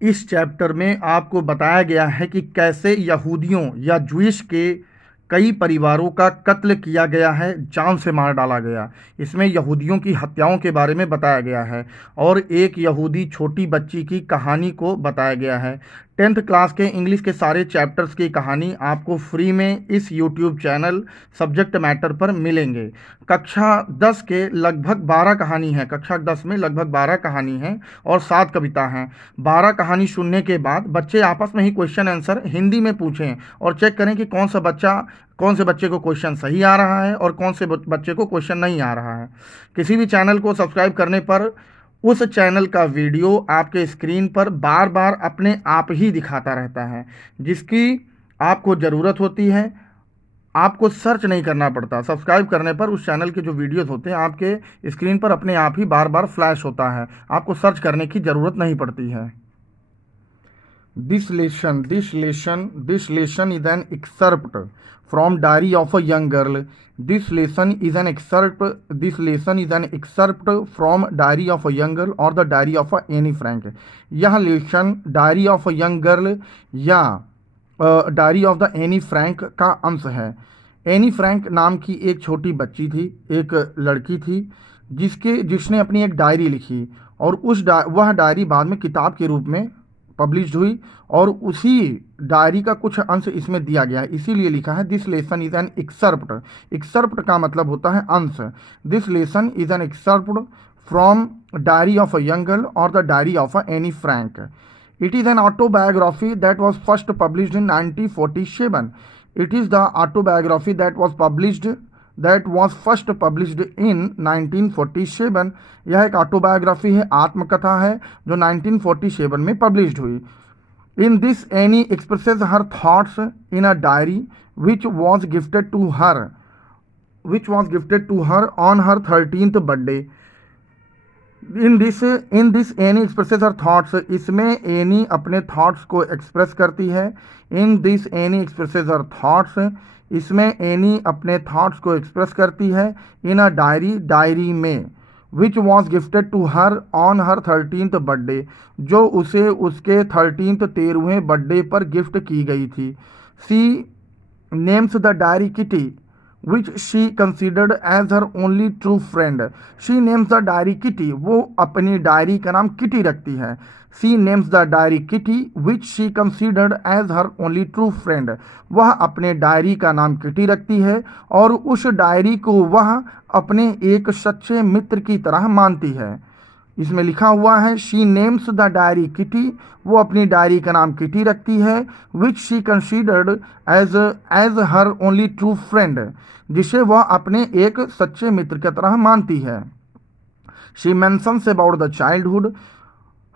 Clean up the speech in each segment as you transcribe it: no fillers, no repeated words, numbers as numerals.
इस चैप्टर में आपको बताया गया है कि कैसे यहूदियों या जूइश के कई परिवारों का कत्ल किया गया है, जान से मार डाला गया। इसमें यहूदियों की हत्याओं के बारे में बताया गया है और एक यहूदी छोटी बच्ची की कहानी को बताया गया है। 10th क्लास के इंग्लिश के सारे चैप्टर्स की कहानी आपको फ्री में इस यूट्यूब चैनल सब्जेक्ट मैटर पर मिलेंगे। कक्षा 10 के लगभग 12 कहानी है, कक्षा 10 में लगभग 12 कहानी है और 7 कविता हैं। 12 कहानी सुनने के बाद बच्चे आपस में ही क्वेश्चन आंसर हिंदी में पूछें और चेक करें कि कौन से बच्चे को क्वेश्चन सही आ रहा है और कौन से बच्चे को क्वेश्चन नहीं आ रहा है। किसी भी चैनल को सब्सक्राइब करने पर उस चैनल का वीडियो आपके स्क्रीन पर बार बार अपने आप ही दिखाता रहता है, जिसकी आपको ज़रूरत होती है। आपको सर्च नहीं करना पड़ता। सब्सक्राइब करने पर उस चैनल के जो वीडियोस होते हैं आपके स्क्रीन पर अपने आप ही बार बार फ्लैश होता है, आपको सर्च करने की ज़रूरत नहीं पड़ती है। This lesson is an excerpt from Diary of a Young Girl. This lesson is an excerpt. This lesson is an excerpt from Diary of a Young Girl or the Diary of a Annie Frank. यह lesson diary of a young girl या diary of the Anne Frank का अंश है। Anne Frank नाम की एक छोटी बच्ची थी, एक लड़की थी जिसने अपनी एक डायरी लिखी और वह डायरी बाद में किताब के रूप में पब्लिश हुई और उसी डायरी का कुछ अंश इसमें दिया गया है, इसीलिए लिखा है this lesson is an excerpt. Excerpt का मतलब होता है अंश। This lesson is an excerpt from diary of a young girl और the diary of a Anne Frank. It is an autobiography that was first published in 1947. It is the autobiography that was first published in 1947. यह एक autobiography है, आत्मकथा है जो 1947 में published हुई। In this, Annie expresses her thoughts in a diary which was gifted to her on her 13th birthday. In this Anne expresses her thoughts, इसमें Anne अपने थॉट्स को एक्सप्रेस करती है। In this Anne expresses her thoughts, इसमें Anne अपने thoughts को express करती है इन अ डायरी में which was gifted to her on her 13th birthday, जो उसे उसके 13वें बर्थडे पर गिफ्ट की गई थी। She names the diary Kitty which she considered as her only true friend. She names the diary Kitty. वो अपनी डायरी का नाम किटी रखती है। She names the diary Kitty which she considered as her only true friend. वह अपने diary का नाम किटी रखती है और उस डायरी को वह अपने एक सच्चे मित्र की तरह मानती है। इसमें लिखा हुआ है she names the diary Kitty, वो अपनी डायरी का नाम किटी रखती है, which she considered as her only true friend, जिसे वह अपने एक सच्चे मित्र की तरह मानती है। She mentions about the childhood,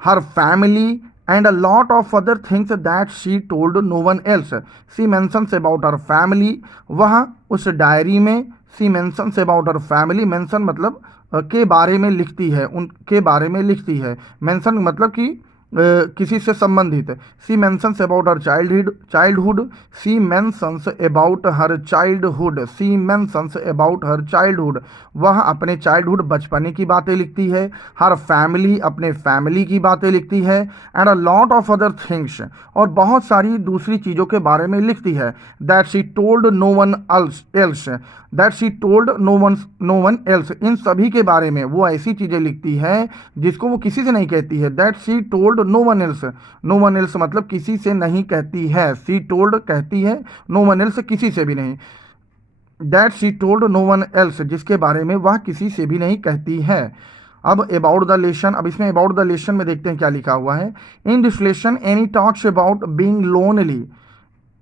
her family and a lot of other things that she told no one else. She mentions about her family. वह उस डायरी में she mentions about her family, mention मतलब के बारे में लिखती है, उनके बारे में लिखती है। mention मतलब कि किसी से संबंधित। She mentions about her childhood, she mentions about her childhood, she mentions about her childhood, वह अपने चाइल्डहुड बचपने की बातें लिखती है। हर फैमिली, अपने फैमिली की बातें लिखती है। And a lot of other things, और बहुत सारी दूसरी चीज़ों के बारे में लिखती है। That she told no one else, that she told no one else, इन सभी के बारे में वो ऐसी चीज़ें लिखती है जिसको वो किसी से नहीं कहती है। That she told no one else मतलब किसी से नहीं कहती है। सी टोल्ड कहती है, नो वन एल्स किसी से भी नहीं। That she told no one else, जिसके बारे में वह किसी से भी नहीं कहती है। अब अबाउट द लेसन, अब इसमें अबाउट द लेसन में देखते हैं क्या लिखा हुआ है। In this lesson Anne talks about being lonely,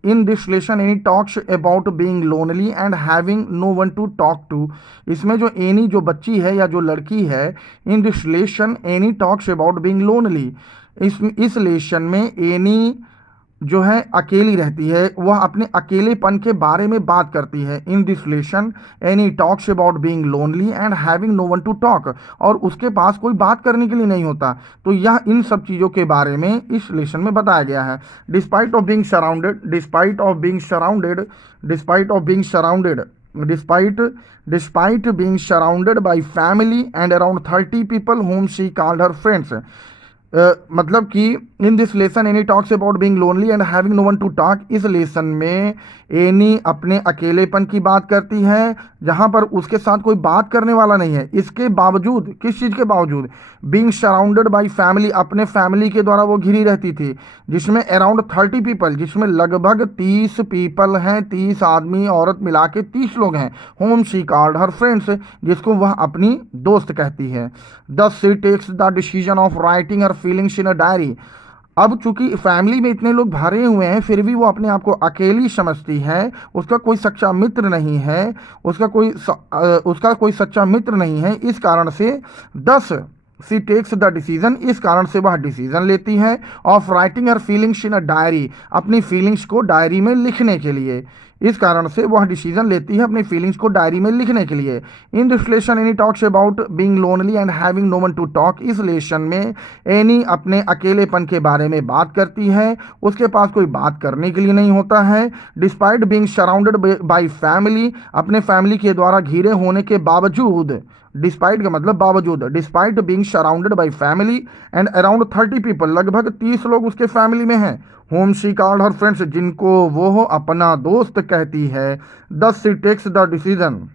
in this lesson Anne talks about being lonely and having no one to talk to. इसमें जो एनी जो बच्ची है या जो लड़की है, in this lesson Anne talks about being lonely, इस लेसन में एनी जो है अकेली रहती है, वह अपने अकेलेपन के बारे में बात करती है। In this lesson Anne talks about being lonely and having no one to talk, और उसके पास कोई बात करने के लिए नहीं होता। तो यह इन सब चीज़ों के बारे में इस लेसन में बताया गया है। Despite of being surrounded, despite of being surrounded, despite of being surrounded, despite being surrounded by family and around 30 people whom she called her friends, मतलब कि in this lesson Anne talks about being lonely and having no one to talk. इस lesson में Anne अपने अकेलेपन की बात करती है जहां पर उसके साथ कोई बात करने वाला नहीं है। इसके बावजूद, किस चीज़ के बावजूद, बीइंग सराउंडेड बाय फैमिली, अपने फैमिली के द्वारा वो घिरी रहती थी, जिसमें अराउंड 30 पीपल, जिसमें लगभग 30 पीपल हैं, 30 आदमी औरत मिला के 30 लोग हैं। Whom she called her friends, जिसको वह अपनी दोस्त कहती है। Thus she takes the decision of writing her feelings in a diary. अब चूंकि फैमिली में इतने लोग भरे हुए हैं फिर भी वो अपने आप को अकेली समझती है, उसका कोई सच्चा मित्र नहीं है, उसका कोई सच्चा मित्र नहीं है। इस कारण से 10 सी टेक्स द डिसीजन, इस कारण से वह डिसीजन लेती है of writing her feelings in a diary, अपनी फीलिंग्स को डायरी में लिखने के लिए। इस कारण से वह डिसीजन लेती है अपनी फीलिंग्स को डायरी में लिखने के लिए। In this lesson Anne talks about being lonely and having no one to talk. इस लेसन में एनी अपने अकेलेपन के बारे में बात करती है, उसके पास कोई बात करने के लिए नहीं होता है। Despite being surrounded by family, अपने फैमिली के द्वारा घिरे होने के बावजूद, डिस्पाइट का मतलब बावजूद, despite being surrounded by family and around 30 people, लगभग 30 लोग उसके फैमिली में हैं। Whom she called her friends, जिनको वो अपना दोस्त कहती है। Thus she takes the decision,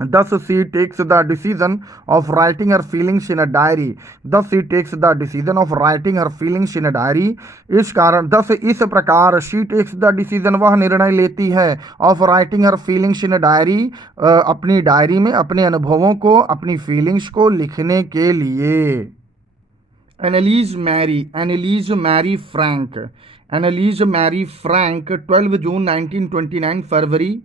Thus she takes the decision of writing her feelings in a diary. Thus she takes the decision of writing her feelings in a diary. इस कारण, thus इस प्रकार, she takes the decision, वह निर्णय लेती है, of writing her feelings in a diary, अपनी diary में अपने अनुभवों को, अपनी फीलिंग्स को लिखने के लिए। Anneliese Mary Frank, Anneliese Mary Frank, 12 जून 1929, फरवरी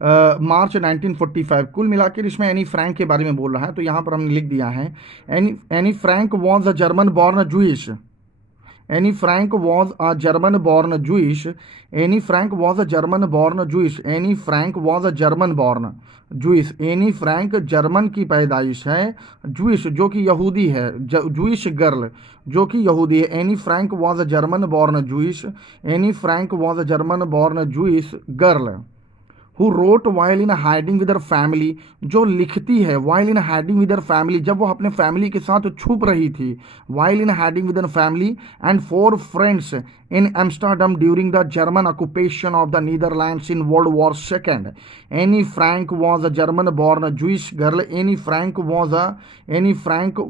मार्च 1945। कुल मिलाकर इसमें एनी फ्रैंक के बारे में बोल रहा है, तो यहाँ पर हमने लिख दिया है Anne Frank was a German born Jewish. Anne Frank was a German born Jewish. Anne Frank was a German born Jewish. Anne Frank was a German born Jewish. Anne Frank German की पैदाइश है, Jewish जो कि यहूदी है, Jewish girl जो कि यहूदी है। Anne Frank was a German born Jewish. Anne Frank was a German born Jewish girl who wrote while in hiding with her family, जो लिखती है while in hiding with her family, जब वो अपने फैमिली के साथ छुप रही थी। While in hiding with her family and 4 friends in Amsterdam during the German occupation of the Netherlands in world war second. Anne Frank was a German born Jewish girl. Anne Frank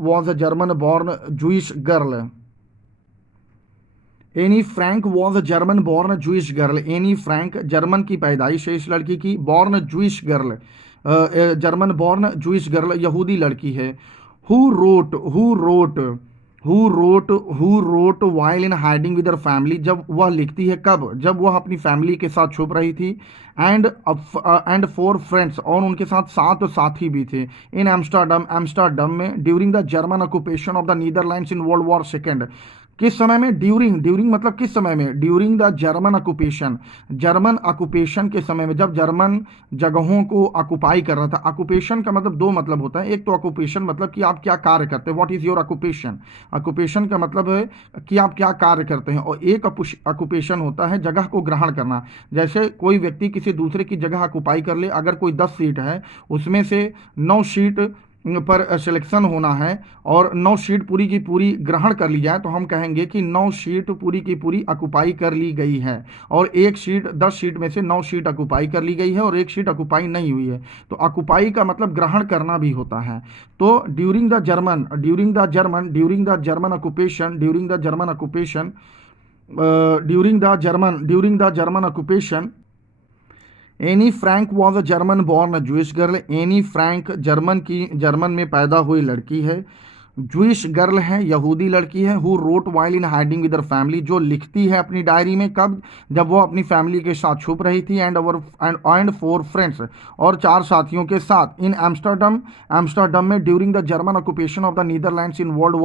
was a German born Jewish girl. Anne Frank was a German born Jewish girl. Anne Frank German की पैदाइश है इस लड़की की, born Jewish girl, German born Jewish girl यहूदी लड़की है। Who wrote while in hiding with her family, जब वह लिखती है कब, जब वह अपनी फैमिली के साथ छुप रही थी। एंड 4 फ्रेंड्स, और उनके साथ 7 साथी भी थे। इन एम्स्टर्डम में during the German occupation of the Netherlands in world war second. किस समय में, ड्यूरिंग मतलब किस समय में, during the German occupation, German occupation के समय में, जब जर्मन जगहों को ऑक्यूपाई कर रहा था। ऑक्यूपेशन का मतलब 2 मतलब होता है। एक तो ऑक्यूपेशन मतलब कि आप क्या कार्य करते हैं, what is your occupation. Occupation का मतलब है कि आप क्या कार्य करते हैं। और एक ऑक्यूपेशन होता है जगह को ग्रहण करना। जैसे कोई व्यक्ति किसी दूसरे की जगह ऑक्यूपाई कर ले, अगर कोई 10 सीट है उसमें से 9 सीट पर सिलेक्शन होना है और 9 सीट पूरी की पूरी ग्रहण कर ली जाए, तो हम कहेंगे कि 9 सीट पूरी की पूरी ऑक्यूपाई कर ली गई है। और एक सीट, 10 सीट में से 9 सीट ऑक्यूपाई कर ली गई है और एक सीट ऑक्यूपाई नहीं हुई है। तो ऑक्यूपाई का मतलब ग्रहण करना भी होता है। तो during the German occupation Anne Frank was a German born Jewish girl. Anne Frank German में पैदा हुई लड़की है, जूइश गर्ल है, यहूदी लड़की है। Who wrote while in hiding with her family, जो लिखती है अपनी डायरी में कब, जब वो अपनी फैमिली के साथ छुप रही थी। एंड 4 फ्रेंड्स, और 4 साथियों के साथ। इन एम्स्टर्डम में during the German occupation of the Netherlands in world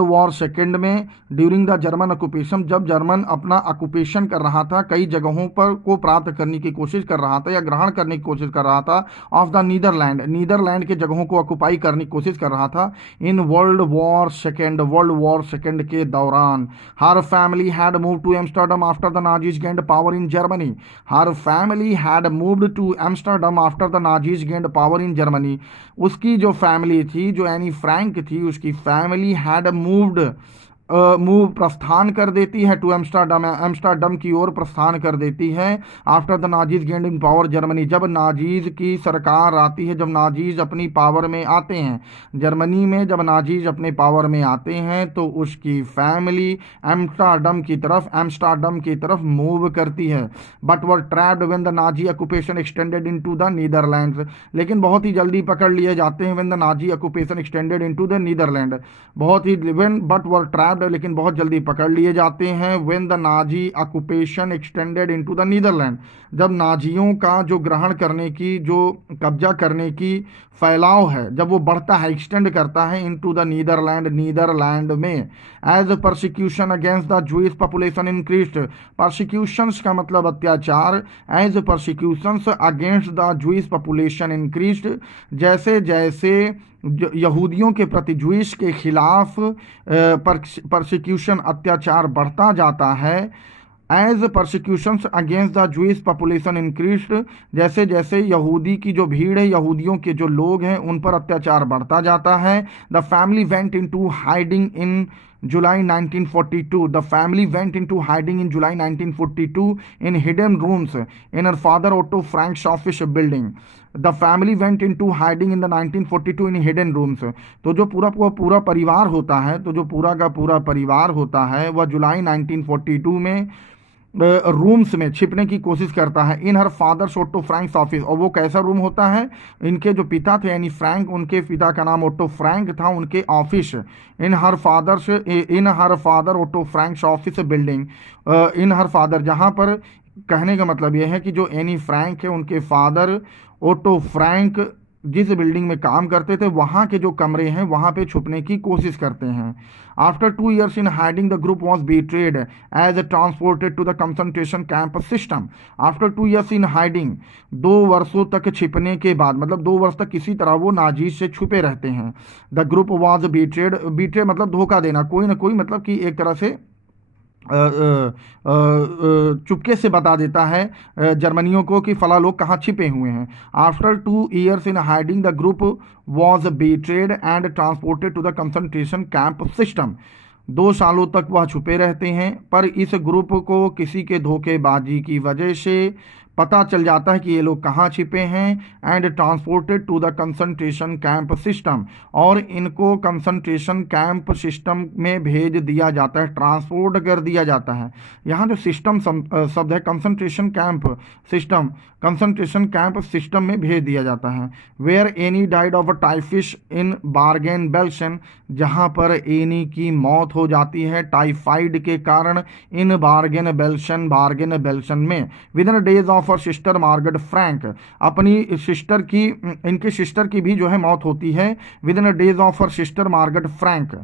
war second में ड्यूरिंग द जर्मन ऑक्यूपेशन, जब जर्मन अपना ऑक्यूपेशन कर रहा था, कई जगहों पर को प्राप्त करने की कोशिश कर रहा था या ग्रहण करने की कोशिश कर रहा था। ऑफ द नीदरलैंड के जगहों को ऑक्यूपाई करने की कोशिश कर रहा था। इन वर्ल्ड वॉर सेकेंड के दौरान। Her family had moved to Amsterdam after the Nazis gained power in Germany. Her family had moved to Amsterdam after the Nazis gained power in Germany. उसकी जो फैमिली थी, जो Anne Frank थी, उसकी family had moved move प्रस्थान कर देती है टू एम्स्टर्डम, एम्स्टर्डम की ओर प्रस्थान कर देती है। After the Nazis gained in power Germany, जब नाजीज की सरकार आती है, जब नाजीज अपनी पावर में आते हैं जर्मनी में, जब नाजीज अपने पावर में आते हैं तो उसकी फैमिली एम्स्टर्डम की तरफ मूव करती है। But were trapped when the Nazi occupation extended into the Netherlands, लेकिन बहुत ही जल्दी पकड़ लिए जाते हैं when the Nazi occupation extended into the Netherland, बहुत ही व्हेन बट वर ट्रैप्ड, लेकिन बहुत जल्दी पकड़ लिए जाते हैं when the Nazi occupation extended into the Netherland, जब नाजियों का जो ग्रहण करने की, जो कब्जा करने की फैलाव है, जब वो बढ़ता है, एक्सटेंड करता है इनटू द नीदरलैंड, नीदरलैंड में। As persecution against the Jewish population increased, persecutions का मतलब अत्याचार, as persecutions against the Jewish population increased, जैसे जैसे यहूदियों के प्रति, जूइश के खिलाफ परसिक्यूशन अत्याचार बढ़ता जाता है। As persecutions against the Jewish population increased, जैसे जैसे यहूदी की जो भीड़ है, यहूदियों के जो लोग हैं उन पर अत्याचार बढ़ता जाता है। The family went into hiding in July 1942. The family went into hiding in July 1942 in hidden rooms in her father Otto Frank's office building. The family went into hiding in the 1942 in hidden rooms. तो जो पूरा परिवार होता है, तो जो पूरा का पूरा परिवार होता है वह जुलाई 1942 में रूम्स में छिपने की कोशिश करता है। In her father Otto Frank's office, और वो कैसा रूम होता है, इनके जो पिता थे यानी फ्रैंक, उनके पिता का नाम ओट्टो फ्रैंक था, उनके office, in her father Otto Frank's office building, in her father, जहाँ पर कहने का मतलब यह है कि जो एनी फ्रैंक है उनके फादर ओट्टो फ्रैंक जिस बिल्डिंग में काम करते थे वहाँ के जो कमरे हैं वहाँ पे छुपने की कोशिश करते हैं। After 2 years in hiding the group was betrayed as transported to the concentration camp system. After 2 years in hiding, 2 वर्षों तक छिपने के बाद, मतलब 2 वर्ष तक किसी तरह वो नाजीज से छुपे रहते हैं। द ग्रुप वॉज बीट्रेड, बीट्रेड मतलब धोखा देना, कोई ना कोई, मतलब कि एक तरह से चुपके से बता देता है जर्मनियों को कि फला लोग कहाँ छिपे हुए हैं। After 2 years in hiding the group was betrayed and transported to the concentration camp system. 2 सालों तक वह छुपे रहते हैं, पर इस ग्रुप को किसी के धोखेबाजी की वजह से पता चल जाता है कि ये लोग कहाँ छिपे हैं। And transported to the concentration camp system, और इनको कंसंट्रेशन कैंप सिस्टम में भेज दिया जाता है, ट्रांसपोर्ट कर दिया जाता है। यहाँ जो सिस्टम शब्द है, concentration camp system, concentration camp system में भेज दिया जाता है। Where Anne died of typhus in Bergen Belsen, जहाँ पर एनी की मौत हो जाती है टाइफाइड के कारण इन बार्गेन बेल्शन में। With in days of her sister Margaret Frank, अपनी सिस्टर की, इनके सिस्टर की भी जो है मौत होती है। Within days of her sister Margaret Frank,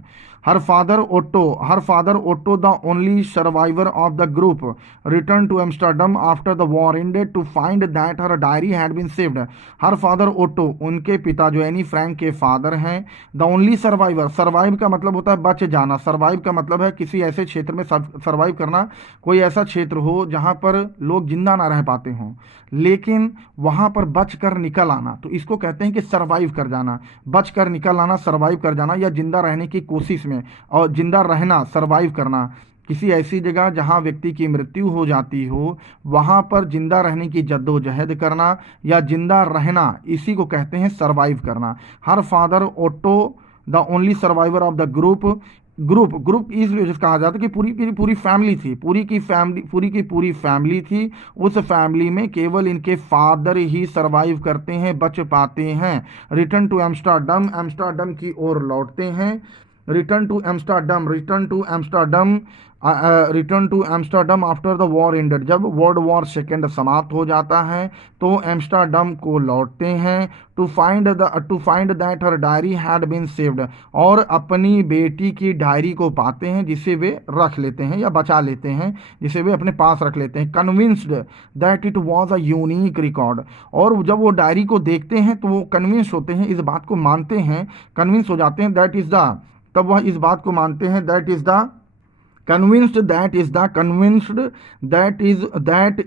her father Otto the only survivor of the group return to Amsterdam after the war ended to find that her diary had been saved. Her father Otto, उनके पिता जो Anne Frank के father हैं। The only survivor, survive का मतलब होता है बच जाना, सर्वाइव का मतलब है किसी ऐसे क्षेत्र में सर्वाइव करना, कोई ऐसा क्षेत्र हो जहाँ पर लोग जिंदा ना रह पाते हों लेकिन वहाँ पर बच कर निकल आना, तो इसको कहते हैं कि सर्वाइव कर जाना, बच कर निकल आना, सर्वाइव कर जाना, या जिंदा रहने की कोशिश में, और जिंदा रहना, सर्वाइव करना, किसी ऐसी जगह जहाँ व्यक्ति की मृत्यु हो जाती हो वहाँ पर जिंदा रहने की जद्दोजहद करना या जिंदा रहना, इसी को कहते हैं सर्वाइव करना। हर father Otto the only survivor of the group इसलिए कहा जाता है कि पूरी फैमिली थी, पूरी फैमिली थी। उस फैमिली में केवल इनके फादर ही सरवाइव करते हैं, बच पाते हैं। रिटर्न टू एम्स्टर्डम की ओर लौटते हैं। Return to Amsterdam after the war ended, जब वर्ल्ड वॉर सेकेंड समाप्त हो जाता है तो एम्स्टर्डम को लौटते हैं। To find that her diary had been saved, और अपनी बेटी की डायरी को पाते हैं जिसे वे रख लेते हैं या बचा लेते हैं, जिसे वे अपने पास रख लेते हैं। Convinced that it was a unique record, और जब वो डायरी को देखते हैं तो वो कन्विंस होते हैं, इस बात को मानते हैं, कन्विंस हो जाते हैं, दैट इज द, तब वह इस बात को मानते हैं, that is the convinced that is the convinced that is that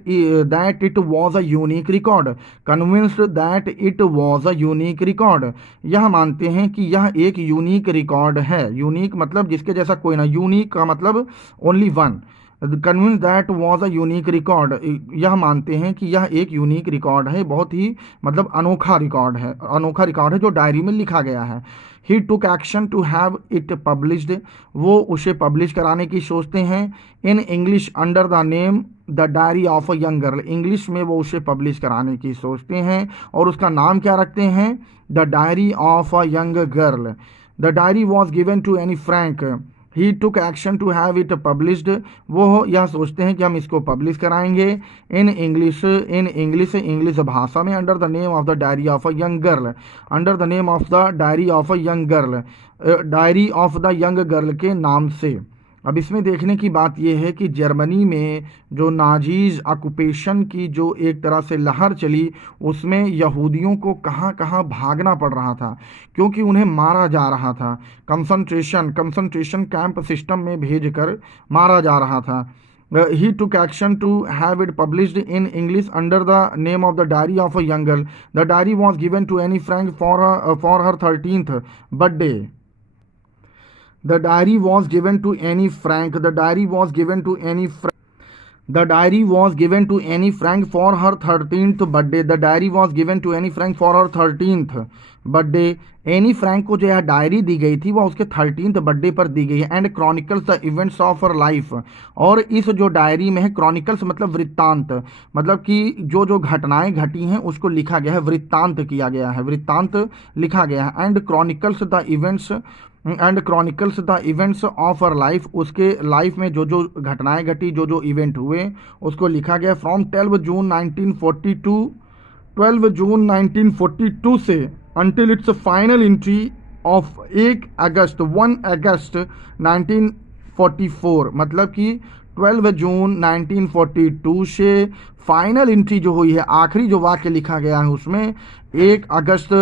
it was a unique record, convinced that it was a unique record, यह मानते हैं कि यह एक यूनिक रिकॉर्ड है। यूनिक मतलब जिसके जैसा कोई ना, यूनिक का मतलब only one. Convince that was a unique record, यह मानते हैं कि यह एक यूनिक रिकॉर्ड है, बहुत ही मतलब अनोखा रिकॉर्ड है, अनोखा रिकॉर्ड है जो डायरी में लिखा गया है। He took action to have it published, वो उसे पब्लिश कराने की सोचते हैं। In English under the name the diary of a young girl, English में वो उसे पब्लिश कराने की सोचते हैं और उसका नाम क्या रखते हैं? The diary of a young girl. The diary was given to Anne Frank, he took action to have it published, वो यह सोचते हैं कि हम इसको पब्लिश कराएंगे। इन इंग्लिश इंग्लिश भाषा में, under the name of the diary of a young girl, under the name of the diary of a young girl, diary of the young girl के नाम से। अब इसमें देखने की बात यह है कि जर्मनी में जो नाजीज ऑक्यूपेशन की जो एक तरह से लहर चली, उसमें यहूदियों को कहाँ कहाँ भागना पड़ रहा था, क्योंकि उन्हें मारा जा रहा था, कंसंट्रेशन कैंप सिस्टम में भेजकर मारा जा रहा था। He took action to have it published in English under the name of the Diary of a Young Girl. The diary was given to Anne Frank for her 13th birthday. The diary was given to Anne Frank. The diary was given to Anne Frank. The diary was given to Anne Frank for her 13th birthday. The diary was given to Anne Frank for her 13th birthday. Any Frank को जो यह diary दी गई थी वह उसके 13th birthday पर दी गई है। And chronicles the events of her life, और इस जो डायरी में है, क्रॉनिकल्स मतलब वृत्तांत, मतलब कि जो जो घटनाएं घटी हैं उसको लिखा गया है, वृत्तांत किया गया है, वृत्तांत लिखा गया है। And chronicles the events of her life, उसके लाइफ में जो जो घटनाएं घटी, जो जो इवेंट हुए उसको लिखा गया। फ्रॉम 12 जून 1942 से until its final entry of 1 अगस्त 1944, मतलब कि 12 जून 1942 से फाइनल एंट्री जो हुई है, आखिरी जो वाक्य लिखा गया है उसमें 1 अगस्त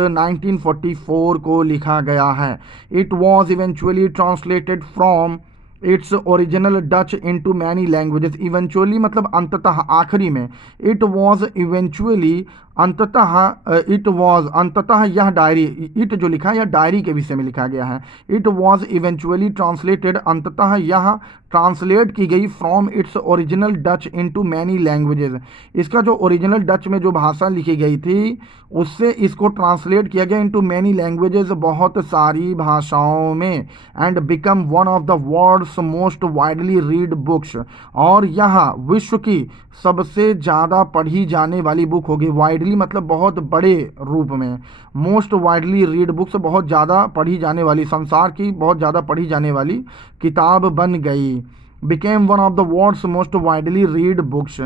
1944 को लिखा गया है। It was eventually translated from its original Dutch into many languages. Eventually मतलब अंततः, आखिरी में। इट वॉज इवेंचुअली अंततः यह डायरी, इट जो लिखा है यह डायरी के विषय में लिखा गया है। इट वॉज इवेंचुअली ट्रांसलेटेड, अंततः यह ट्रांसलेट की गई from its original Dutch into many languages. इसका जो ओरिजिनल डच में जो भाषा लिखी गई थी उससे इसको ट्रांसलेट किया गया इनटू मैनी लैंग्वेजेस, बहुत सारी भाषाओं में। And become one of the world's most widely read books, और यह विश्व की सबसे ज़्यादा पढ़ी जाने वाली बुक होगी। वाइडली मतलब बहुत बड़े रूप में, मोस्ट वाइडली रीड बुक्स बहुत ज़्यादा पढ़ी जाने वाली, संसार की बहुत ज़्यादा पढ़ी जाने वाली किताब बन गई। Became one of the world's most widely read books.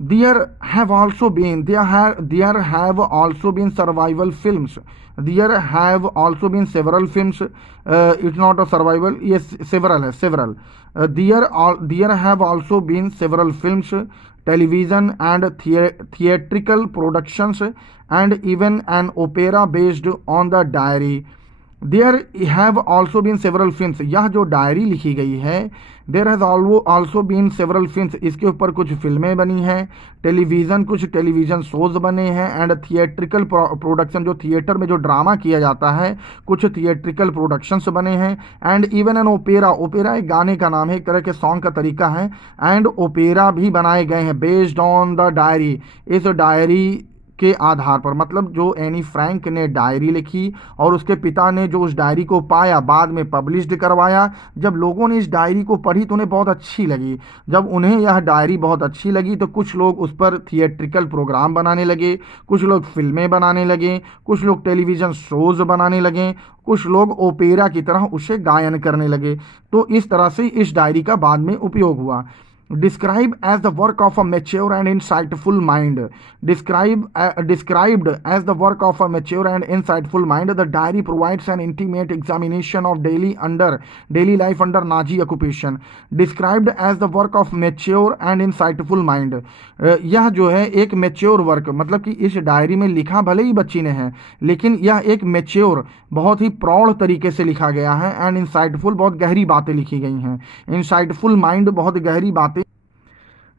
There have also been survival films. There have also been several films. It's not a survival. Yes, several. There have also been several films, television and theatrical productions, and even an opera based on the diary. There have also been several films, यह जो diary लिखी गई है, there has also been several films, इसके ऊपर कुछ फिल्में बनी हैं, कुछ टेलीविज़न शोज बने हैं, एंड थिएट्रिकल प्रोडक्शन, जो थिएटर में जो ड्रामा किया जाता है, कुछ थिएट्रिकल प्रोडक्शंस बने हैं। एंड इवन एन ओपेरा एक गाने का नाम है, एक तरह के सॉन्ग का तरीका है, एंड ओपेरा भी बनाए गए हैं बेस्ड ऑन द डायरी, इस डायरी के आधार पर। मतलब जो एनी फ्रैंक ने डायरी लिखी और उसके पिता ने जो उस डायरी को पाया, बाद में पब्लिश्ड करवाया। जब लोगों ने इस डायरी को पढ़ी तो उन्हें बहुत अच्छी लगी। जब उन्हें यह डायरी बहुत अच्छी लगी तो कुछ लोग उस पर थिएट्रिकल प्रोग्राम बनाने लगे, कुछ लोग फिल्में बनाने लगे, कुछ लोग टेलीविज़न शोज़ बनाने लगे, कुछ लोग ओपेरा की तरह उसे गायन करने लगे। तो इस तरह से इस डायरी का बाद में उपयोग हुआ। describe as the work of a mature and insightful mind. Described as the work of a mature and insightful mind, the diary provides an intimate examination of daily life under Nazi occupation. Described as the work of mature and insightful mind, यह जो है एक mature work, मतलब कि इस diary में लिखा भले ही बच्ची ने है, लेकिन यह एक मेच्योर, बहुत ही प्रौढ़ तरीके से लिखा गया है। एंड इंसाइटफुल, बहुत गहरी बातें लिखी गई हैं। इंसाइटफुल माइंड, बहुत गहरी बातें।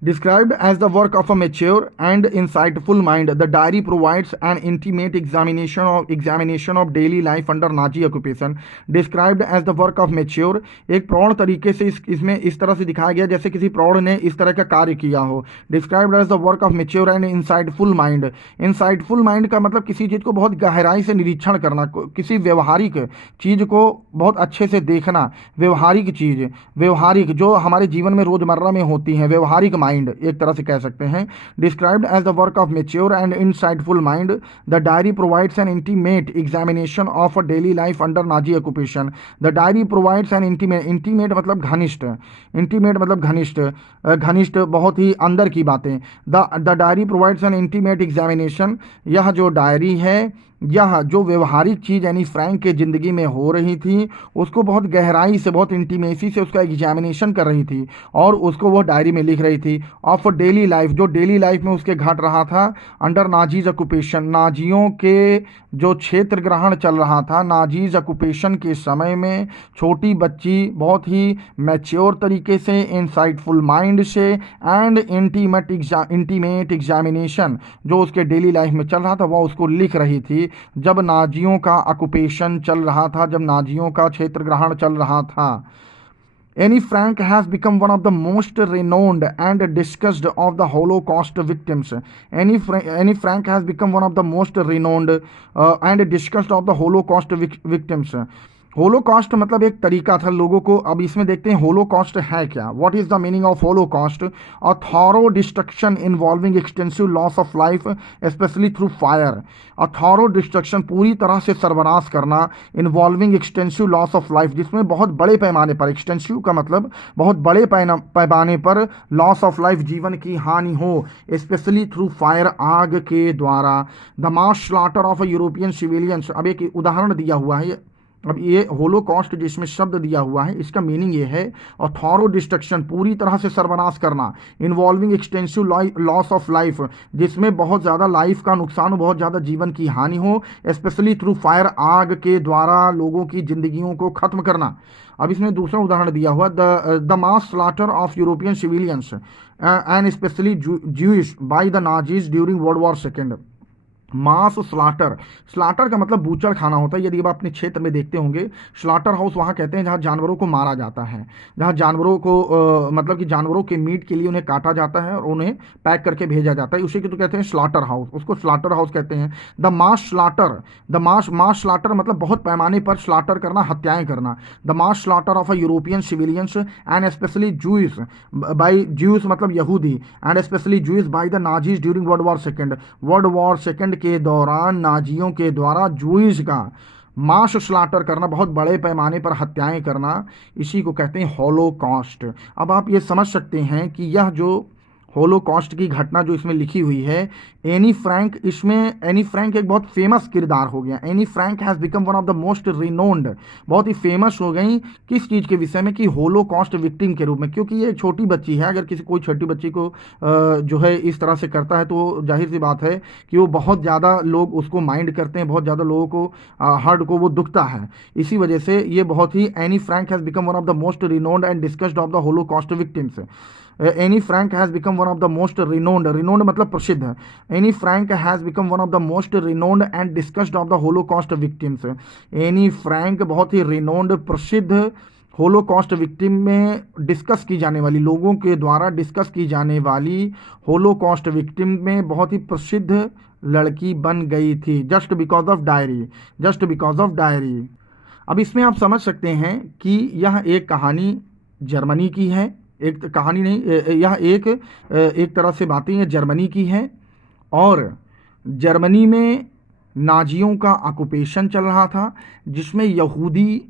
Described as the work of a mature and insightful mind, the diary provides an intimate examination of daily life under Nazi occupation. Described as the work of mature, एक प्रौढ़ तरीके से इसमें इस तरह से दिखाया गया जैसे किसी प्रौढ़ ने इस तरह का कार्य किया हो। Described as the work of mature and insightful mind. Insightful mind का मतलब किसी चीज़ को बहुत गहराई से निरीक्षण करना, किसी व्यवहारिक चीज़ को बहुत अच्छे से देखना, व्यवहारिक जो हमारे जीवन में रोजमर्रा में होती हैं, व्यवहारिक माइंड एक तरह से कह सकते हैं। Described as the work of mature and insightful mind, the diary provides an intimate examination of a daily life under Nazi occupation. The diary provides an intimate मतलब घनिष्ठ, घनिष्ठ बहुत ही अंदर की बातें। The diary provides an intimate examination, यह जो डायरी है, यह जो व्यवहारिक चीज़ यानी फ्रैंक के ज़िंदगी में हो रही थी उसको बहुत गहराई से, बहुत इंटीमेसी से उसका एग्जामिनेशन कर रही थी और उसको वो डायरी में लिख रही थी। ऑफ डेली लाइफ, जो डेली लाइफ में उसके घट रहा था अंडर नाजीज ऑक्यूपेशन, नाजियों के जो क्षेत्र ग्रहण चल रहा था, नाजीज ऑक्यूपेशन के समय में छोटी बच्ची बहुत ही मैच्योर तरीके से, इंसाइटफुल माइंड से एंड इंटीमेट एग्जामिनेशन जो उसके डेली लाइफ में चल रहा था वह उसको लिख रही थी जब नाजियों का ऑक्यूपेशन चल रहा था, जब नाजियों का क्षेत्र ग्रहण चल रहा था। Anne Frank has become one of the most renowned and discussed of the Holocaust victims. Anne Frank has become one of the most renowned and discussed of the Holocaust victims. Holocaust मतलब एक तरीका था लोगों को। अब इसमें देखते हैं होलोकॉस्ट है क्या। What is the meaning of Holocaust? A thorough destruction involving extensive loss of life specially through fire. A thorough destruction, पूरी तरह से सर्वनाश करना, involving extensive loss of life, जिसमें बहुत बड़े पैमाने पर, एक्सटेंसिव का मतलब बहुत बड़े पैमाने पर लॉस ऑफ लाइफ, जीवन की हानि हो, स्पेशली थ्रू फायर, आग के द्वारा। The mass slaughter of European civilians, अब एक उदाहरण दिया हुआ है। अब ये होलोकॉस्ट जिसमें शब्द दिया हुआ है इसका मीनिंग ये है, और थॉरो डिस्ट्रक्शन, पूरी तरह से सर्वनाश करना, involving extensive loss of life, जिसमें बहुत ज़्यादा लाइफ का नुकसान हो, बहुत ज़्यादा जीवन की हानि हो, स्पेशली थ्रू फायर, आग के द्वारा लोगों की जिंदगियों को ख़त्म करना। अब इसमें दूसरा उदाहरण दिया हुआ, the mass slaughter of European civilians and specially Jewish by the Nazis during world war second. Mass slaughter, slaughter का मतलब बूचड़ खाना होता है। यदि आप अपने क्षेत्र में देखते होंगे, स्लाटर हाउस वहाँ कहते हैं जहाँ जानवरों को मारा जाता है, जहाँ जानवरों को मतलब कि जानवरों के मीट के लिए उन्हें काटा जाता है और उन्हें पैक करके भेजा जाता है, उसी को तो कहते हैं स्लाटर हाउस, उसको स्लाटर हाउस कहते हैं। The mass slaughter, mass slaughter मतलब बहुत पैमाने पर स्लाटर करना, हत्याएं करना। The mass slaughter of a European civilians and specially Jews by, Jews मतलब यहूदी, and specially Jews by the Nazis during world war second के दौरान नाजियों के द्वारा जूइस का मास स्लाटर करना, बहुत बड़े पैमाने पर हत्याएं करना, इसी को कहते हैं होलोकॉस्ट। अब आप ये समझ सकते हैं कि यह जो होलोकॉस्ट की घटना जो इसमें लिखी हुई है, एनी फ्रैंक, इसमें एनी फ्रैंक एक बहुत फेमस किरदार हो गया। Anne Frank has become one of the most renowned, बहुत ही फेमस हो गई किस चीज़ के विषय में, कि होलोकॉस्ट विक्टिम के रूप में, क्योंकि ये एक छोटी बच्ची है। अगर किसी कोई छोटी बच्ची को जो है इस तरह से करता है तो जाहिर सी बात है कि वो बहुत ज़्यादा लोग उसको माइंड करते हैं, बहुत ज़्यादा लोगों को हार्ट को वो दुखता है। इसी वजह से ये बहुत ही, Anne Frank has become one of the most renowned and discussed of the Holocaust victims. Anne Frank has become one of the most renowned, renowned मतलब प्रसिद्ध। Anne Frank has become one of the most renowned and discussed of the Holocaust victims. Anne Frank बहुत ही renowned, प्रसिद्ध, Holocaust victim में discuss की जाने वाली, लोगों के द्वारा डिस्कस की जाने वाली होलोकॉस्ट विक्टिम में बहुत ही प्रसिद्ध लड़की बन गई थी, जस्ट बिकॉज ऑफ डायरी। अब इसमें आप समझ सकते हैं कि यह एक कहानी जर्मनी की है, एक कहानी नहीं, यह एक तरह से बातें ये जर्मनी की हैं, और जर्मनी में नाजियों का ऑक्यूपेशन चल रहा था जिसमें यहूदी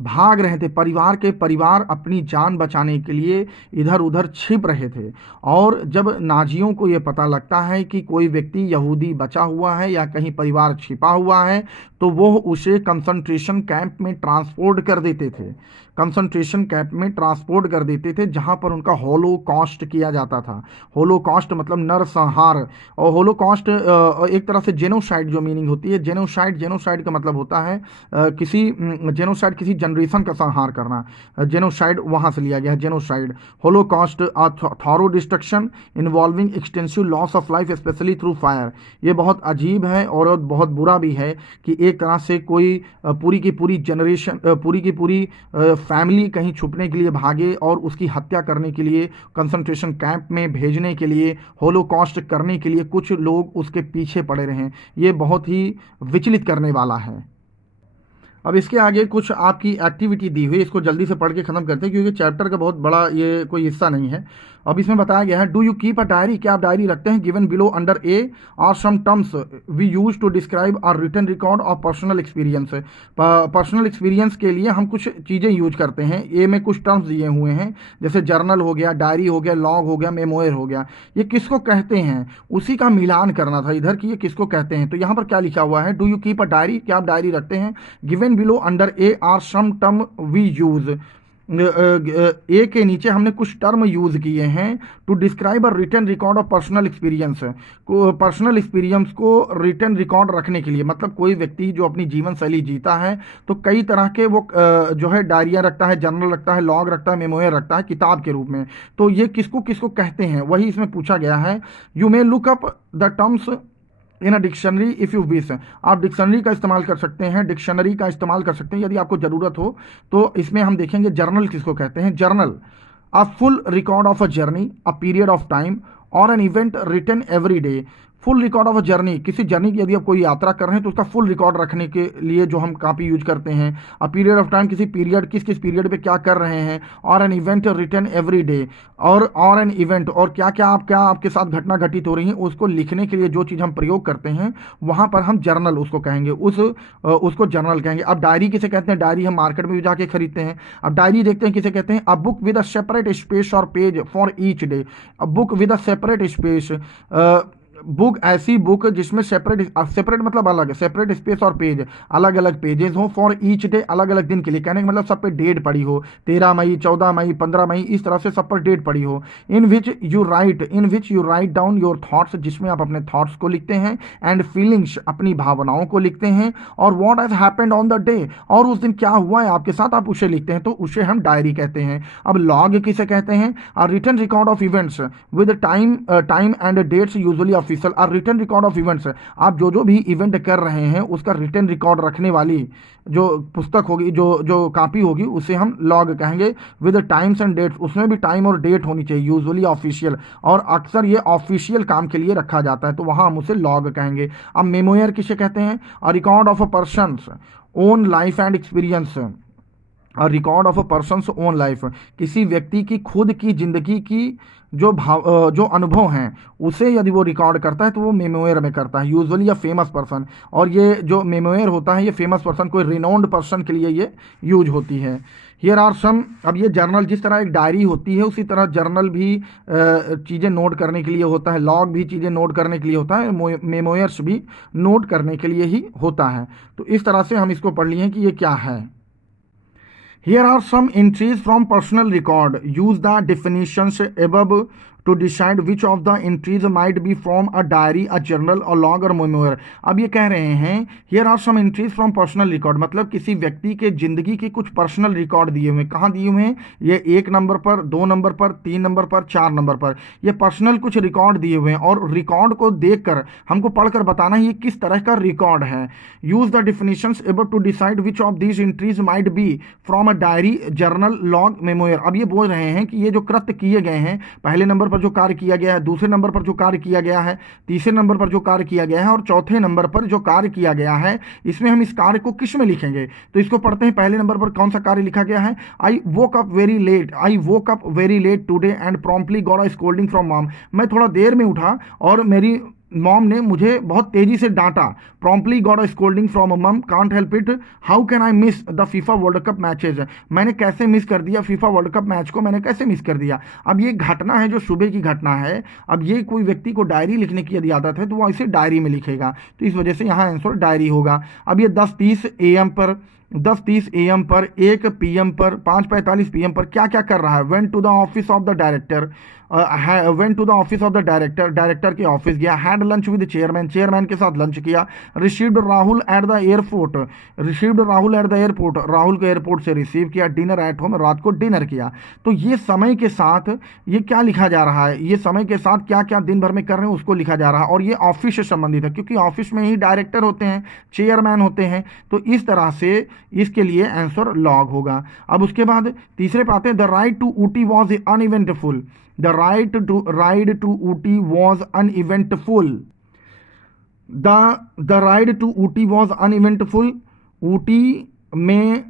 भाग रहे थे, परिवार अपनी जान बचाने के लिए इधर उधर छिप रहे थे। और जब नाजियों को ये पता लगता है कि कोई व्यक्ति यहूदी बचा हुआ है या कहीं परिवार छिपा हुआ है, तो वो उसे कंसंट्रेशन कैंप में ट्रांसपोर्ट कर देते थे, कंसंट्रेशन कैंप में ट्रांसपोर्ट कर देते थे, जहां पर उनका होलोकॉस्ट किया जाता था। होलोकॉस्ट मतलब नरसंहार। और होलोकॉस्ट एक तरह से जेनोसाइड जो मीनिंग होती है, जेनोसाइड का मतलब होता है किसी जेनोसाइड किसी जनरेशन का संहार करना। जेनोसाइड वहां से लिया गया है, genocide. Holocaust thorough destruction involving extensive loss of life specially through fire. ये बहुत अजीब है और बहुत बुरा भी है कि एक तरह से कोई पूरी की पूरी जनरेशन, पूरी की पूरी फैमिली कहीं छुपने के लिए भागे और उसकी हत्या करने के लिए, कंसंट्रेशन कैंप में भेजने के लिए, होलोकॉस्ट करने के लिए कुछ लोग उसके पीछे पड़े रहे। ये बहुत ही विचलित करने वाला है। अब इसके आगे कुछ आपकी एक्टिविटी दी हुई, इसको जल्दी से पढ़ के ख़त्म करते हैं क्योंकि चैप्टर का बहुत बड़ा ये कोई हिस्सा नहीं है। अब इसमें बताया गया है, do you keep a diary, क्या आप डायरी रखते हैं? Given below under A are some terms we use to describe our written record of personal experience. Personal experience के लिए हम कुछ चीज़ें यूज करते हैं। ए में कुछ टर्म्स दिए हुए हैं, जैसे जर्नल हो गया, डायरी हो गया, लॉग हो गया, मेमोयर हो गया। ये किसको कहते हैं उसी का मिलान करना था इधर कि ये किसको कहते हैं। तो यहाँ पर क्या लिखा हुआ है, do you keep a diary, क्या आप डायरी रखते हैं? Given below under A are some term we use. A के नीचे हमने कुछ टर्म यूज किए हैं to describe a written record of personal experience. Personal experience को रिटन रिकॉर्ड रखने के लिए, मतलब कोई व्यक्ति जो अपनी जीवन शैली जीता है तो कई तरह के वो जो है डायरियाँ रखता है, जर्नल रखता है, लॉग रखता है, मेमोयर रखता है किताब के रूप में। तो ये किसको किसको कहते हैं वही इसमें पूछा गया है। You may look up the terms in a dictionary if you wish. आप डिक्शनरी का इस्तेमाल कर सकते हैं, डिक्शनरी का इस्तेमाल कर सकते हैं यदि आपको ज़रूरत हो। तो इसमें हम देखेंगे जर्नल किसको कहते हैं। Journal, a full record of a journey, a period of time और an event written every day. Full record of a journey, किसी जर्नी की यदि आप कोई यात्रा कर रहे हैं तो उसका फुल रिकॉर्ड रखने के लिए जो हम कापी यूज करते हैं। अ पीरियड ऑफ टाइम, किसी पीरियड, किस किस पीरियड पे क्या कर रहे हैं। और an event written every day, और एन इवेंट, और क्या क्या आपके साथ घटना घटित हो रही है उसको लिखने के लिए जो चीज़ हम प्रयोग करते हैं वहाँ पर हम जर्नल उसको कहेंगे, उसको जर्नल कहेंगे। अब डायरी किसे कहते हैं? डायरी हम मार्केट में भी जाके खरीदते हैं। अब डायरी देखते हैं किसे कहते हैं। A book with a separate space और page for each day. A book with a separate space, book ऐसी बुक जिसमें सेपरेट मतलब अलग, सेपरेट स्पेस और पेज, अलग अलग पेजेस हो, फॉर ईच डे, अलग अलग दिन के लिए। कहने का मतलब सब पे डेट पड़ी हो, 13 मई, 14 मई, 15 मई, इस तरह से सब पर डेट पड़ी हो। In which you write down your thoughts, जिसमें आप अपने थॉट्स को लिखते हैं, एंड फीलिंग्स, अपनी भावनाओं को लिखते हैं, और what has happened on the day, और उस दिन क्या हुआ है आपके साथ आप उसे लिखते हैं, तो उसे हम डायरी कहते हैं। अब लॉग किसे कहते हैं? A written record of events with time and dates usually official. और रिटन रिकॉर्ड ऑफ इवेंट्स, आप जो भी इवेंट कर रहे हैं उसका रिटन रिकॉर्ड रखने वाली जो पुस्तक होगी, जो कापी होगी, उसे हम लॉग कहेंगे। विद टाइम्स एंड डेट्स, उसमें भी टाइम और डेट होनी चाहिए, यूजुअली ऑफिशियल, और अक्सर ये ऑफिशियल काम के लिए रखा जाता है तो वहाँ हम उसे लॉग कहेंगे। अब मेमोयर किसे कहते हैं? A record of a person's own life and experience. और record of a person's own life, किसी व्यक्ति की खुद की जिंदगी की जो अनुभव हैं उसे यदि वो रिकॉर्ड करता है तो वो मेमोयर में करता है, यूजुअली अ फेमस पर्सन। और ये जो मेमोयर होता है ये फेमस पर्सन, कोई रिनाउंड पर्सन के लिए ये यूज होती है। हियर आर सम, अब ये जर्नल जिस तरह एक डायरी होती है उसी तरह जर्नल भी चीज़ें नोट करने के लिए होता है, लॉग भी चीज़ें नोट करने के लिए होता है, मेमोयर्स भी नोट करने के लिए ही होता है। तो इस तरह से हम इसको पढ़ लिए कि ये क्या है। Here are some entries from personal record. Use the definitions above to decide which of the entries might be from a diary, a journal, a log or memoir. अब ये कह रहे हैं here are some entries from personal record, मतलब किसी व्यक्ति के जिंदगी के कुछ पर्सनल रिकॉर्ड दिए हुए हैं। कहाँ दिए हुए हैं? ये 1 नंबर पर, 2 नंबर पर, 3 नंबर पर, 4 नंबर पर, ये पर्सनल कुछ रिकॉर्ड दिए हुए हैं और रिकॉर्ड को देखकर हमको पढ़कर बताना है ये किस तरह का रिकॉर्ड है। Use the definitions above to decide which of these entries might be from a diary, journal, log, memoir. अब ये बोल रहे हैं कि ये जो कृत्य किए गए हैं, पहले नंबर पर जो कार्य किया गया है, दूसरे नंबर पर जो कार्य किया गया है, तीसरे नंबर पर जो कार्य किया गया है और चौथे नंबर पर जो कार्य किया गया है, इसमें हम इस कार्य को किस में लिखेंगे? तो इसको पढ़ते हैं। पहले नंबर पर कौन सा कार्य लिखा गया है? I woke up very late today and promptly got a scolding from mom. मैं थोड़ा देर में उठा और मेरी मॉम ने मुझे बहुत तेजी से डांटा। Promptly got a scolding from a mum, can't help it, how can I miss the FIFA world cup matches. मैंने कैसे मिस कर दिया फीफा वर्ल्ड कप मैच को, मैंने कैसे मिस कर दिया। अब ये घटना है जो सुबह की घटना है। अब ये कोई व्यक्ति को डायरी लिखने की यदि आदत है तो वो इसे डायरी में लिखेगा, तो इस वजह से यहाँ आंसर डायरी होगा। अब ये 10:30 AM पर 10:30 AM पर 1 PM पर 5:45 PM पर क्या क्या कर रहा है। Went to the office of the director, went to the office of the director, director के ऑफिस गया। Had lunch with chairman, chairman के साथ लंच किया। Received Rahul at the airport, received Rahul at the airport, Rahul को एयरपोर्ट से receive किया। Dinner at home, रात को डिनर किया। तो ये समय के साथ ये क्या लिखा जा रहा है, ये समय के साथ क्या क्या दिन भर में कर रहे हैं उसको लिखा जा रहा है, और ये ऑफिस से संबंधित है क्योंकि ऑफिस में ही डायरेक्टर होते हैं, चेयरमैन होते हैं। तो इस तरह से इसके लिए आंसर लॉग होगा। अब उसके बाद तीसरे पे आते हैं, the ride to Ooty was uneventful, the ride to Ooty was uneventful, the ride to Ooty was uneventful. Ooty में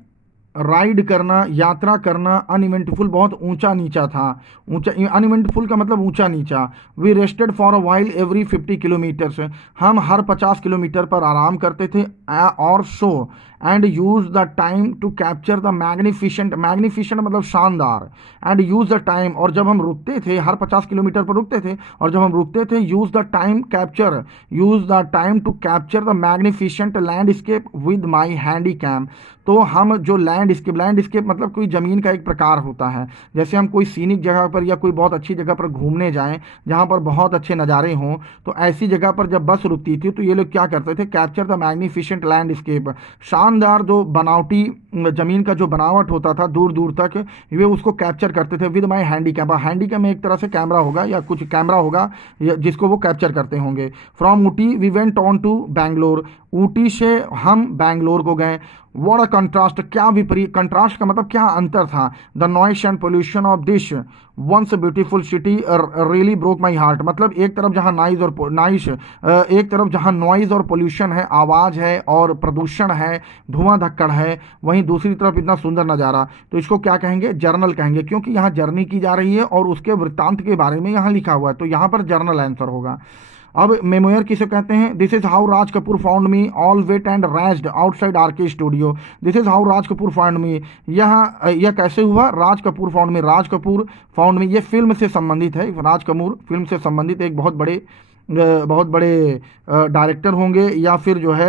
राइड करना, यात्रा करना, अनइवेंटफुल बहुत ऊंचा नीचा था। ऊंचा, अनइवेंटफुल का मतलब ऊंचा नीचा। We rested for a while every 50 kilometres, हम हर 50 किलोमीटर पर आराम करते थे। और so and use the time to capture the magnificent, magnificent मतलब शानदार, एंड यूज द टाइम, और जब हम रुकते थे हर 50 किलोमीटर पर रुकते थे, और जब हम रुकते थे use the time capture, use the time to capture the magnificent landscape with my handy cam. तो हम जो लैंडस्केप मतलब कोई ज़मीन का एक प्रकार होता है। जैसे हम कोई सीनिक जगह पर या कोई बहुत अच्छी जगह पर घूमने जाएं जहाँ पर बहुत अच्छे नज़ारे हों, तो ऐसी जगह पर जब बस रुकती थी तो ये लोग क्या करते थे, कैप्चर द मैग्निफिशेंट लैंडस्केप, शानदार जो बनावटी ज़मीन का जो बनावट होता था दूर दूर तक, वे उसको कैप्चर करते थे with my handy cam. Handy cam एक तरह से कैमरा होगा या कुछ कैमरा होगा जिसको वो कैप्चर करते होंगे। From Ooty we went on to Bangalore, Ooty से हम बैंगलोर को गए। व्हाट अ कंट्रास्ट, क्या विपरीत, कंट्रास्ट का मतलब क्या अंतर था। The noise and pollution of this once beautiful city really broke my heart, मतलब एक तरफ जहाँ एक तरफ जहाँ नॉइज और पोल्यूशन है, आवाज़ है और प्रदूषण है, धुआं धक्कड़ है, वहीं दूसरी तरफ इतना सुंदर नज़ारा। तो इसको क्या कहेंगे, जर्नल कहेंगे, क्योंकि यहाँ जर्नी की जा रही है और उसके वृत्तांत के बारे में यहाँ लिखा हुआ है, तो यहाँ पर जर्नल आंसर होगा। अब मेमोयर किसे कहते हैं, this is how Raj Kapoor found me all wet and raised outside RK studio, this is how Raj Kapoor found me, यह कैसे हुआ, Raj Kapoor found me, Raj Kapoor found me, ये फिल्म से संबंधित है, राज कपूर फिल्म से संबंधित एक बहुत बड़े डायरेक्टर होंगे या फिर जो है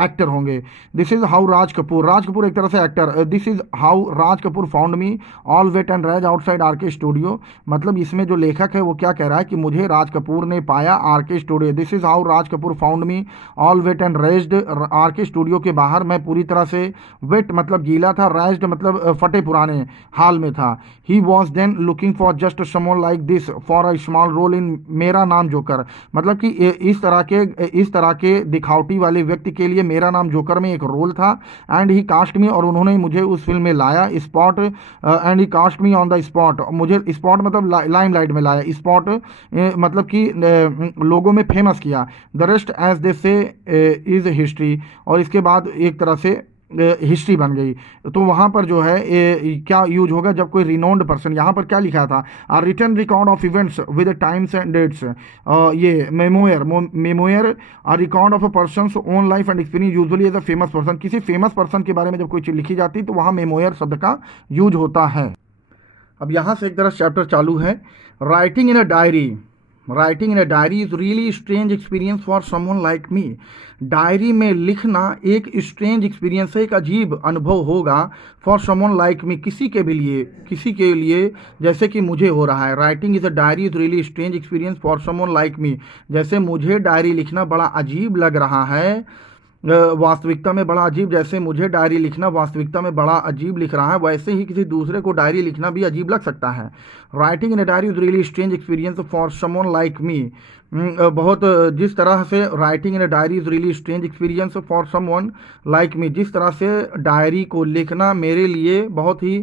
एक्टर होंगे। This is how Raj Kapoor एक तरह से actor, this is how Raj Kapoor found me all wet and raise outside RK studio, मतलब इसमें जो लेखक है वो क्या कह रहा है कि मुझे राज कपूर ने पाया RK studio. This is how Raj Kapoor found me all wet and raised, RK studio के बाहर मैं पूरी तरह से वेट मतलब गीला था, रेज्ड मतलब फटे पुराने हाल में था। He was then looking for just someone like this for a small role in Mera Naam joker, मतलब कि इस तरह के दिखावटी वाले व्यक्ति के लिए मेरा नाम जोकर में एक रोल था। एंड ही कास्ट मी, और उन्होंने मुझे उस फिल्म में लाया। Spot, and he cast me on the spot, मुझे स्पॉट मतलब लाइमलाइट में लाया, स्पॉट मतलब कि लोगों में फेमस किया। द रेस्ट एज दे से इज हिस्ट्री, और इसके बाद एक तरह से हिस्ट्री बन गई। तो वहाँ पर जो है क्या यूज होगा जब कोई रिनोन्ड पर्सन, यहाँ पर क्या लिखा था, a written record of events with times and dates, ये memoir a record of a person own life and experience usually as a famous person, किसी फेमस पर्सन के बारे में जब कोई चीज़ लिखी जाती है तो वहाँ मेमोयर शब्द का यूज होता है। अब यहाँ से एक तरह चैप्टर चालू है, writing in a diary. Writing in a diary is really strange experience for someone like me, diary में लिखना एक स्ट्रेंज एक्सपीरियंस है, एक अजीब अनुभव होगा फॉर समवन लाइक मी, किसी के लिए जैसे कि मुझे हो रहा है। Writing is a diary is really strange experience for someone like me, जैसे मुझे डायरी लिखना बड़ा अजीब लग रहा है, वास्तविकता में बड़ा अजीब, जैसे मुझे डायरी लिखना वास्तविकता में बड़ा अजीब लिख रहा है, वैसे ही किसी दूसरे को डायरी लिखना भी अजीब लग सकता है। Writing in a diary is really strange experience for someone like me, बहुत जिस तरह से writing in a diary is really strange experience for someone like me, जिस तरह से डायरी को लिखना मेरे लिए बहुत ही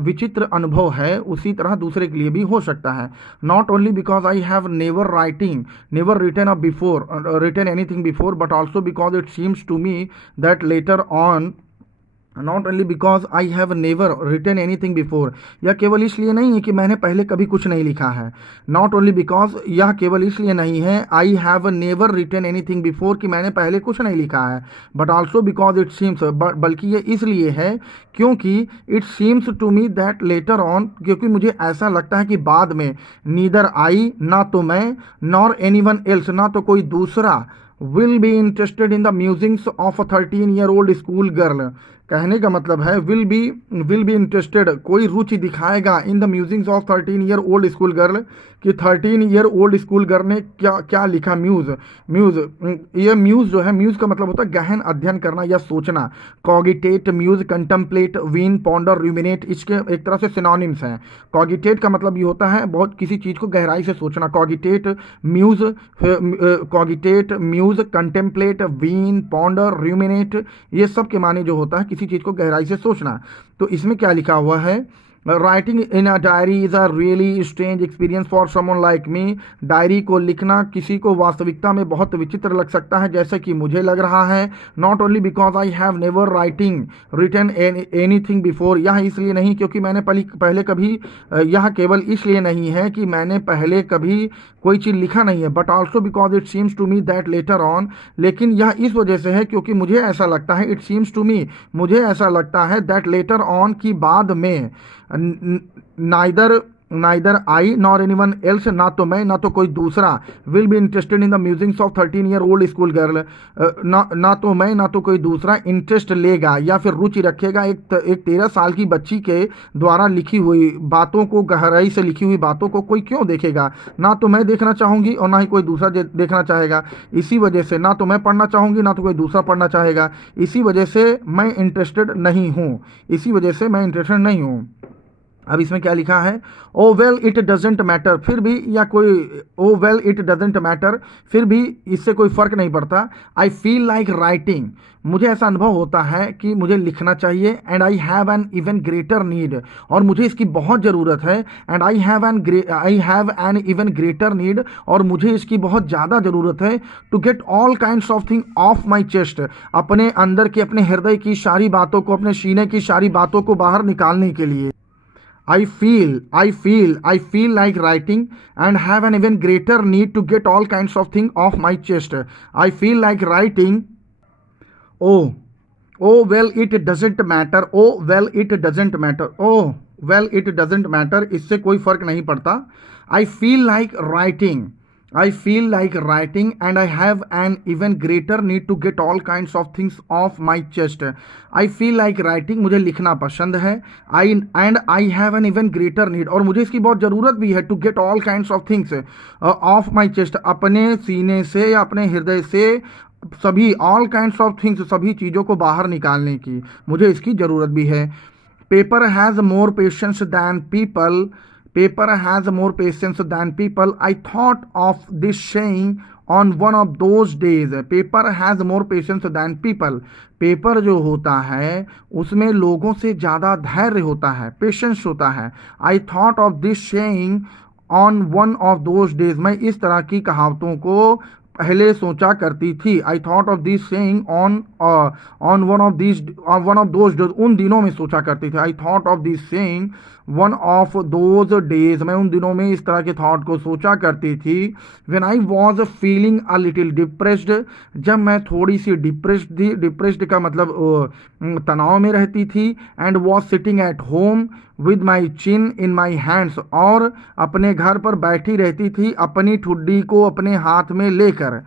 विचित्र अनुभव है, उसी तरह दूसरे के लिए भी हो सकता है। Not only because I have never written anything before, but also because it seems to me that later on not only because I have never written anything before, यह केवल इसलिए नहीं है कि मैंने पहले कभी कुछ नहीं लिखा है। नॉट ओनली बिकॉज, यह केवल इसलिए नहीं है, I have never written anything before, कि मैंने पहले कुछ नहीं लिखा है। But also because it seems, बल्कि ये इसलिए है क्योंकि it seems to me that later on, क्योंकि मुझे ऐसा लगता है कि बाद में, नीदर आई, ना तो मैं, नॉर एनी वन एल्स, ना तो कोई दूसरा, will be interested in the musings of a 13-year-old school girl. कहने का मतलब है विल बी इंटरेस्टेड, कोई रुचि दिखाएगा in the musings of 13-year-old school girl, कि 13-year-old स्कूल गर्ल ने क्या क्या लिखा। म्यूज, ये म्यूज जो है, म्यूज का मतलब होता है गहन अध्ययन करना या सोचना। Cogitate, muse, contemplate, ween, ponder, ruminate, इसके एक तरह से सिनोनिम्स हैं। कॉगिटेट का मतलब ये होता है बहुत किसी चीज़ को गहराई से सोचना। Cogitate, muse, contemplate, ween, ponder, ruminate, ये सब के माने जो होता है किसी चीज़ को गहराई से सोचना। तो इसमें क्या लिखा हुआ है, writing in a diary is a really strange experience for someone like me. Diary को लिखना किसी को वास्तविकता में बहुत विचित्र लग सकता है, जैसे कि मुझे लग रहा है। Not only because I have never written anything before, यह इसलिए नहीं क्योंकि मैंने पहले कभी, यह केवल इसलिए नहीं है कि मैंने पहले कभी कोई चीज़ लिखा नहीं है। But also because it seems to me that later on, लेकिन यह इस वजह से है क्योंकि मुझे ऐसा लगता है, इट सीम्स टू मी, मुझे ऐसा लगता है, दैट लेटर ऑन, की बाद में, neither I nor anyone else, ना तो मैं ना तो कोई दूसरा, will be interested in the musings of 13-year-old school girl, ना तो मैं ना तो कोई दूसरा इंटरेस्ट लेगा या फिर रुचि रखेगा एक 13 साल की बच्ची के द्वारा लिखी हुई बातों को, गहराई से लिखी हुई बातों को कोई क्यों देखेगा। ना तो मैं देखना चाहूँगी और ना ही कोई दूसरा देखना चाहेगा। इसी वजह से ना तो मैं पढ़ना चाहूँगी ना तो कोई दूसरा पढ़ना चाहेगा। इसी वजह से मैं इंटरेस्टेड नहीं हूँ, इसी वजह से मैं इंटरेस्टेड नहीं हूँ। अब इसमें क्या लिखा है, ओ वेल इट डजेंट मैटर, फिर भी, या कोई, ओ वेल इट डजेंट मैटर, फिर भी इससे कोई फ़र्क नहीं पड़ता। आई फील लाइक राइटिंग, मुझे ऐसा अनुभव होता है कि मुझे लिखना चाहिए। And I have an even greater need, और मुझे इसकी बहुत ज़रूरत है। And I have an even greater need, और मुझे इसकी बहुत ज़्यादा ज़रूरत है। To get all kinds of thing off my chest, अपने अंदर की, अपने हृदय की सारी बातों को, अपने सीने की सारी बातों को बाहर निकालने के लिए। I feel like writing and have an even greater need to get all kinds of things off my chest. I feel like writing. Oh well, it doesn't matter. Oh well, it doesn't matter. Oh well, it doesn't matter. इससे कोई फर्क नहीं पड़ता। I feel like writing. And I have an even greater need to get all kinds of things off my chest. I feel like writing, मुझे लिखना पसंद है। I have an even greater need, और मुझे इसकी बहुत ज़रूरत भी है। to get all kinds of things off my chest, अपने सीने से या अपने हृदय से सभी, all kinds of things, सभी चीज़ों को बाहर निकालने की मुझे इसकी ज़रूरत भी है। Paper has more patience than people. I thought of this saying on one of those days. Paper has more patience than people. Paper जो होता है उसमें लोगों से ज़्यादा धैर्य होता है, पेशेंस होता है। आई thought of this saying on one of those days, मैं इस तरह की कहावतों को पहले सोचा करती थी। आई thought of this saying on one of those days, उन दिनों में सोचा करती थी। आई thought of this saying one of those days, मैं उन दिनों में इस तरह के थॉट को सोचा करती थी। When I was feeling a little depressed, जब मैं थोड़ी सी डिप्रेस्ड थी, डिप्रेस्ड का मतलब तनाव में रहती थी। And was sitting at home with my chin in my hands, और अपने घर पर बैठी रहती थी अपनी ठुड्डी को अपने हाथ में लेकर,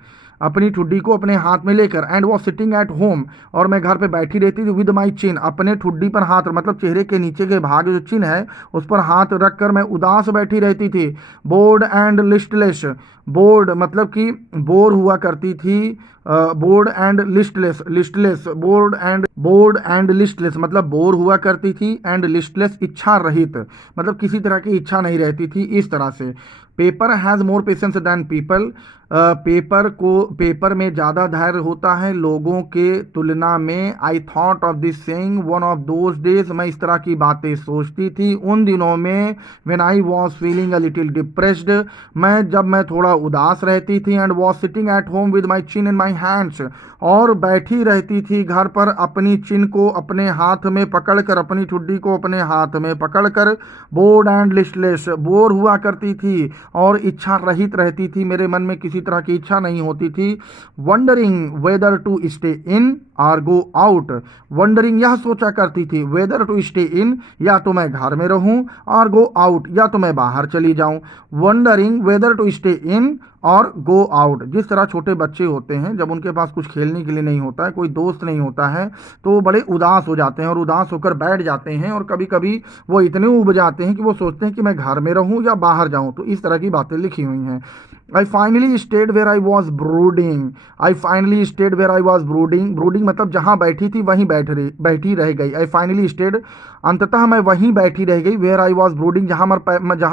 एंड वो सिटिंग एट होम, और मैं घर पे बैठी रहती थी विद माई चिन, अपने ठुड्डी पर हाथ, मतलब चेहरे के नीचे के भाग जो चिन है उस पर हाथ रखकर मैं उदास बैठी रहती थी। बोर्ड एंड लिस्टलेस, बोर्ड मतलब कि बोर हुआ करती थी, बोर्ड एंड लिस्टलेस मतलब बोर हुआ करती थी। एंड लिस्टलेस इच्छा रहित, मतलब किसी तरह की इच्छा नहीं रहती थी, इस तरह से। Paper has more patience than people, paper में ज़्यादा धैर्य होता है लोगों के तुलना में। I thought of this saying one of those days, मैं इस तरह की बातें सोचती थी उन दिनों में। When I was feeling a little depressed, जब मैं थोड़ा उदास रहती थी। And was sitting at home with my chin in my hands, और बैठी रहती थी घर पर अपनी अपनी चिन को अपने हाथ में पकड़कर, अपनी ठुड्डी को अपने हाथ में पकड़कर, बोर्ड एंड लिस्टलेस, बोर हुआ करती थी और इच्छा रहित रहती थी, मेरे मन में किसी तरह की इच्छा नहीं होती थी। Wondering whether to stay in or go out, wondering यह सोचा करती थी, वेदर टू स्टे इन या तो मैं घर में रहूं, और गो आउट या तो मैं बाहर चली जाऊं। Wondering whether to stay in or go out, जिस तरह छोटे बच्चे होते हैं जब उनके पास कुछ खेलने के लिए नहीं होता है, कोई दोस्त नहीं होता है, तो वो बड़े उदास हो जाते हैं और उदास होकर बैठ जाते हैं, और कभी कभी वो इतने ऊब जाते हैं कि वो सोचते हैं कि मैं घर में रहूं या बाहर जाऊं। तो इस तरह की बातें लिखी हुई हैं। I finally stayed where I was brooding. I finally stayed where I was brooding. Brooding मतलब जहाँ बैठी थी वहीं बैठी रह गई। I finally stayed, अंततः मैं वहीं बैठी रह गई। Where I was brooding, जहाँ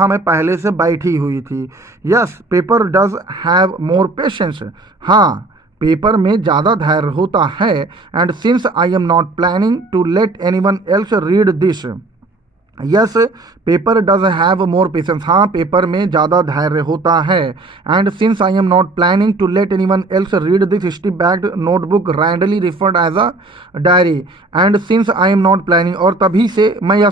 मैं पहले से बैठी हुई थी। Yes, paper does have more patience. हाँ, पेपर में ज़्यादा धैर्य होता है। And since I am not planning to let anyone else read this, yes paper does have more patience, हाँ पेपर में ज़्यादा धैर्य होता है। And since I am not planning to let anyone else read this stiff backed notebook grandly referred as a diary, and since I am not planning, और तभी से मैं यह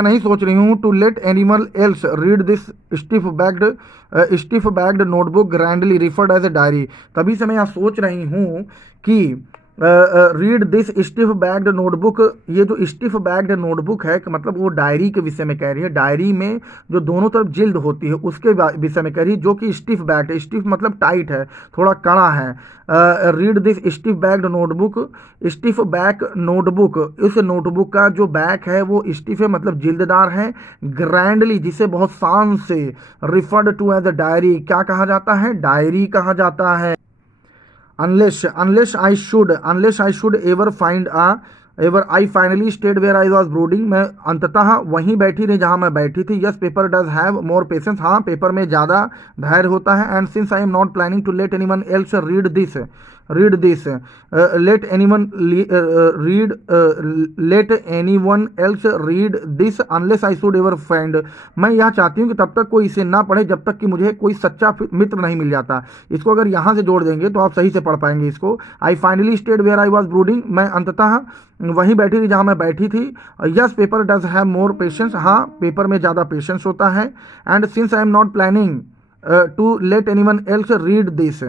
नहीं सोच रही हूँ to let anyone else read this stiff backed notebook grandly referred as a diary, तभी से मैं यह सोच रही हूँ कि read this stiff backed notebook, ये जो स्टिफ बैग्ड नोटबुक है मतलब वो डायरी के विषय में कह रही है। डायरी में जो दोनों तरफ जिल्द होती है उसके विषय में कह रही है, जो कि स्टिफ बैग्ड, स्टिफ मतलब टाइट है, थोड़ा कड़ा है। Read this stiff backed notebook, stiff back notebook, इस नोटबुक का जो बैक है वो स्टिफ है मतलब जिल्ददार है। ग्रैंडली, जिसे बहुत शान से, referred to as a diary, क्या कहा जाता है? डायरी कहा जाता है। unless I should ever I finally stayed where I was brooding, मैं अंततः वहीं बैठी रही जहाँ मैं बैठी थी। Yes, paper does have more patience, हाँ पेपर में ज़्यादा धैर्य होता है। And since I am not planning to let anyone else read this, let anyone else read this unless I should ever find, मैं यह चाहती हूँ कि तब तक कोई इसे ना पढ़े जब तक कि मुझे कोई सच्चा मित्र नहीं मिल जाता। इसको अगर यहाँ से जोड़ देंगे तो आप सही से पढ़ पाएंगे इसको। I finally stayed where I was brooding, मैं अंततः वहीं बैठी थी जहाँ मैं बैठी थी। Yes paper does have more patience, हाँ पेपर में ज़्यादा पेशेंस होता है। And since I am not planning to let anyone else read this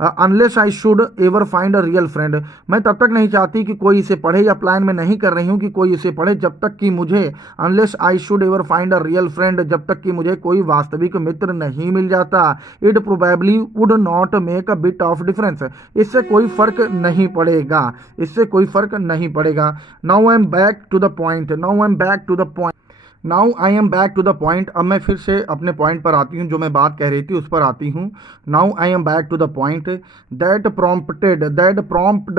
unless I should ever find a real friend, मैं तब तक नहीं चाहती कि कोई इसे पढ़े, या प्लान में नहीं कर रही हूँ कि कोई इसे पढ़े जब तक कि मुझे, unless I should ever find a real friend, जब तक कि मुझे कोई वास्तविक मित्र नहीं मिल जाता। It probably would not make a bit of difference, इससे कोई फर्क नहीं पड़ेगा, इससे कोई फर्क नहीं पड़ेगा। Now I am back to the point, now I am back to the point, अब मैं फिर से अपने पॉइंट पर आती हूँ, जो मैं बात कह रही थी उस पर आती हूँ। Now I am back to the point, that prompted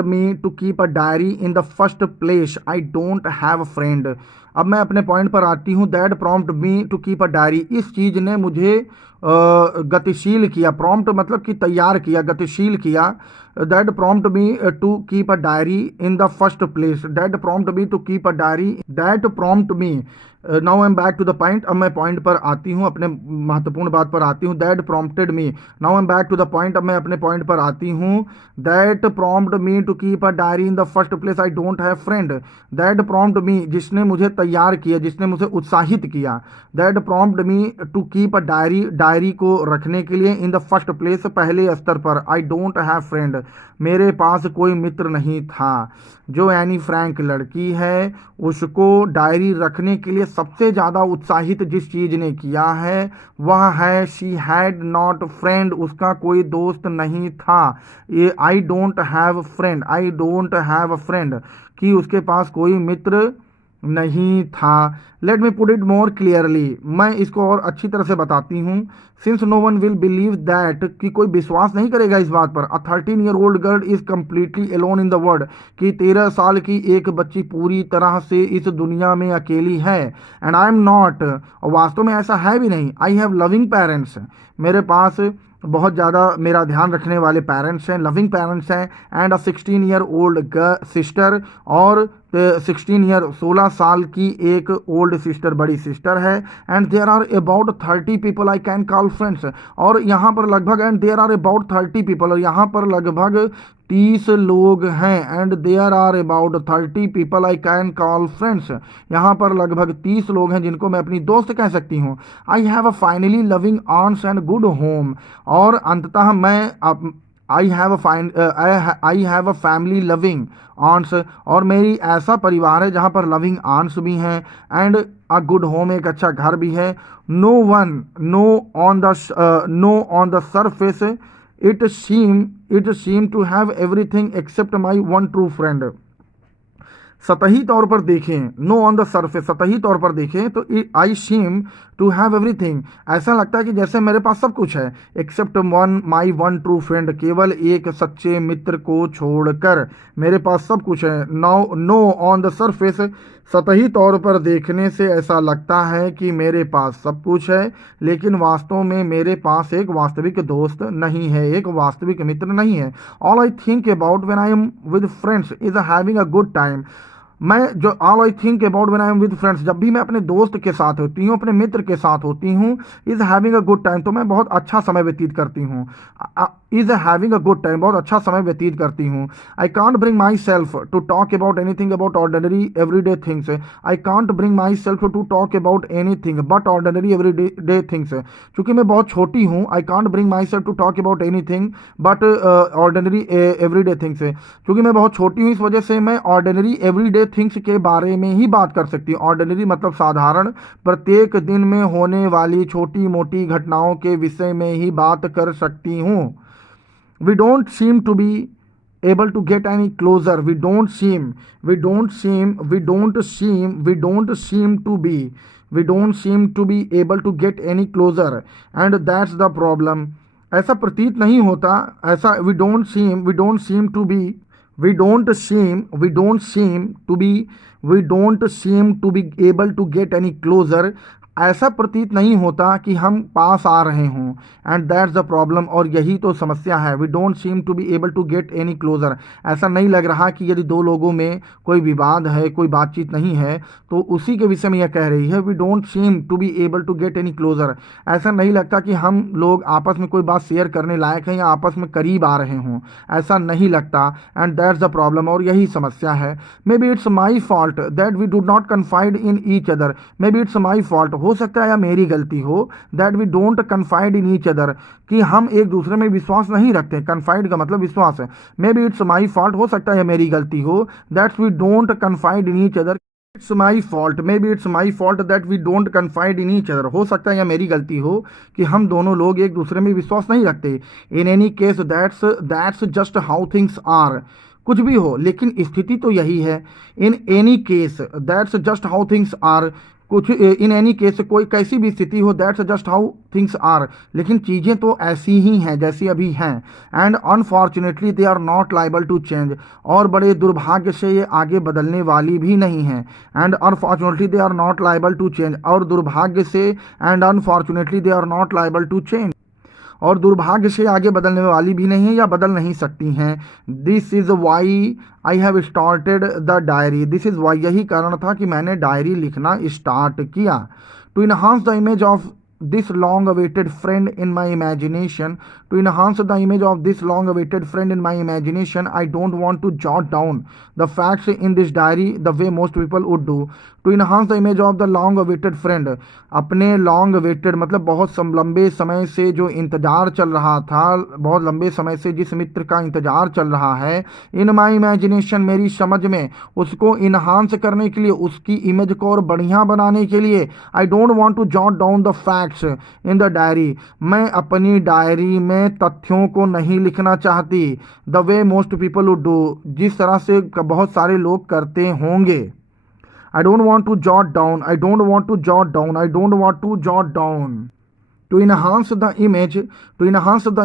me to keep a diary in the first place, I don't have a friend. अब मैं अपने पॉइंट पर आती हूँ। That prompt me to keep a diary, इस चीज़ ने मुझे गतिशील किया, प्रॉम्प्ट मतलब कि तैयार किया, गतिशील किया। That prompt me to keep a diary in the first place, that prompt me to keep a diary, that prompt me, now I am back to the point, अब मैं पॉइंट पर आती हूँ, अपने महत्वपूर्ण बात पर आती हूँ। That prompted me, now I am back to the point, अब मैं अपने पॉइंट पर आती हूँ। That prompt me to keep a diary in the first place, I don't have friend. That prompt me, जिसने मुझे तैयार किया, जिसने मुझे उत्साहित किया। That prompt me to keep a diary, diary को रखने के लिए, इन द फर्स्ट प्लेस, पहले स्तर पर। आई डोंट हैव फ्रेंड, मेरे पास कोई मित्र नहीं था। जो एनी फ्रैंक लड़की है, उसको डायरी रखने के लिए सबसे ज़्यादा उत्साहित जिस चीज़ ने किया है वह है शी हैड नॉट फ्रेंड, उसका कोई दोस्त नहीं था। ये I don't have friend, I don't have friend, कि उसके पास कोई मित्र नहीं था। Let me put it more clearly, मैं इसको और अच्छी तरह से बताती हूँ। Since no one will believe that, कि कोई विश्वास नहीं करेगा इस बात पर। A 13-year-old girl is completely alone in the world, कि 13 साल की एक बच्ची पूरी तरह से इस दुनिया में अकेली है। एंड आई एम नॉट, और वास्तव में ऐसा है भी नहीं। आई हैव लविंग पेरेंट्स, मेरे पास बहुत ज़्यादा मेरा ध्यान रखने वाले पेरेंट्स हैं, लविंग पेरेंट्स हैं। एंड अ 16-year-old सिस्टर, और 16 ईयर 16 साल की एक ओल्ड सिस्टर बड़ी सिस्टर है। And there are about 30 people I can call friends, और यहाँ पर लगभग and there are about 30 people, और यहाँ पर लगभग 30 लोग हैं। And there are about 30 people I can call friends, यहाँ पर लगभग 30 लोग हैं जिनको मैं अपनी दोस्त कह सकती हूँ। I have a finally loving aunts and good home, और अंततः मैं I have a family loving aunts, और मेरी ऐसा परिवार है जहाँ पर लविंग आंट्स भी हैं एंड अ गुड होम, एक अच्छा घर भी है। No one know on the surface it seem to have everything except my one true friend. सतही तौर पर देखें, नो ऑन द सरफेस, सतही तौर पर देखें तो आई सीम टू हैव एवरीथिंग, ऐसा लगता है कि जैसे मेरे पास सब कुछ है, except my one true friend, केवल एक सच्चे मित्र को छोड़कर मेरे पास सब कुछ है। नो ऑन द सरफेस, सतही तौर पर देखने से ऐसा लगता है कि मेरे पास सब कुछ है, लेकिन वास्तव में मेरे पास एक वास्तविक दोस्त नहीं है, एक वास्तविक मित्र नहीं है। All I think about when I am with friends is having a good time, मैं जो all I think about when I am with friends, जब भी मैं अपने दोस्त के साथ होती हूँ, अपने मित्र के साथ होती हूँ, is having a good time, तो मैं बहुत अच्छा समय व्यतीत करती हूँ। Is having a good time, बहुत अच्छा समय व्यतीत करती हूँ। I can't bring myself to talk about anything about ordinary everyday things, I can't bring myself to talk about anything but ordinary everyday things, चूँकि मैं बहुत छोटी हूँ, I can't bring myself to talk about anything but ordinary everyday things, चूँकि मैं बहुत छोटी हूँ इस वजह से मैं ऑर्डिनरी एवरीडे थिंग्स के बारे में ही बात कर सकती हूँ। ऑर्डिनरी मतलब साधारण, प्रत्येक दिन में होने वाली छोटी मोटी घटनाओं के विषय में ही बात कर सकती हूँ। We don't seem to be able to get any closer, we don't seem to be able to get any closer, and that's the problem, ऐसा प्रतीत नहीं होता, ऐसा we don't seem to be able to get any closer, ऐसा प्रतीत नहीं होता कि हम पास आ रहे हों। एंड दैट्स द प्रॉब्लम, और यही तो समस्या है। We don't seem to be able to get any closer, ऐसा नहीं लग रहा कि यदि दो लोगों में कोई विवाद है, कोई बातचीत नहीं है, तो उसी के विषय में यह कह रही है। We don't seem to be able to get any closer, ऐसा नहीं लगता कि हम लोग आपस में कोई बात शेयर करने लायक हैं या आपस में करीब आ रहे हों, ऐसा नहीं लगता। एंड दैट्स द प्रॉब्लम, और यही समस्या है। Maybe it's my fault that we do not confide in each other, maybe it's my fault, हो सकता है या मेरी गलती हो, that we don't confide in each other, कि हम एक दूसरे में विश्वास नहीं रखते। कन्फाइड का मतलब विश्वास है। Maybe it's my fault, हो सकता है या मेरी गलती हो, that we don't confide in each other. It's my fault, maybe it's my fault that we don't confide in each other, हो सकता है या मेरी गलती हो कि हम दोनों लोग एक दूसरे में विश्वास नहीं रखते। In any case that's just how things are, कुछ भी हो लेकिन स्थिति तो यही है। In any case that's just how things are, कुछ इन एनी केस कोई कैसी भी स्थिति हो, that's just how things are, लेकिन चीज़ें तो ऐसी ही हैं जैसी अभी हैं। And unfortunately they are not liable to change, और बड़े दुर्भाग्य से ये आगे बदलने वाली भी नहीं हैं। And unfortunately they are not liable to change, और दुर्भाग्य से and unfortunately they are not liable to change, और दुर्भाग्य से आगे बदलने वाली भी नहीं है या बदल नहीं सकती हैं। This is why I have started the diary, this is why, यही कारण था कि मैंने डायरी लिखना स्टार्ट किया। To enhance the image of this long awaited friend in my imagination, to enhance the image of this long awaited friend in my imagination, I don't want to jot down the facts in this diary the way most people would do. To enhance the image of the long awaited friend, अपने long awaited मतलब बहुत लंबे समय से जो इंतज़ार चल रहा था, बहुत लंबे समय से जिस मित्र का इंतज़ार चल रहा है, इन माई इमेजिनेशन, मेरी समझ में, उसको इन्हांस करने के लिए, उसकी इमेज को और बढ़िया बनाने के लिए, I don't want to jot down the facts in the diary, मैं अपनी डायरी में तथ्यों को नहीं लिखना चाहती। The way most people would do, जिस तरह से बहुत सारे लोग करते होंगे। I don't want to jot down, I don't want to jot down, I don't want to jot down. to enhance the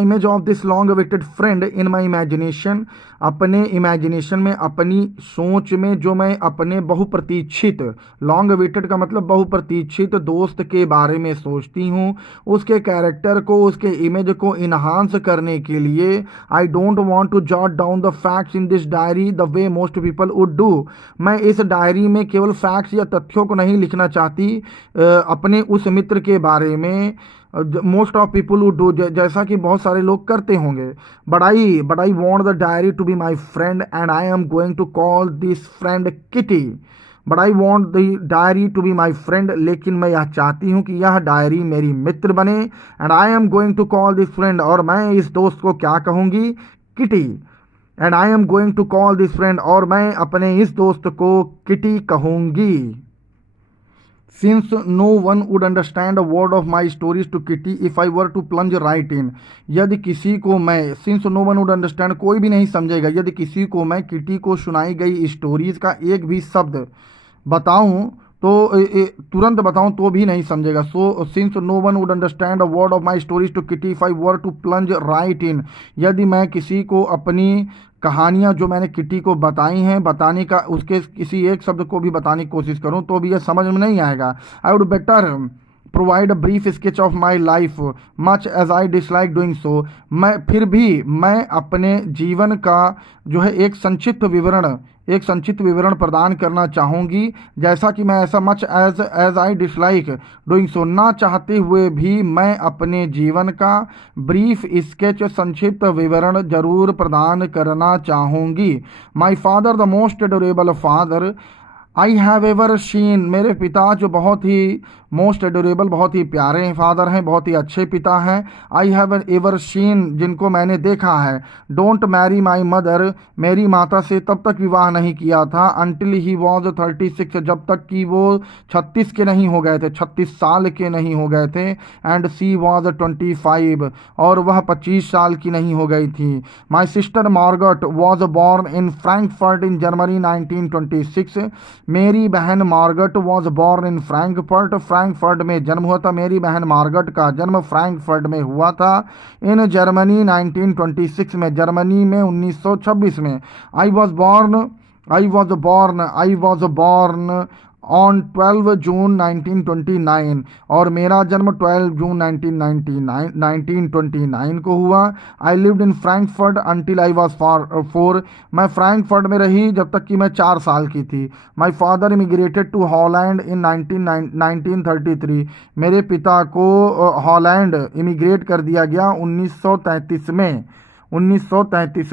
image of this long awaited friend in my imagination, अपने imagination में, अपनी सोच में, जो मैं अपने बहुप्रतीक्षित, long awaited का मतलब बहुप्रतीक्षित दोस्त के बारे में सोचती हूँ, उसके कैरेक्टर को, उसके इमेज को इन्हांस करने के लिए I don't want to jot down the facts in this diary the way most people would do. मैं इस डायरी में केवल फैक्ट्स या तथ्यों को नहीं लिखना चाहती अपने उस मित्र के बारे में, most of people would do, जैसा कि बहुत सारे लोग करते होंगे। But I want the diary to be my friend and I am going to call this friend Kitty. But I want the diary to be my friend, लेकिन मैं यह चाहती हूँ कि यह डायरी मेरी मित्र बने। And I am going to call this friend, और मैं इस दोस्त को क्या कहूँगी? Kitty. And I am going to call this friend, और मैं अपने इस दोस्त को किटी कहूँगी। Since no one would understand a word of my stories to Kitty if I were to plunge right in, यदि किसी को मैं, since no one would understand, कोई भी नहीं समझेगा, यदि किसी को मैं किटी को सुनाई गई स्टोरीज का एक भी शब्द बताऊं तो तुरंत बताऊं तो भी नहीं समझेगा। So since no one would understand a word of my stories to Kitty if I were to plunge right in, यदि मैं किसी को अपनी कहानियाँ जो मैंने किटी को बताई हैं बताने का, उसके किसी एक शब्द को भी बताने की कोशिश करूं तो भी यह समझ में नहीं आएगा। I would better provide a brief sketch of my life much as I dislike doing so, मैं फिर भी मैं अपने जीवन का जो है एक संक्षिप्त विवरण प्रदान करना चाहूँगी, जैसा कि मैं ऐसा much as I dislike doing so, ना चाहते हुए भी मैं अपने जीवन का ब्रीफ स्केच, संक्षिप्त विवरण जरूर प्रदान करना चाहूँगी। My father the most adorable father I have ever seen, मेरे पिता जो बहुत ही मोस्ट एडोरेबल, बहुत ही प्यारे फादर हैं, बहुत ही अच्छे पिता हैं। आई हैव एवर शीन, जिनको मैंने देखा है। डोंट मैरी माई मदर, मेरी माता से तब तक विवाह नहीं किया था, अंटिल ही वॉज 36, जब तक कि वो 36 के नहीं हो गए थे, 36 साल के नहीं हो गए थे। एंड सी वॉज 25, और वह 25 साल की नहीं हो गई थी। My sister Margot was born in Frankfurt in Germany 1926, मेरी बहन Margot was born in Frankfurt में जन्म हुआ था। मेरी बहन मार्गट का जन्म फ्रैंकफर्ट में हुआ था। इन जर्मनी 1926 में, जर्मनी में 1926 में। आई वॉज बॉर्न ऑन 12 जून 1929, और मेरा जन्म 12 जून 1929 को हुआ। I lived in Frankfurt until I was 4, मैं फ्रैंकफर्ट में रही जब तक कि मैं 4 साल की थी। My father immigrated to Holland in 1933, मेरे पिता को हॉलैंड इमिग्रेट कर दिया गया 1933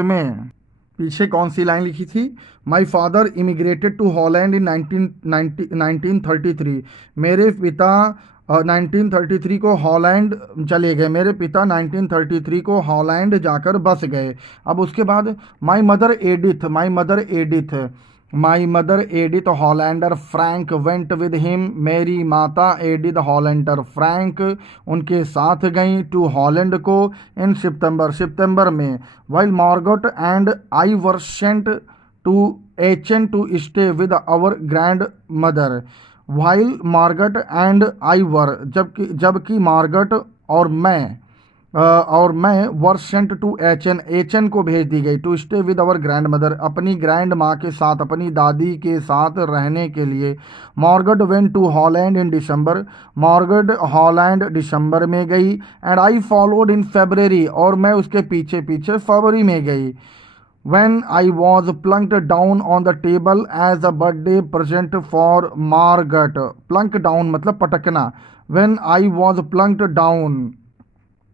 में। पीछे कौन सी लाइन लिखी थी? My father immigrated to Holland in 1933, मेरे पिता 1933 को हॉलैंड चले गए, मेरे पिता 1933 को हॉलैंड जाकर बस गए। अब उसके बाद my mother Edith Hollander Frank went with him, मेरी माता एडिथ हॉलैंडर फ्रैंक उनके साथ गई टू हॉलैंड को इन सितंबर में। While Margot and I were sent to Aachen to stay with our grandmother. While Margot and I were, जबकि मार्गट और मैं वर सेंट टू एचेन को भेज दी गई to stay with our grandmother, अपनी ग्रैंड माँ के साथ, अपनी दादी के साथ रहने के लिए। Margot went to Holland in December, Margot Holland दिसंबर में गई। And I followed in February, और मैं उसके पीछे फरवरी में गई। When I was plunked down on the table as a birthday present for Margaret, plunk down मतलब पटकना। When I was plunked down,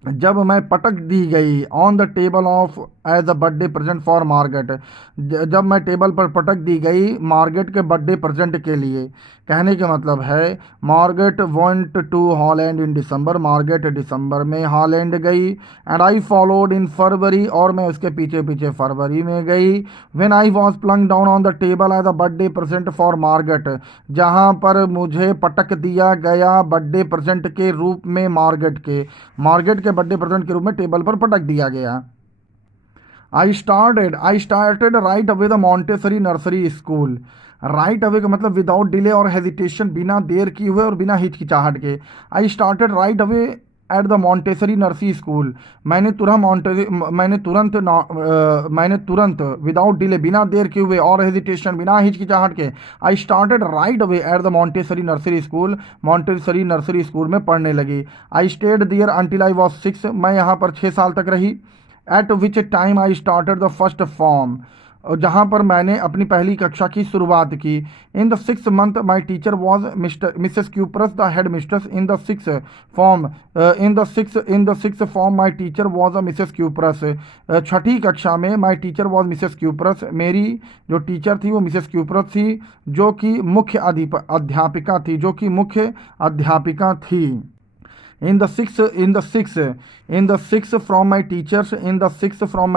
जब मैं पटक दी गई, on the table of as a birthday present for Margot, जब मैं table पर पटक दी गई मार्गेट के बर्थडे प्रेजेंट के लिए। कहने का मतलब है Margot went to Holland in December, Margot दिसंबर में हॉलैंड गई। एंड आई फॉलोड इन फरवरी, और मैं उसके पीछे फरवरी में गई। When I was plunked down on the table as a birthday present for Margot, जहां पर मुझे पटक दिया गया बर्थडे प्रेजेंट के रूप में मार्गेट के बर्थडे प्रेजेंट के रूप में टेबल पर पटक दिया गया। आई started right away the Montessori nursery school. Right away का मतलब विदाउट डिले और हेजिटेशन, बिना देर किए हुए और बिना हिचकिचाहट के। I started right away at the Montessori nursery school. मैंने तुरंत विदाउट डिले, बिना देर के हुए और हेजिटेशन, बिना हिचकिचाहट के, I started right away at the Montessori nursery school, Montessori nursery school में पढ़ने लगी। I stayed there until I was 6, मैं यहाँ पर 6 साल तक रही। At which time I started the first form, जहाँ पर मैंने अपनी पहली कक्षा की शुरुआत की। In the 6th month my teacher was Mrs Kuperus the headmistress in the 6th form. In the six form my teacher was a Mrs cuprous. छठी कक्षा में my teacher was Mrs Kuperus, मेरी जो teacher थी वो Mrs Kuperus थी, जो कि मुख्य अध्यापिका थी। In the six from my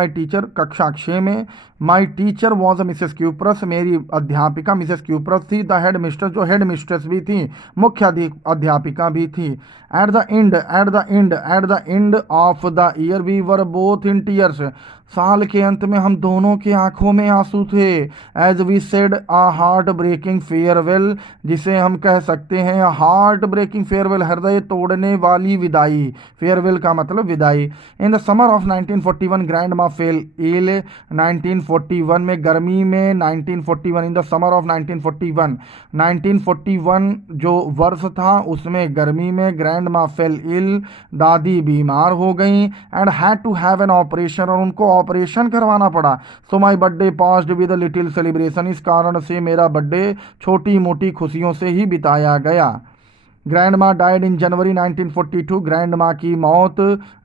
teacher, कक्षा 6 में my teacher was a Mrs Kuperus, मेरी अध्यापिका मिसेस क्यूप्रस थी। द हेड मिस्ट्रेस, जो हेड मिस्ट्रेस भी थी, मुख्य अध्यापिका भी थी। At the end of the year we were both in tears, साल के अंत में हम दोनों की आंखों में आंसू थे। As we said a heartbreaking farewell, जिसे हम कह सकते हैं हार्ट ब्रेकिंग फेयरवेल, हृदय तोड़ने वाली विदाई। फेयरवेल का मतलब विदाई। In the summer of 1941 grand मा फेल इल, 1941 में, गर्मी में 1941, इन द समर ऑफ 1941 जो वर्ष था उसमें गर्मी में ग्रैंड मा फेल इल, दादी बीमार हो गई। And had to have an operation, और उनको ऑपरेशन करवाना पड़ा। So my birthday passed with a little celebration, इस कारण से मेरा बर्थडे छोटी मोटी खुशियों से ही बिताया गया। ग्रैंड माँ डाइड इन जनवरी 1942, ग्रैंड माँ की मौत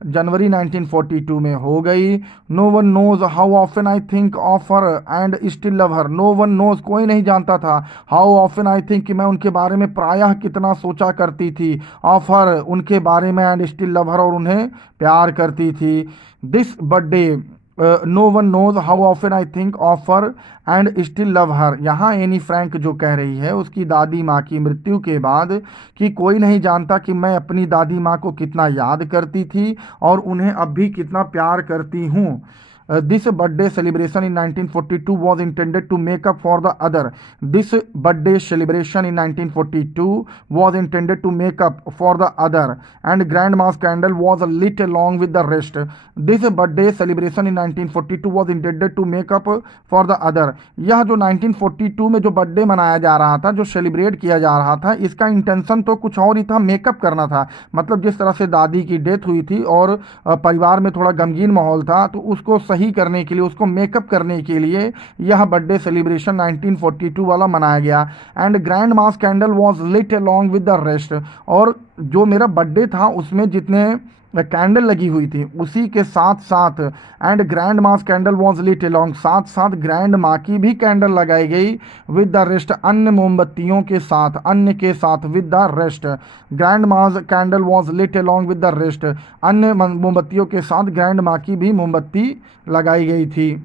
जनवरी 1942 में हो गई। No one knows how often I think of her and still love her, no one knows, कोई नहीं जानता था, हाउ ऑफन आई थिंक, कि मैं उनके बारे में प्रायः कितना सोचा करती थी, ऑफ हर, उनके बारे में, एंड स्टिल लव हर, और उन्हें प्यार करती थी। This birthday no one knows how often I think of her and still love her, यहाँ एनी फ्रैंक जो कह रही है उसकी दादी माँ की मृत्यु के बाद, कि कोई नहीं जानता कि मैं अपनी दादी माँ को कितना याद करती थी और उन्हें अब भी कितना प्यार करती हूँ। This birthday celebration in 1942 was intended to make up for the other. This birthday celebration in 1942 was intended to make up for the other, and grandma's candle was lit along with the rest. This birthday celebration in 1942 was intended to make up for the other. यह जो 1942 में जो birthday मनाया जा रहा था, जो celebrate किया जा रहा था, इसका इंटेंशन तो कुछ और ही था, मेकअप करना था। मतलब जिस तरह से दादी की डेथ हुई थी और परिवार में थोड़ा गमगीन माहौल था, तो उसको सही करने के लिए, उसको मेकअप करने के लिए यह बर्थडे सेलिब्रेशन 1942 वाला मनाया गया। And grandma's candle was lit along with the rest, और जो मेरा बर्थडे था उसमें जितने कैंडल लगी हुई थी उसी के साथ साथ, and grandma's candle was lit along, साथ साथ ग्रैंड माँ की भी कैंडल लगाई गई, विद द रेस्ट, अन्य मोमबत्तियों के साथ, अन्य के साथ, with the rest. Grandma's candle was lit along with the rest, अन्य मोमबत्तियों के साथ ग्रैंड माँ की भी मोमबत्ती लगाई गई थी।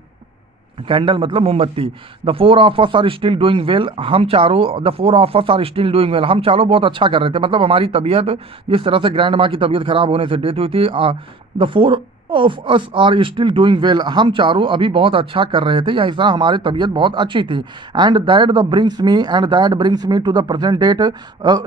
कैंडल मतलब मोमबत्ती। The four of us are still doing well, हम चारों, the four of us are still doing well, हम चारों बहुत अच्छा कर रहे थे। मतलब हमारी तबीयत, जिस तरह से ग्रैंड माँ की तबीयत खराब होने से डेथ हुई थी, the four of us are still doing well, हम चारों अभी बहुत अच्छा कर रहे थे, या इस तरह हमारी तबीयत बहुत अच्छी थी। And that brings me to the present date,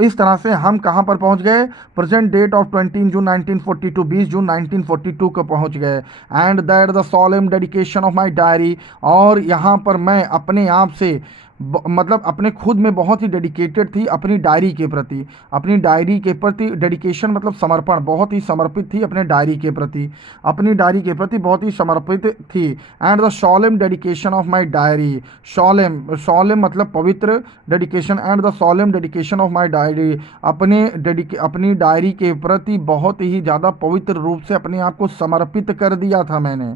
इस तरह से हम कहाँ पर पहुँच गए, प्रेजेंट डेट ऑफ 20 जून 1942, 20 जून 1942 को पहुँच गए। And that the solemn dedication of my diary, और यहाँ पर मैं अपने आप से मतलब अपने खुद में बहुत ही डेडिकेटेड थी अपनी डायरी के प्रति, अपनी डायरी के प्रति, डेडिकेशन मतलब समर्पण, बहुत ही समर्पित थी अपने डायरी के प्रति, अपनी डायरी के प्रति बहुत ही समर्पित थी। And the solemn dedication of my diary, सॉलेम मतलब पवित्र, dedication, and the solemn dedication of my diary, अपनी डायरी के प्रति बहुत ही ज़्यादा पवित्र रूप से अपने आप को समर्पित कर दिया था मैंने।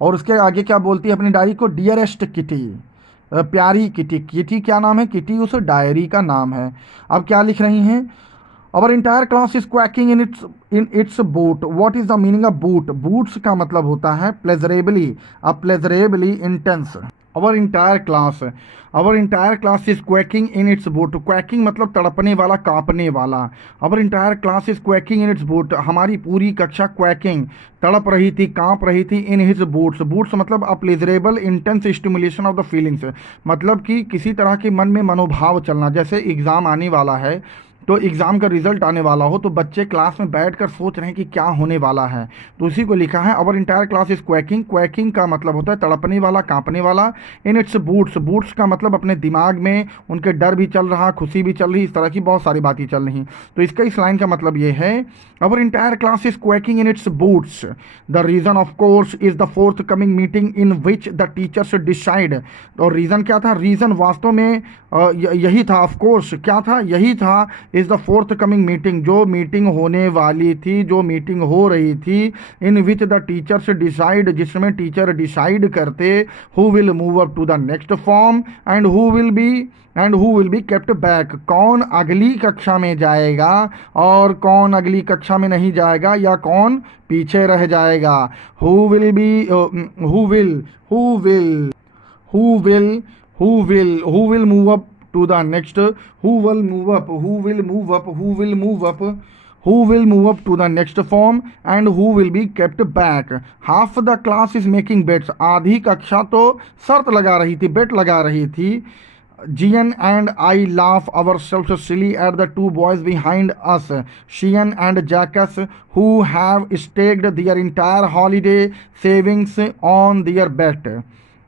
और उसके आगे क्या बोलती है अपनी डायरी को, डियरेस्ट किटी, प्यारी किटी। किटी क्या नाम है, किटी उस डायरी का नाम है। अब क्या लिख रही हैं, our entire class is quaking in its boot. What is the meaning of boot, boots का मतलब होता है pleasurably intense. Our entire class is quaking in its boot, quaking मतलब तड़पने वाला, कांपने वाला। Our entire class is quaking in its boot, हमारी पूरी कक्षा क्वैकिंग, तड़प रही थी, कांप रही थी, इन हिज बूट्स। बूट्स मतलब a pleasurable intense stimulation of the feelings, मतलब कि किसी तरह के मन में मनोभाव चलना। जैसे एग्ज़ाम आने वाला है तो एग्ज़ाम का रिजल्ट आने वाला हो तो बच्चे क्लास में बैठकर सोच रहे हैं कि क्या होने वाला है, तो उसी को लिखा है our entire class is quaking. Quaking का मतलब होता है तड़पने वाला, कांपने वाला। इन इट्स बूट्स, बूट्स का मतलब अपने दिमाग में उनके डर भी चल रहा, खुशी भी चल रही, इस तरह की बहुत सारी बातें चल रही। तो इसका इस लाइन का मतलब ये है our entire class is quaking in its boots. The reason of course is the forthcoming meeting in which the teachers decide. और रीज़न क्या था? रीज़न वास्तव में यही था, ऑफ कोर्स क्या था? यही था, is the forthcoming meeting, जो मीटिंग होने वाली थी, जो मीटिंग हो रही थी, in which the teachers decide, जिसमें टीचर डिसाइड करते who will move up to the next form and who will be kept back. कौन अगली कक्षा में जाएगा और कौन अगली कक्षा में नहीं जाएगा, या कौन पीछे रह जाएगा। Who will be who will move up to the next, who will move up to the next form and who will be kept back. Half the class is making bets. आधी कक्षा तो शर्त लगा रही थी, बेट लगा रही थी। Gian and I laugh ourselves silly at the two boys behind us, Sheehan and Jackass, who have staked their entire holiday savings on their bet.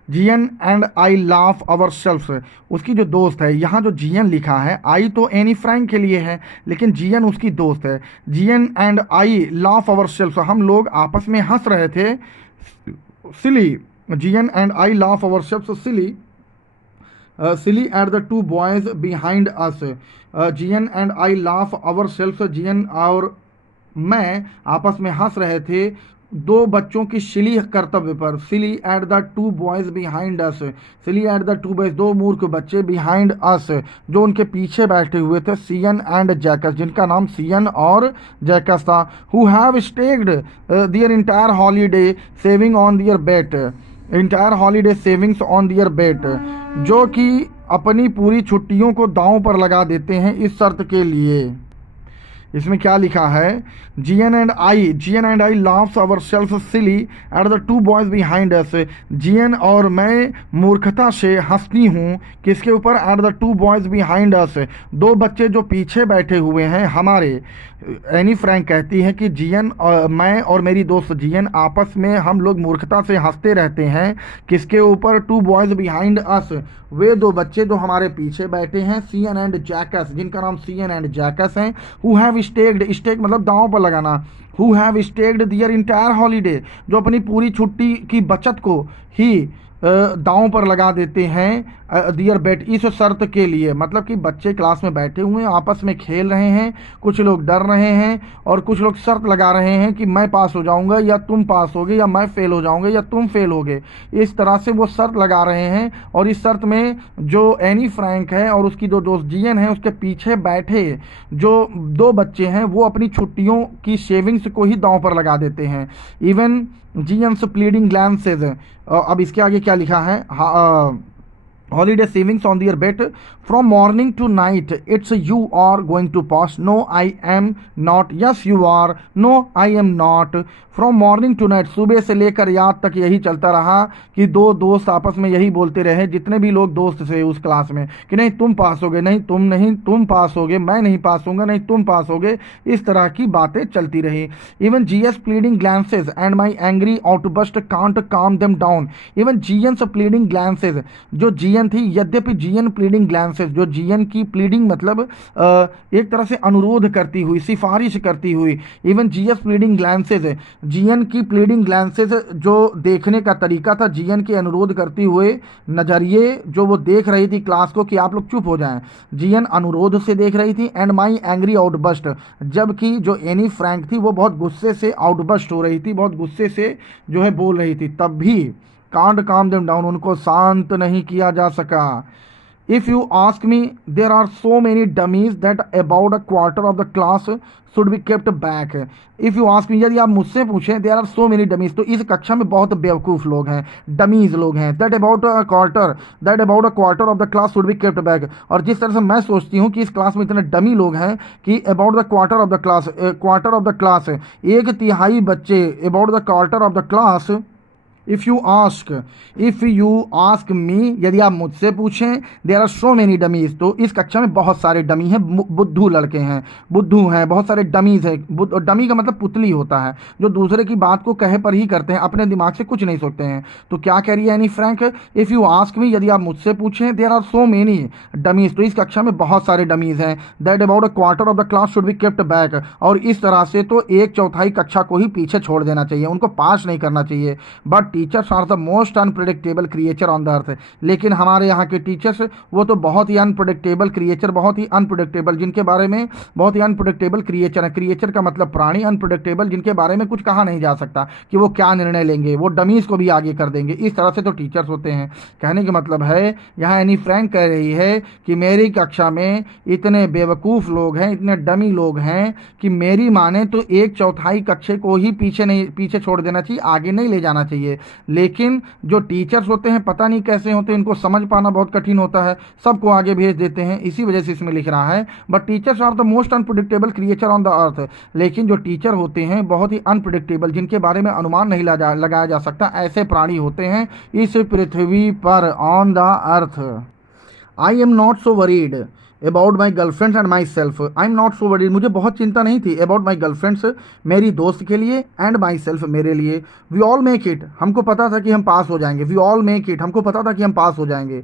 Jean and I laugh our self, उसकी जो दोस्त है, यहाँ जो जियन लिखा है, आई तो Anne Frank के लिए है, लेकिन जियन उसकी दोस्त है। Jean and I laugh our self, हम लोग आपस में हंस रहे थे, silly. Jean and I laugh our self silly, silly at the two boys behind us. Jean and I laugh our self, Jean और मैं आपस में हंस रहे थे दो बच्चों की सिली कर्तव्य पर। Silly at the two boys behind us, silly at the two boys, दो मूर्ख बच्चे, बिहाइंड अस, जो उनके पीछे बैठे हुए थे, सियन एंड जैकस, जिनका नाम सियन और जैकस था। Who have staked their entire holiday saving on their bet, entire holiday savings on their bet, जो कि अपनी पूरी छुट्टियों को दांव पर लगा देते हैं इस शर्त के लिए। इसमें क्या लिखा है? Jean and I laughs our self silly at the two boys behind us. Jean और मैं मूर्खता से हंसती हूँ, किसके ऊपर? At the two boys behind us, दो बच्चे जो पीछे बैठे हुए हैं हमारे। एनी फ्रैंक कहती है कि जियन मैं और मेरी दोस्त जियन आपस में हम लोग मूर्खता से हंसते रहते हैं, किसके ऊपर? टू बॉयज बिहाइंड अस, वे दो बच्चे जो हमारे पीछे बैठे हैं, सियन एंड जैकस, जिनका नाम सियन एंड जैकस हैं। हु हैव स्टेक्ड, स्टेक मतलब दांव पर लगाना, who have staked their entire holiday, जो अपनी पूरी छुट्टी की बचत को ही दांव पर लगा देते हैं, दियर बेट, इस शर्त के लिए। मतलब कि बच्चे क्लास में बैठे हुए हैं, आपस में खेल रहे हैं, कुछ लोग डर रहे हैं और कुछ लोग शर्त लगा रहे हैं कि मैं पास हो जाऊंगा या तुम पास होगे, या मैं फेल हो जाऊंगा या तुम फेल होगे। इस तरह से वो शर्त लगा रहे हैं, और इस शर्त में जो एनी फ्रैंक है और उसकी जो दोस्त जियन है, उसके पीछे बैठे जो दो बच्चे हैं, वो अपनी छुट्टियों की सेविंग्स को ही दांव पर लगा देते हैं। इवन जियन्स प्लीडिंग ग्लैंसेज, अब इसके आगे क्या लिखा है? holiday savings on their bet from morning to night, it's you are going to pass, no I am not, yes you are, no I am not, from morning to night, सुबह से लेकर रात तक यही चलता रहा कि दो दोस्त आपस में यही बोलते रहे, जितने भी लोग दोस्त थे उस क्लास में, कि नहीं तुम पास होगे, नहीं तुम पास होगे, मैं नहीं पास होऊंगा, नहीं तुम पास होगे, इस तरह की बातें चलती रही। इवन जीएस pleading glances and my angry outburst can't calm them down. Even Jean's pleading glances, जो जीएन थी, यद्यपि जीएन प्लीडिंग ग्लैंसेज, जो जीएन की प्लीडिंग मतलब एक तरह से अनुरोध करती हुई, सिफारिश करती हुई, इवन जीएस प्लीडिंग ग्लैंसेज, जीएन की प्लीडिंग ग्लैंसेज, जो देखने का तरीका था, जीएन के अनुरोध करती हुए नजरिए जो वो देख रही थी क्लास को कि आप लोग चुप हो जाएं, जीएन अनुरोध से देख रही थी। एंड माई एंग्री आउटबस्ट, जबकि जो एनी फ्रैंक थी वो बहुत गुस्से से आउटबस्ट हो रही थी, बहुत गुस्से से जो है बोल रही थी, तब भी कांट काम देम डाउन, उनको शांत नहीं किया जा सका। If you ask me, there are so many dummies that about a quarter of the class should be kept back. If you ask me, यदि आप मुझसे पूछें, there are so many dummies, तो इस कक्षा में बहुत बेवकूफ़ लोग हैं, डमीज लोग हैं। that about a quarter of the class should be kept back, और जिस तरह से मैं सोचती हूँ कि इस क्लास में इतने डमी लोग हैं कि about the quarter of the class, एक तिहाई बच्चे, about the quarter of the class if you ask me, यदि आप मुझसे पूछें, there are so many dummies, तो इस कक्षा में बहुत सारे डमी हैं, बुद्धू लड़के हैं, बुद्धू हैं, बहुत सारे डमीज हैं। डमी का मतलब पुतली होता है, जो दूसरे की बात को कहे पर ही करते हैं, अपने दिमाग से कुछ नहीं सोचते हैं। तो क्या कह रही है Anne Frank, if you ask me, यदि आप मुझसे पूछें, there are so many dummies, तो इस कक्षा में बहुत सारे डमीज हैं, that about a quarter of the class should be kept back, और इस तरह से तो एक चौथाई कक्षा को ही पीछे छोड़ देना चाहिए, उनको पास नहीं करना चाहिए। But teachers are the most unpredictable creature on the earth, लेकिन हमारे यहाँ के टीचर्स वो तो बहुत ही अनप्रिडिक्टेबल क्रिएचर, बहुत ही अनप्रिडिक्टेबल, जिनके बारे में बहुत ही अनप्रिडिक्टेबल क्रिएचर है। क्रिएचर का मतलब प्राणी, अनप्रिडिक्टेबल जिनके बारे में कुछ कहा नहीं जा सकता कि वो क्या निर्णय लेंगे, वो डमीज को भी आगे कर देंगे। इस तरह से तो टीचर्स होते हैं। कहने का मतलब है, यहाँ एनी फ्रैंक कह रही है कि मेरी कक्षा में इतने बेवकूफ़ लोग हैं, इतने डमी लोग हैं कि मेरी माने तो एक चौथाई कक्षे को ही पीछे छोड़ देना चाहिए, आगे नहीं ले जाना चाहिए। लेकिन जो टीचर्स होते हैं पता नहीं कैसे होते हैं, इनको समझ पाना बहुत कठिन होता है, सबको आगे भेज देते हैं, इसी वजह से इसमें लिख रहा है। But teachers are the most unpredictable creature on the earth, लेकिन जो टीचर होते हैं बहुत ही अनप्रिडिक्टेबल, जिनके बारे में अनुमान नहीं लगाया जा सकता, ऐसे प्राणी होते हैं इस पृथ्वी पर, on the earth. I am not so worried about my girlfriends and my self, I am not so worried, मुझे बहुत चिंता नहीं थी, अबाउट माई गर्लफ्रेंड्स, मेरी दोस्त के लिए, एंड माई सेल्फ, मेरे लिए। वी ऑल मेक इट, हमको पता था कि हम पास हो जाएंगे, वी ऑल मेक इट, हमको पता था कि हम पास हो जाएंगे।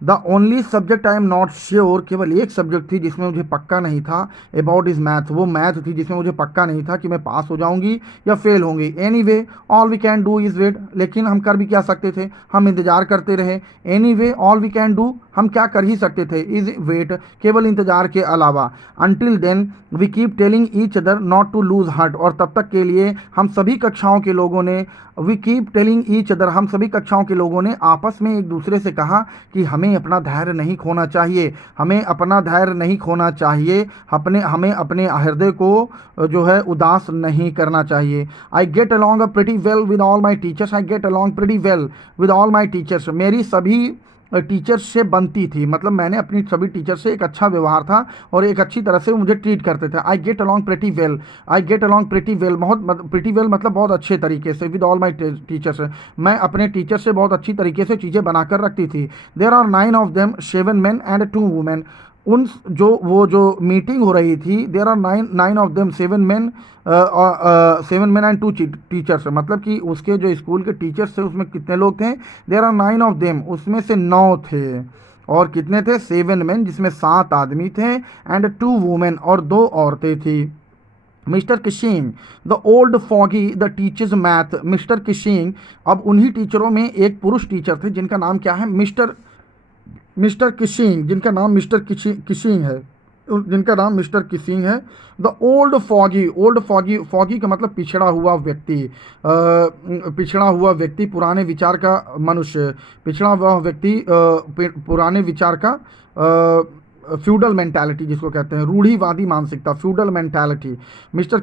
The only subject I am not sure, केवल एक सब्जेक्ट थी जिसमें मुझे पक्का नहीं था, अबाउट इज मैथ, वो मैथ थी जिसमें मुझे पक्का नहीं था कि मैं पास हो जाऊंगी या फेल होंगी। Anyway all we can do is wait, लेकिन हम कर भी क्या सकते थे, हम इंतज़ार करते रहे। Anyway all we can do, हम क्या कर ही सकते थे, इज़ वेट, केवल इंतज़ार के अलावा। Until then we keep telling each other not to lose heart, और तब तक के लिए हम सभी कक्षाओं के लोगों ने, we keep telling each other, हम सभी कक्षाओं के लोगों ने आपस में एक दूसरे से कहा कि हमें अपना धैर्य नहीं खोना चाहिए, हमें अपना धैर्य नहीं खोना चाहिए, हमें अपने हृदय को जो है उदास नहीं करना चाहिए। I get along pretty well with all my teachers, I get along pretty well with all my teachers, मेरी सभी टीचर्स से बनती थी, मतलब मैंने अपनी सभी टीचर से एक अच्छा व्यवहार था और एक अच्छी तरह से वो मुझे ट्रीट करते थे। I get along pretty well, I get along pretty well, बहुत प्रिटी वेल मतलब बहुत अच्छे तरीके से, विद ऑल माई टीचर्स, मैं अपने टीचर से बहुत अच्छी तरीके से चीज़ें बनाकर रखती थी। There are 9 of them, 7 men and 2 women, उन जो मीटिंग हो रही थी, there are 9 of them, 7 men, 7 men and 2 teachers, मतलब कि उसके जो स्कूल के टीचर्स थे उसमें कितने लोग थे, देयर आर 9 ऑफ देम, उसमें से 9 थे, और कितने थे, 7 men जिसमें 7 आदमी थे, एंड 2 women और 2 औरतें थी। Mister Keishing the old foggy the teachers math, mister Keishing, अब उन्हीं टीचरों में एक पुरुष टीचर थे जिनका नाम क्या है, मिस्टर किशिंग, जिनका नाम मिस्टर किशिंग है, जिनका नाम मिस्टर किशिंग है। द ओल्ड फॉगी का मतलब पिछड़ा हुआ व्यक्ति, पुराने विचार का मनुष्य, पिछड़ा हुआ व्यक्ति, पुराने विचार का, फ्यूडल मेंटालिटी जिसको कहते हैं, रूढ़िवादी मानसिकता, फ्यूडल मेंटालिटी। मिस्टर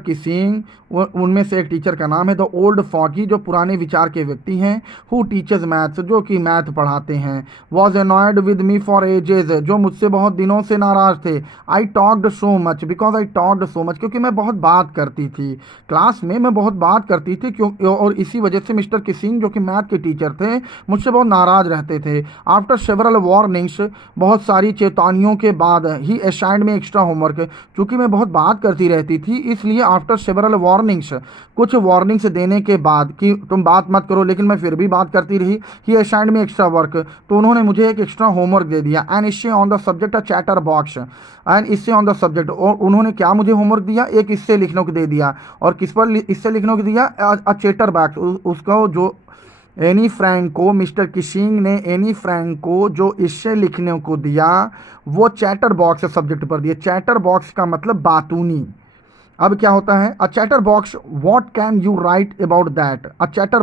किसिंग उनमें से एक टीचर का नाम है। द ओल्ड फॉगी, जो पुराने विचार के व्यक्ति हैं। हु टीचर्स मैथ्स, जो कि मैथ पढ़ाते हैं। Was annoyed with me for edges, जो मुझसे बहुत दिनों से नाराज थे। I talked so much, because I talked so much, क्योंकि मैं बहुत बात करती थी क्लास में, मैं बहुत बात करती थी, और इसी वजह से मिस्टर किसिंग जो कि मैथ के टीचर थे मुझसे बहुत नाराज रहते थे। आफ्टर सेवरल वार्निंग्स, बहुत सारी चेतावनियों के बाद, ही असाइंड में एक्स्ट्रा होमवर्क, चूंकि मैं बहुत बात करती रहती थी इसलिए आफ्टर सेवरल वार्निंग्स, कुछ वार्निंग्स देने के बाद कि तुम बात मत करो, लेकिन मैं फिर भी बात करती रही, ही असाइंड में एक्स्ट्रा वर्क, तो उन्होंने मुझे एक एक्स्ट्रा होमवर्क दे दिया। एंड इससे on the subject a chatter box, and इससे ऑन द सब्जेक्ट, और उन्होंने क्या मुझे होमवर्क दिया, एक इससे लिखने को दे दिया, और किस पर इससे लिखने को दिया, अ चैटर बॉक्स, उसका जो एनी फ्रैंक को, मिस्टर किशिंग ने एनी फ्रैंक को जो इससे लिखने को दिया वो चैटर बॉक्स सब्जेक्ट पर दिया। चैटर बॉक्स का मतलब बातूनी। अब क्या होता है, a chatterbox, what can you write about that, a chatter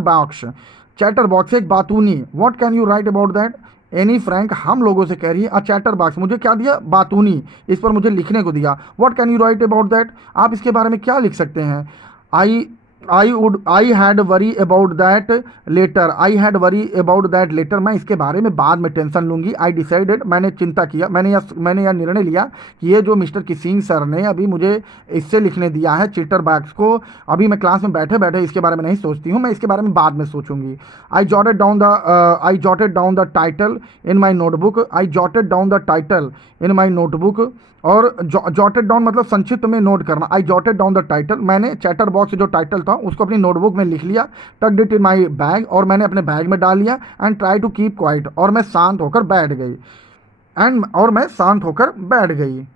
box एक बातूनी, what can you write about that. Anne Frank हम लोगों से कह रही है, अ चैटर बॉक्स, मुझे क्या दिया, बातूनी, इस पर मुझे लिखने को दिया। What can you write about that, आप इसके बारे में क्या लिख सकते हैं। I I had worry about that letter, I had worry about that letter, मैं इसके बारे में बाद में टेंशन लूंगी। आई डिसाइडेड, मैंने चिंता किया, मैंने यह निर्णय लिया कि ये जो मिस्टर किसिंग सर ने अभी मुझे इससे लिखने दिया है चीटर बैग्स को, अभी मैं क्लास में बैठे बैठे इसके बारे में नहीं सोचती हूँ, मैं इसके बारे में बाद में सोचूंगी। I jotted down the title in my notebook, I jotted down the title in my notebook, और जॉटेड डाउन मतलब संक्षिप्त में नोट करना। I jotted down the title, मैंने चैटर बॉक्स जो टाइटल था उसको अपनी नोटबुक में लिख लिया। Tucked it in my bag, और मैंने अपने बैग में डाल लिया। And try to keep quiet, और मैं शांत होकर बैठ गई। और मैं शांत होकर बैठ गई।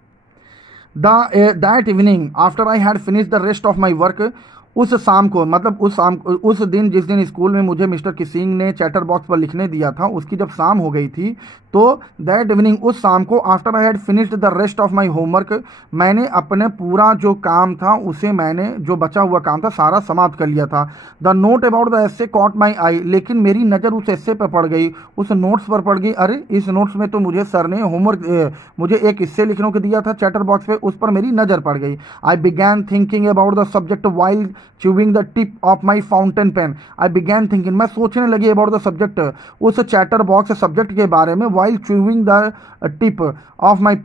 That evening after I had finish the rest of my work, उस शाम को मतलब उस दिन जिस दिन स्कूल में मुझे मिस्टर किसिंग ने चैटर बॉक्स पर लिखने दिया था, उसकी जब शाम हो गई थी, तो दैट इवनिंग उस शाम को after I had finished the rest of my homework, मैंने अपने पूरा जो काम था उसे मैंने जो बचा हुआ काम था सारा समाप्त कर लिया था। The note about the essay caught my eye, लेकिन मेरी नज़र उस एस्से पर पड़ गई, उस नोट्स पर पड़ गई। अरे इस नोट्स में तो मुझे सर ने होमवर्क मुझे एक एस्से लिखने को दिया था चैटर बॉक्स पे, उस पर मेरी नज़र पड़ गई। I began thinking about the subject while chewing the tip of my fountain pen, I began thinking, मैं सोचने लगी अबाउट द सब्जेक्ट, उस चैटर बॉक्स सब्जेक्ट के बारे में, while chewing the tip of my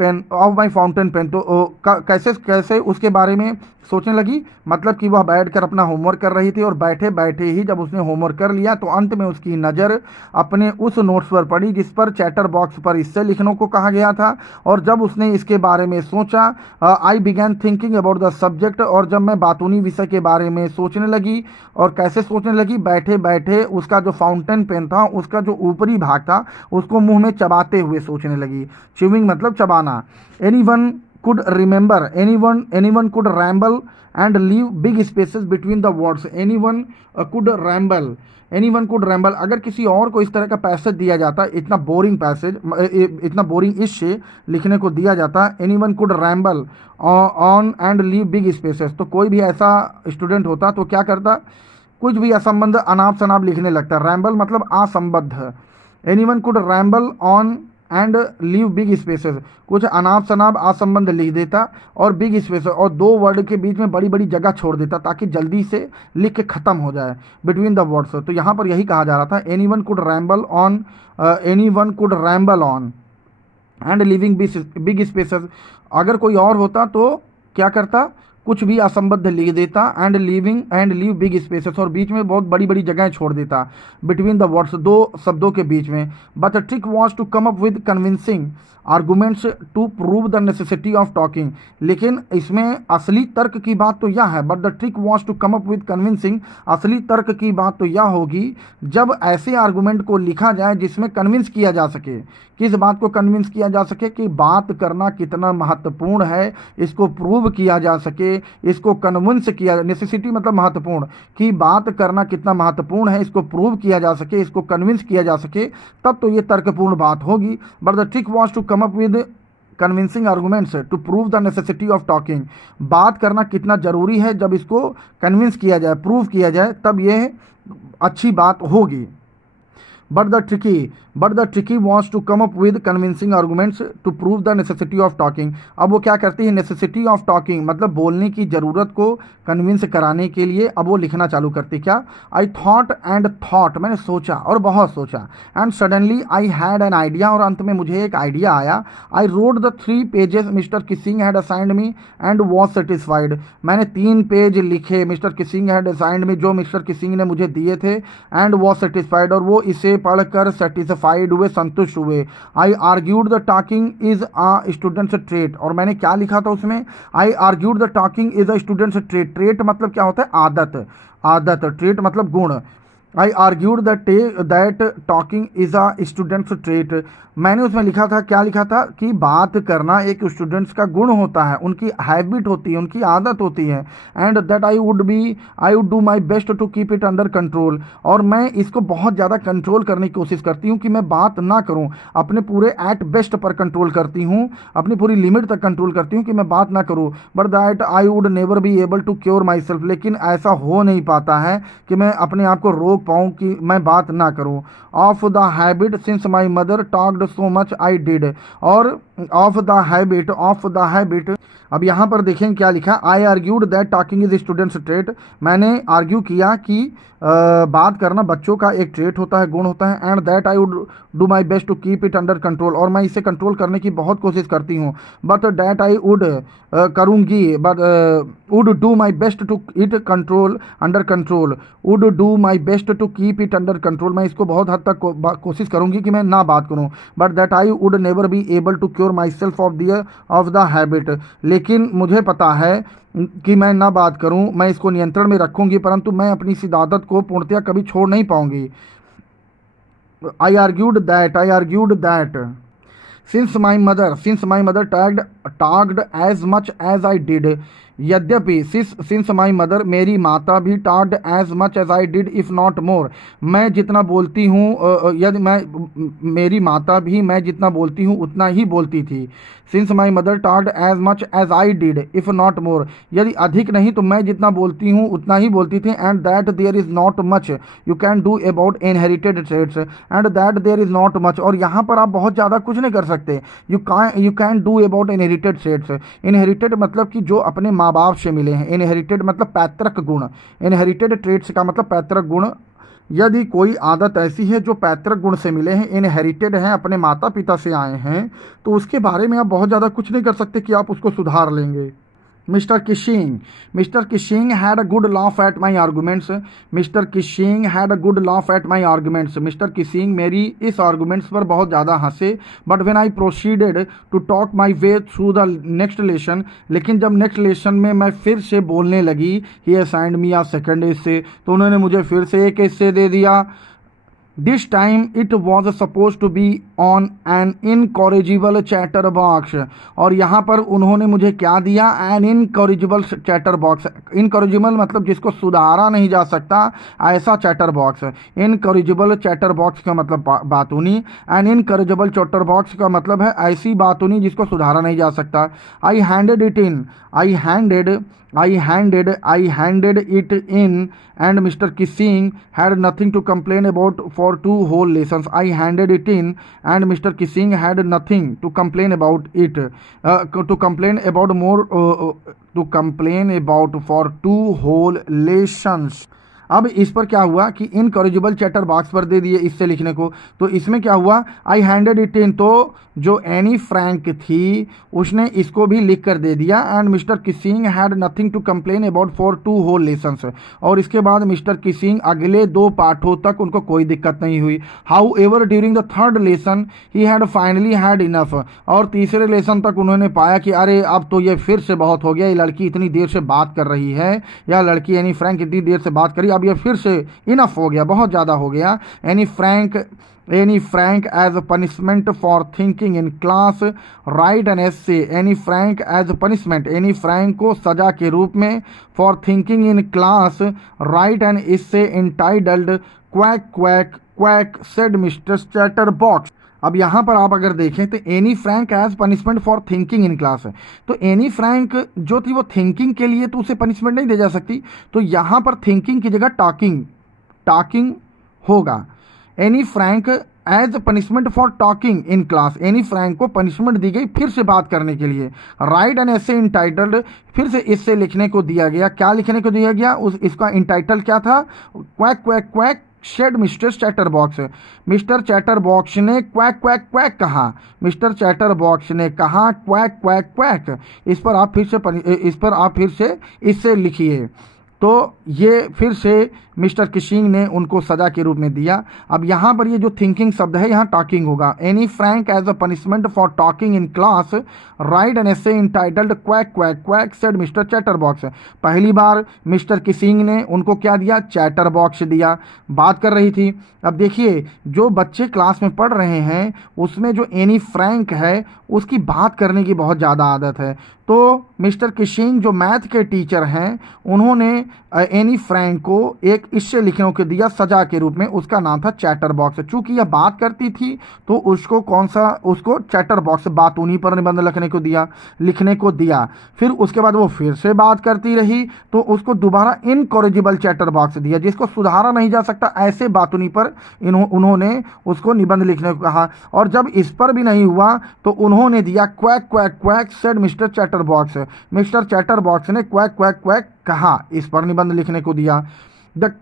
fountain pen, तो कैसे कैसे उसके बारे में सोचने लगी, मतलब कि वह बैठकर अपना होमवर्क कर रही थी, और बैठे बैठे ही जब उसने होमवर्क कर लिया तो अंत में उसकी नज़र अपने उस नोट्स पर पड़ी जिस पर चैटर बॉक्स पर इससे लिखने को कहा गया था। और जब उसने इसके बारे में सोचा, आई began thinking about the subject, और जब मैं बातूनी विषय के बारे में सोचने लगी, और कैसे सोचने लगी, बैठे बैठे उसका जो फाउंटेन पेन था उसका जो ऊपरी भाग था उसको मुंह में चबाते हुए सोचने लगी। च्यूइंग मतलब चबाना। Anyone could remember, anyone could ramble and leave big spaces between the words, anyone could ramble, अगर किसी और को इस तरह का पैसेज दिया जाता, इतना बोरिंग पैसेज, इतना बोरिंग इससे लिखने को दिया जाता, anyone could ramble on and leave big spaces, तो कोई भी ऐसा स्टूडेंट होता तो क्या करता, कुछ भी असंबद्ध अनाप शनाप लिखने लगता। रैम्बल मतलब असंबद्ध। Anyone could ramble on and leave big spaces, कुछ अनाप शनाप असंबंध लिख देता और बिग स्पेसेस और दो वर्ड के बीच में बड़ी बड़ी जगह छोड़ देता ताकि जल्दी से लिख के ख़त्म हो जाए बिटवीन द वर्ड्स। तो यहाँ पर यही कहा जा रहा था, anyone could ramble on and living big spaces, अगर कोई और होता तो क्या करता, कुछ भी असंबद्ध लिख देता, एंड लीव बिग स्पेसेस, और बीच में बहुत बड़ी बड़ी जगहें छोड़ देता बिटवीन द वर्ड्स, दो शब्दों के बीच में। But the trick was to come up with convincing arguments to prove the necessity of talking, लेकिन इसमें असली तर्क की बात तो यह है, but the trick was to come up with convincing, असली तर्क की बात तो यह होगी जब ऐसे आर्गूमेंट को लिखा जाए जिसमें कन्विंस किया जा सके। किस बात को कन्विंस किया जा सके, कि बात करना कितना महत्वपूर्ण है इसको प्रूव किया जा सके, इसको कन्विंस किया, नेसेसिटी मतलब महत्वपूर्ण, कि बात करना कितना महत्वपूर्ण है इसको प्रूव किया जा सके, इसको कन्विंस किया जा सके, तब तो ये तर्कपूर्ण बात होगी। But the trick was to come up with convincing arguments to prove the necessity of talking, बात करना कितना जरूरी है जब इसको कन्विंस किया जाए, प्रूव किया जाए, तब यह अच्छी बात होगी। But the tricky was to come up with convincing arguments to prove the necessity of talking। अब वो क्या करती है, necessity of talking मतलब बोलने की ज़रूरत को कन्विंस कराने के लिए अब वो लिखना चालू करती। क्या, I thought, मैंने सोचा और बहुत सोचा, and suddenly I had an idea, और अंत में मुझे एक आइडिया आया। I wrote the 3 pages Mr. Kissing had assigned me and was satisfied, मैंने 3 पेज लिखे mister Keesing had assigned me, जो मिस्टर किसिंग ने मुझे दिए थे, and was satisfied, और वो इसे पढ़कर सेटिस्फाइड हुए, संतुष्ट हुए। I argued the talking is a students trait, और मैंने क्या लिखा था उसमें, I argued the talking is a students trait, trait मतलब क्या होता है, आदत, ट्रेट मतलब गुण। I argued that talking is a students trait, मैंने उसमें लिखा था, क्या लिखा था, कि बात करना एक स्टूडेंट्स का गुण होता है, उनकी हैबिट होती है, उनकी आदत होती है। And that I would do my best to keep it under control, और मैं इसको बहुत ज़्यादा कंट्रोल करने की कोशिश करती हूँ कि मैं बात ना करूँ, अपने पूरे एट बेस्ट पर कंट्रोल करती हूँ, अपनी पूरी लिमिट तक कंट्रोल करती हूँ कि मैं बात ना करूँ। But that I would never be able to cure myself, लेकिन ऐसा हो नहीं पाता है कि मैं अपने आप को रोक पाऊँ कि मैं बात ना करूँ। Of the habit since my mother talked so much I did, और ऑफ द हैबिट अब यहाँ पर देखें क्या लिखा, I argued that talking is students trait, मैंने आर्ग्यू किया कि बात करना बच्चों का एक ट्रेट होता है, गुण होता है, and that I would do my best to keep it under control, और मैं इसे कंट्रोल करने की बहुत कोशिश करती हूँ, बट डैट आई वुड करूँगी, but would do my best to it control under control, would do my best to keep it under control, मैं इसको बहुत हद तक कोशिश करूँगी कि मैं ना बात करूँ, but that I would never be able to cure myself of the habit, लेकिन मुझे पता है कि मैं ना बात करूं, मैं इसको नियंत्रण में रखूंगी, परंतु मैं अपनी इस आदत को पूर्णतया कभी छोड़ नहीं पाऊंगी। I argued that since my mother talked as much as I did, यद्यपि सिंस माई मदर मेरी माता भी talked as much as I did if not more, मैं जितना बोलती हूँ यदि मेरी माता भी मैं जितना बोलती हूँ उतना ही बोलती थी। Since my mother talked as much as I did if not more, यदि अधिक नहीं तो मैं जितना बोलती हूँ उतना ही बोलती थी। And that there is not much you can do about inherited traits, and that there is not much, और यहाँ पर आप बहुत ज़्यादा कुछ नहीं कर सकते। You can do about inherited traits, inherited मतलब कि जो अपने माँ बाप से मिले हैं, इनहेरिटेड मतलब पैतृक गुण, इनहेरिटेड ट्रेट्स का मतलब पैतृक गुण। यदि कोई आदत ऐसी है जो पैतृक गुण से मिले हैं, इनहेरिटेड हैं, अपने माता पिता से आए हैं, तो उसके बारे में आप बहुत ज़्यादा कुछ नहीं कर सकते कि आप उसको सुधार लेंगे। Mister Keesing had a good laugh at my arguments, mister Keesing मेरी इस आर्गूमेंट्स पर बहुत ज़्यादा हंसे, but when I proceeded to talk my way through the next lesson, लेकिन जब नेक्स्ट लेसन में मैं फिर से बोलने लगी, ही असाइंड मी अ सेकंड एसे, तो उन्होंने मुझे फिर से एक एसे दे दिया। This time it was suppose to be on an incorrigible chatterbox, और यहाँ पर उन्होंने मुझे क्या दिया, an incorrigible chatterbox, incorrigible मतलब जिसको सुधारा नहीं जा सकता ऐसा chatterbox, incorrigible chatterbox का मतलब बातूनी, एन इनकॉरिजिबल चैटर बॉक्स का मतलब है ऐसी बातूनी जिसको सुधारा नहीं जा सकता। आई handed it in, and Mr. Kissing had nothing to complain about for 2 whole lessons. I handed it in, and Mr. Kissing had nothing to complain about it, to complain about for 2 whole lessons. अब इस पर क्या हुआ कि incorrigible chatterbox पर दे दिए इससे लिखने को, तो इसमें क्या हुआ, आई हैंडेड इट इन, तो जो एनी फ्रैंक थी उसने इसको भी लिख कर दे दिया, and mister Keesing had nothing to complain about for 2 whole lessons, और इसके बाद मिस्टर किसिंग अगले 2 पाठों तक उनको कोई दिक्कत नहीं हुई। How ever during the 3rd lesson he had finally had enough, और तीसरे लेसन तक उन्होंने पाया कि अरे अब तो ये फिर से बहुत हो गया, ये लड़की इतनी देर से बात कर रही है, या लड़की एनी फ्रैंक इतनी देर से बात करी, अब ये फिर से इनफ हो गया, बहुत ज़्यादा हो गया। Anne Frank as punishment for thinking in class write an essay, Anne Frank as punishment, Anne Frank को सजा के रूप में, for thinking in class write an essay entitled quack quack quack said mister Chatterbox. अब यहाँ पर आप अगर देखें तो Anne Frank as punishment for thinking in class है, तो एनी फ्रैंक जो थी वो थिंकिंग के लिए, तो उसे पनिशमेंट नहीं दी जा सकती, तो यहाँ पर थिंकिंग की जगह टॉकिंग होगा। Anne Frank as punishment for talking in class, Anne Frank को पनिशमेंट दी गई फिर से बात करने के लिए। राइट एन एसे इंटाइटल्ड, फिर से इससे लिखने को दिया गया, क्या लिखने को दिया गया, इसका इंटाइटल क्या था, quack quack quack said mister Chatterbox, mister Chatterbox ने क्वैक क्वैक क्वैक कहा, मिस्टर चैटरबॉक्स ने कहा क्वैक क्वैक क्वैक। इस पर आप फिर से इससे लिखिए, तो ये फिर से मिस्टर किशिंग ने उनको सजा के रूप में दिया। अब यहाँ पर ये जो थिंकिंग शब्द है यहाँ टॉकिंग होगा। Anne Frank as a punishment for talking in class write an essay entitled quack quack quack said mister Chatterbox. पहली बार मिस्टर किशिंग ने उनको क्या दिया, चैटरबॉक्स दिया, बात कर रही थी। अब देखिए जो बच्चे क्लास में पढ़ रहे हैं उसमें जो एनी फ्रैंक है उसकी बात करने की बहुत ज़्यादा आदत है, तो मिस्टर किशिंग जो मैथ के टीचर हैं, उन्होंने एनी फ्रैंक को एक इससे लिखने को दिया सजा के रूप में। उसका नाम था चैटर बॉक्स। चूंकि यह बात करती थी तो उसको चैटर बॉक्स, बातूनी पर निबंध लिखने को दिया। फिर उसके बाद वो फिर से बात करती रही तो उसको दोबारा इनकॉरिजिबल चैटर बॉक्स दिया, जिसको सुधारा नहीं जा सकता, ऐसे बातूनी पर उन्होंने उसको निबंध लिखने को कहा। और जब इस पर भी नहीं हुआ तो उन्होंने दिया quack quack quack said mister chatter box. Mister chatter box ने क्वैक क्वैक क्वैक कहा, इस पर निबंध लिखने को दिया। द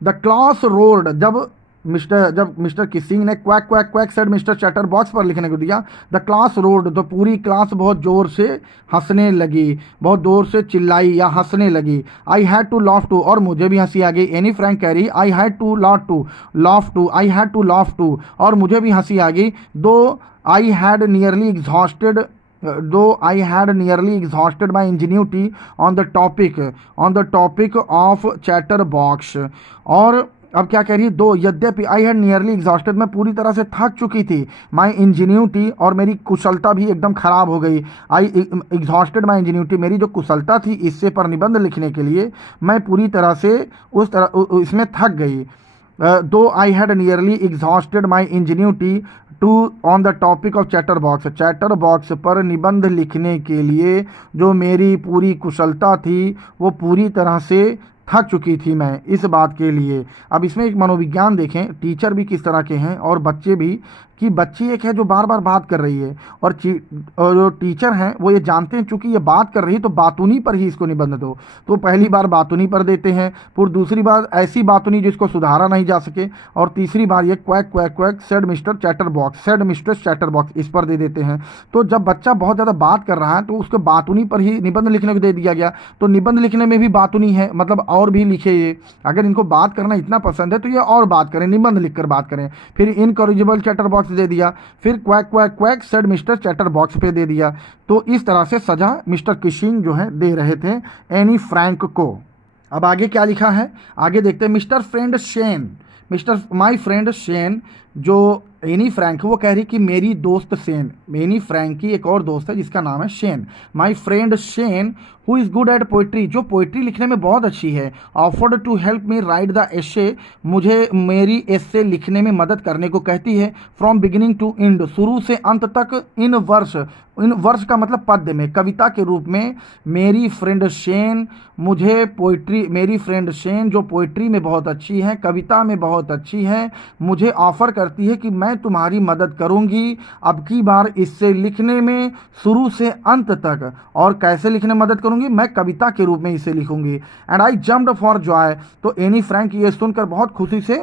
क्लास रोल्ड, जब मिस्टर किसिंग ने quack quack quack said mister chatter box पर लिखने को दिया, द क्लास रोल्ड, तो पूरी क्लास बहुत जोर से हंसने लगी, बहुत जोर से चिल्लाई या हंसने लगी। I had to laugh too, और मुझे भी हंसी आ गई। एनी फ्रैंक कह रही I had to laugh too, I had to laugh too, और मुझे भी हंसी आ गई। Though I had nearly exhausted my ingenuity on the topic of chatterbox। और अब क्या कह रही है, दो यद्यपि आई हैड नियरली एग्जॉस्टेड, मैं पूरी तरह से थक चुकी थी, माई इंजीन्यूटी, और मेरी कुशलता भी एकदम खराब हो गई। आई एग्जॉस्टेड माई इंजीन्यूटी, मेरी जो कुशलता थी इससे पर निबंध लिखने के लिए, मैं पूरी तरह से इसमें थक गई। Though I had nearly exhausted my ingenuity to on the topic of chatterbox पर निबंध लिखने के लिए जो मेरी पूरी कुशलता थी वो पूरी तरह से थक चुकी थी मैं इस बात के लिए। अब इसमें एक मनोविज्ञान देखें, टीचर भी किस तरह के हैं और बच्चे भी, कि बच्ची एक है जो बार बार बात कर रही है और जो टीचर हैं वो ये जानते हैं चूंकि ये बात कर रही है तो बातूनी पर ही इसको निबंध दो। तो पहली बार बातूनी पर देते हैं, फिर दूसरी बार ऐसी बातूनी जिसको सुधारा नहीं जा सके, और तीसरी बार ये quack quack quack said mister chatter box इस पर दे देते हैं। तो जब बच्चा बहुत ज़्यादा बात कर रहा है तो उसको बातूनी पर ही निबंध लिखने को दे दिया गया। तो निबंध लिखने में भी बातूनी है, मतलब और भी लिखे ये, अगर इनको बात करना इतना पसंद है तो ये और बात करें, निबंध लिखकर बात करें। फिर इनकॉरिजिबल चैटर बॉक्स दे दिया, फिर quack quack quack said mister chatter box पे दे दिया। तो इस तरह से सजा मिस्टर किशिंग जो है दे रहे थे एनी फ्रैंक को। अब आगे क्या लिखा है, आगे देखते हैं। माई फ्रेंड शेन, जो एनी फ्रैंक वो कह रही कि मेरी दोस्त शेन, एनी फ्रैंक की एक और दोस्त है जिसका नाम है Shane. My friend Shane who is good at poetry, जो पोइट्री लिखने में बहुत अच्छी है, offered to help me write the essay, मुझे मेरी एसे लिखने में मदद करने को कहती है। फ्रॉम बिगिनिंग टू एंड, शुरू से अंत तक, इन वर्ष का मतलब पद्य में, कविता के रूप में। मेरी फ्रेंड शेन जो पोइट्री में बहुत अच्छी है, कविता में बहुत अच्छी है, मुझे ऑफर करती है कि मैं तुम्हारी मदद करूंगी अब की बार इससे लिखने में, शुरू से अंत तक। और कैसे लिखने में मदद करूंगी, मैं कविता के रूप में इसे लिखूंगी। And I jumped for Joy, तो एनी फ्रैंक ये सुनकर बहुत खुशी से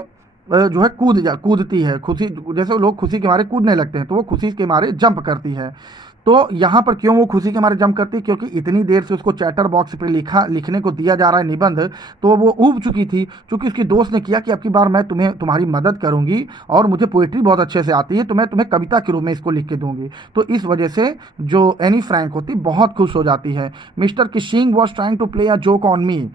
जो है कूदती है, खुशी, जैसे लोग खुशी के मारे कूदने लगते हैं तो वो खुशी के मारे जंप करती है। तो यहाँ पर क्यों वो खुशी के मारे जंप करती है, क्योंकि इतनी देर से उसको चैटर बॉक्स पे लिखने को दिया जा रहा है निबंध, तो वो ऊब चुकी थी। क्योंकि उसकी दोस्त ने किया कि अब की बार मैं तुम्हारी मदद करूंगी और मुझे पोइट्री बहुत अच्छे से आती है तो मैं तुम्हें कविता के रूप में इसको लिख के दूंगी। तो इस वजह से जो एनी फ्रैंक होती बहुत खुश हो जाती है। Mister Keesing was trying to play a joke on me,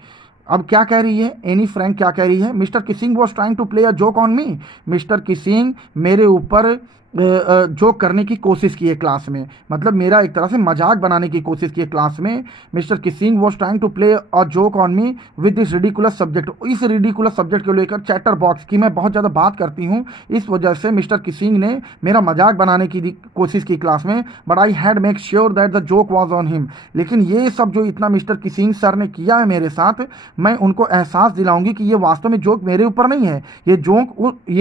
अब क्या कह रही है एनी फ्रैंक, क्या कह रही है, mister Keesing was trying to play a joke on me, mister Keesing मेरे ऊपर जोक करने की कोशिश की है क्लास में, मतलब मेरा एक तरह से मजाक बनाने की कोशिश की है क्लास में। Mister Keesing was trying to play a joke on me with this ridiculous subject, इस रिडिकुलस सब्जेक्ट को लेकर चैटर बॉक्स की मैं बहुत ज़्यादा बात करती हूँ, इस वजह से मिस्टर किसिंग ने मेरा मजाक बनाने की कोशिश की क्लास में। But I had make sure that the joke was on him, लेकिन ये सब जो इतना मिस्टर किसिंग सर ने किया है मेरे साथ, मैं उनको एहसास दिलाऊंगी कि ये वास्तव में जोक मेरे ऊपर नहीं है, ये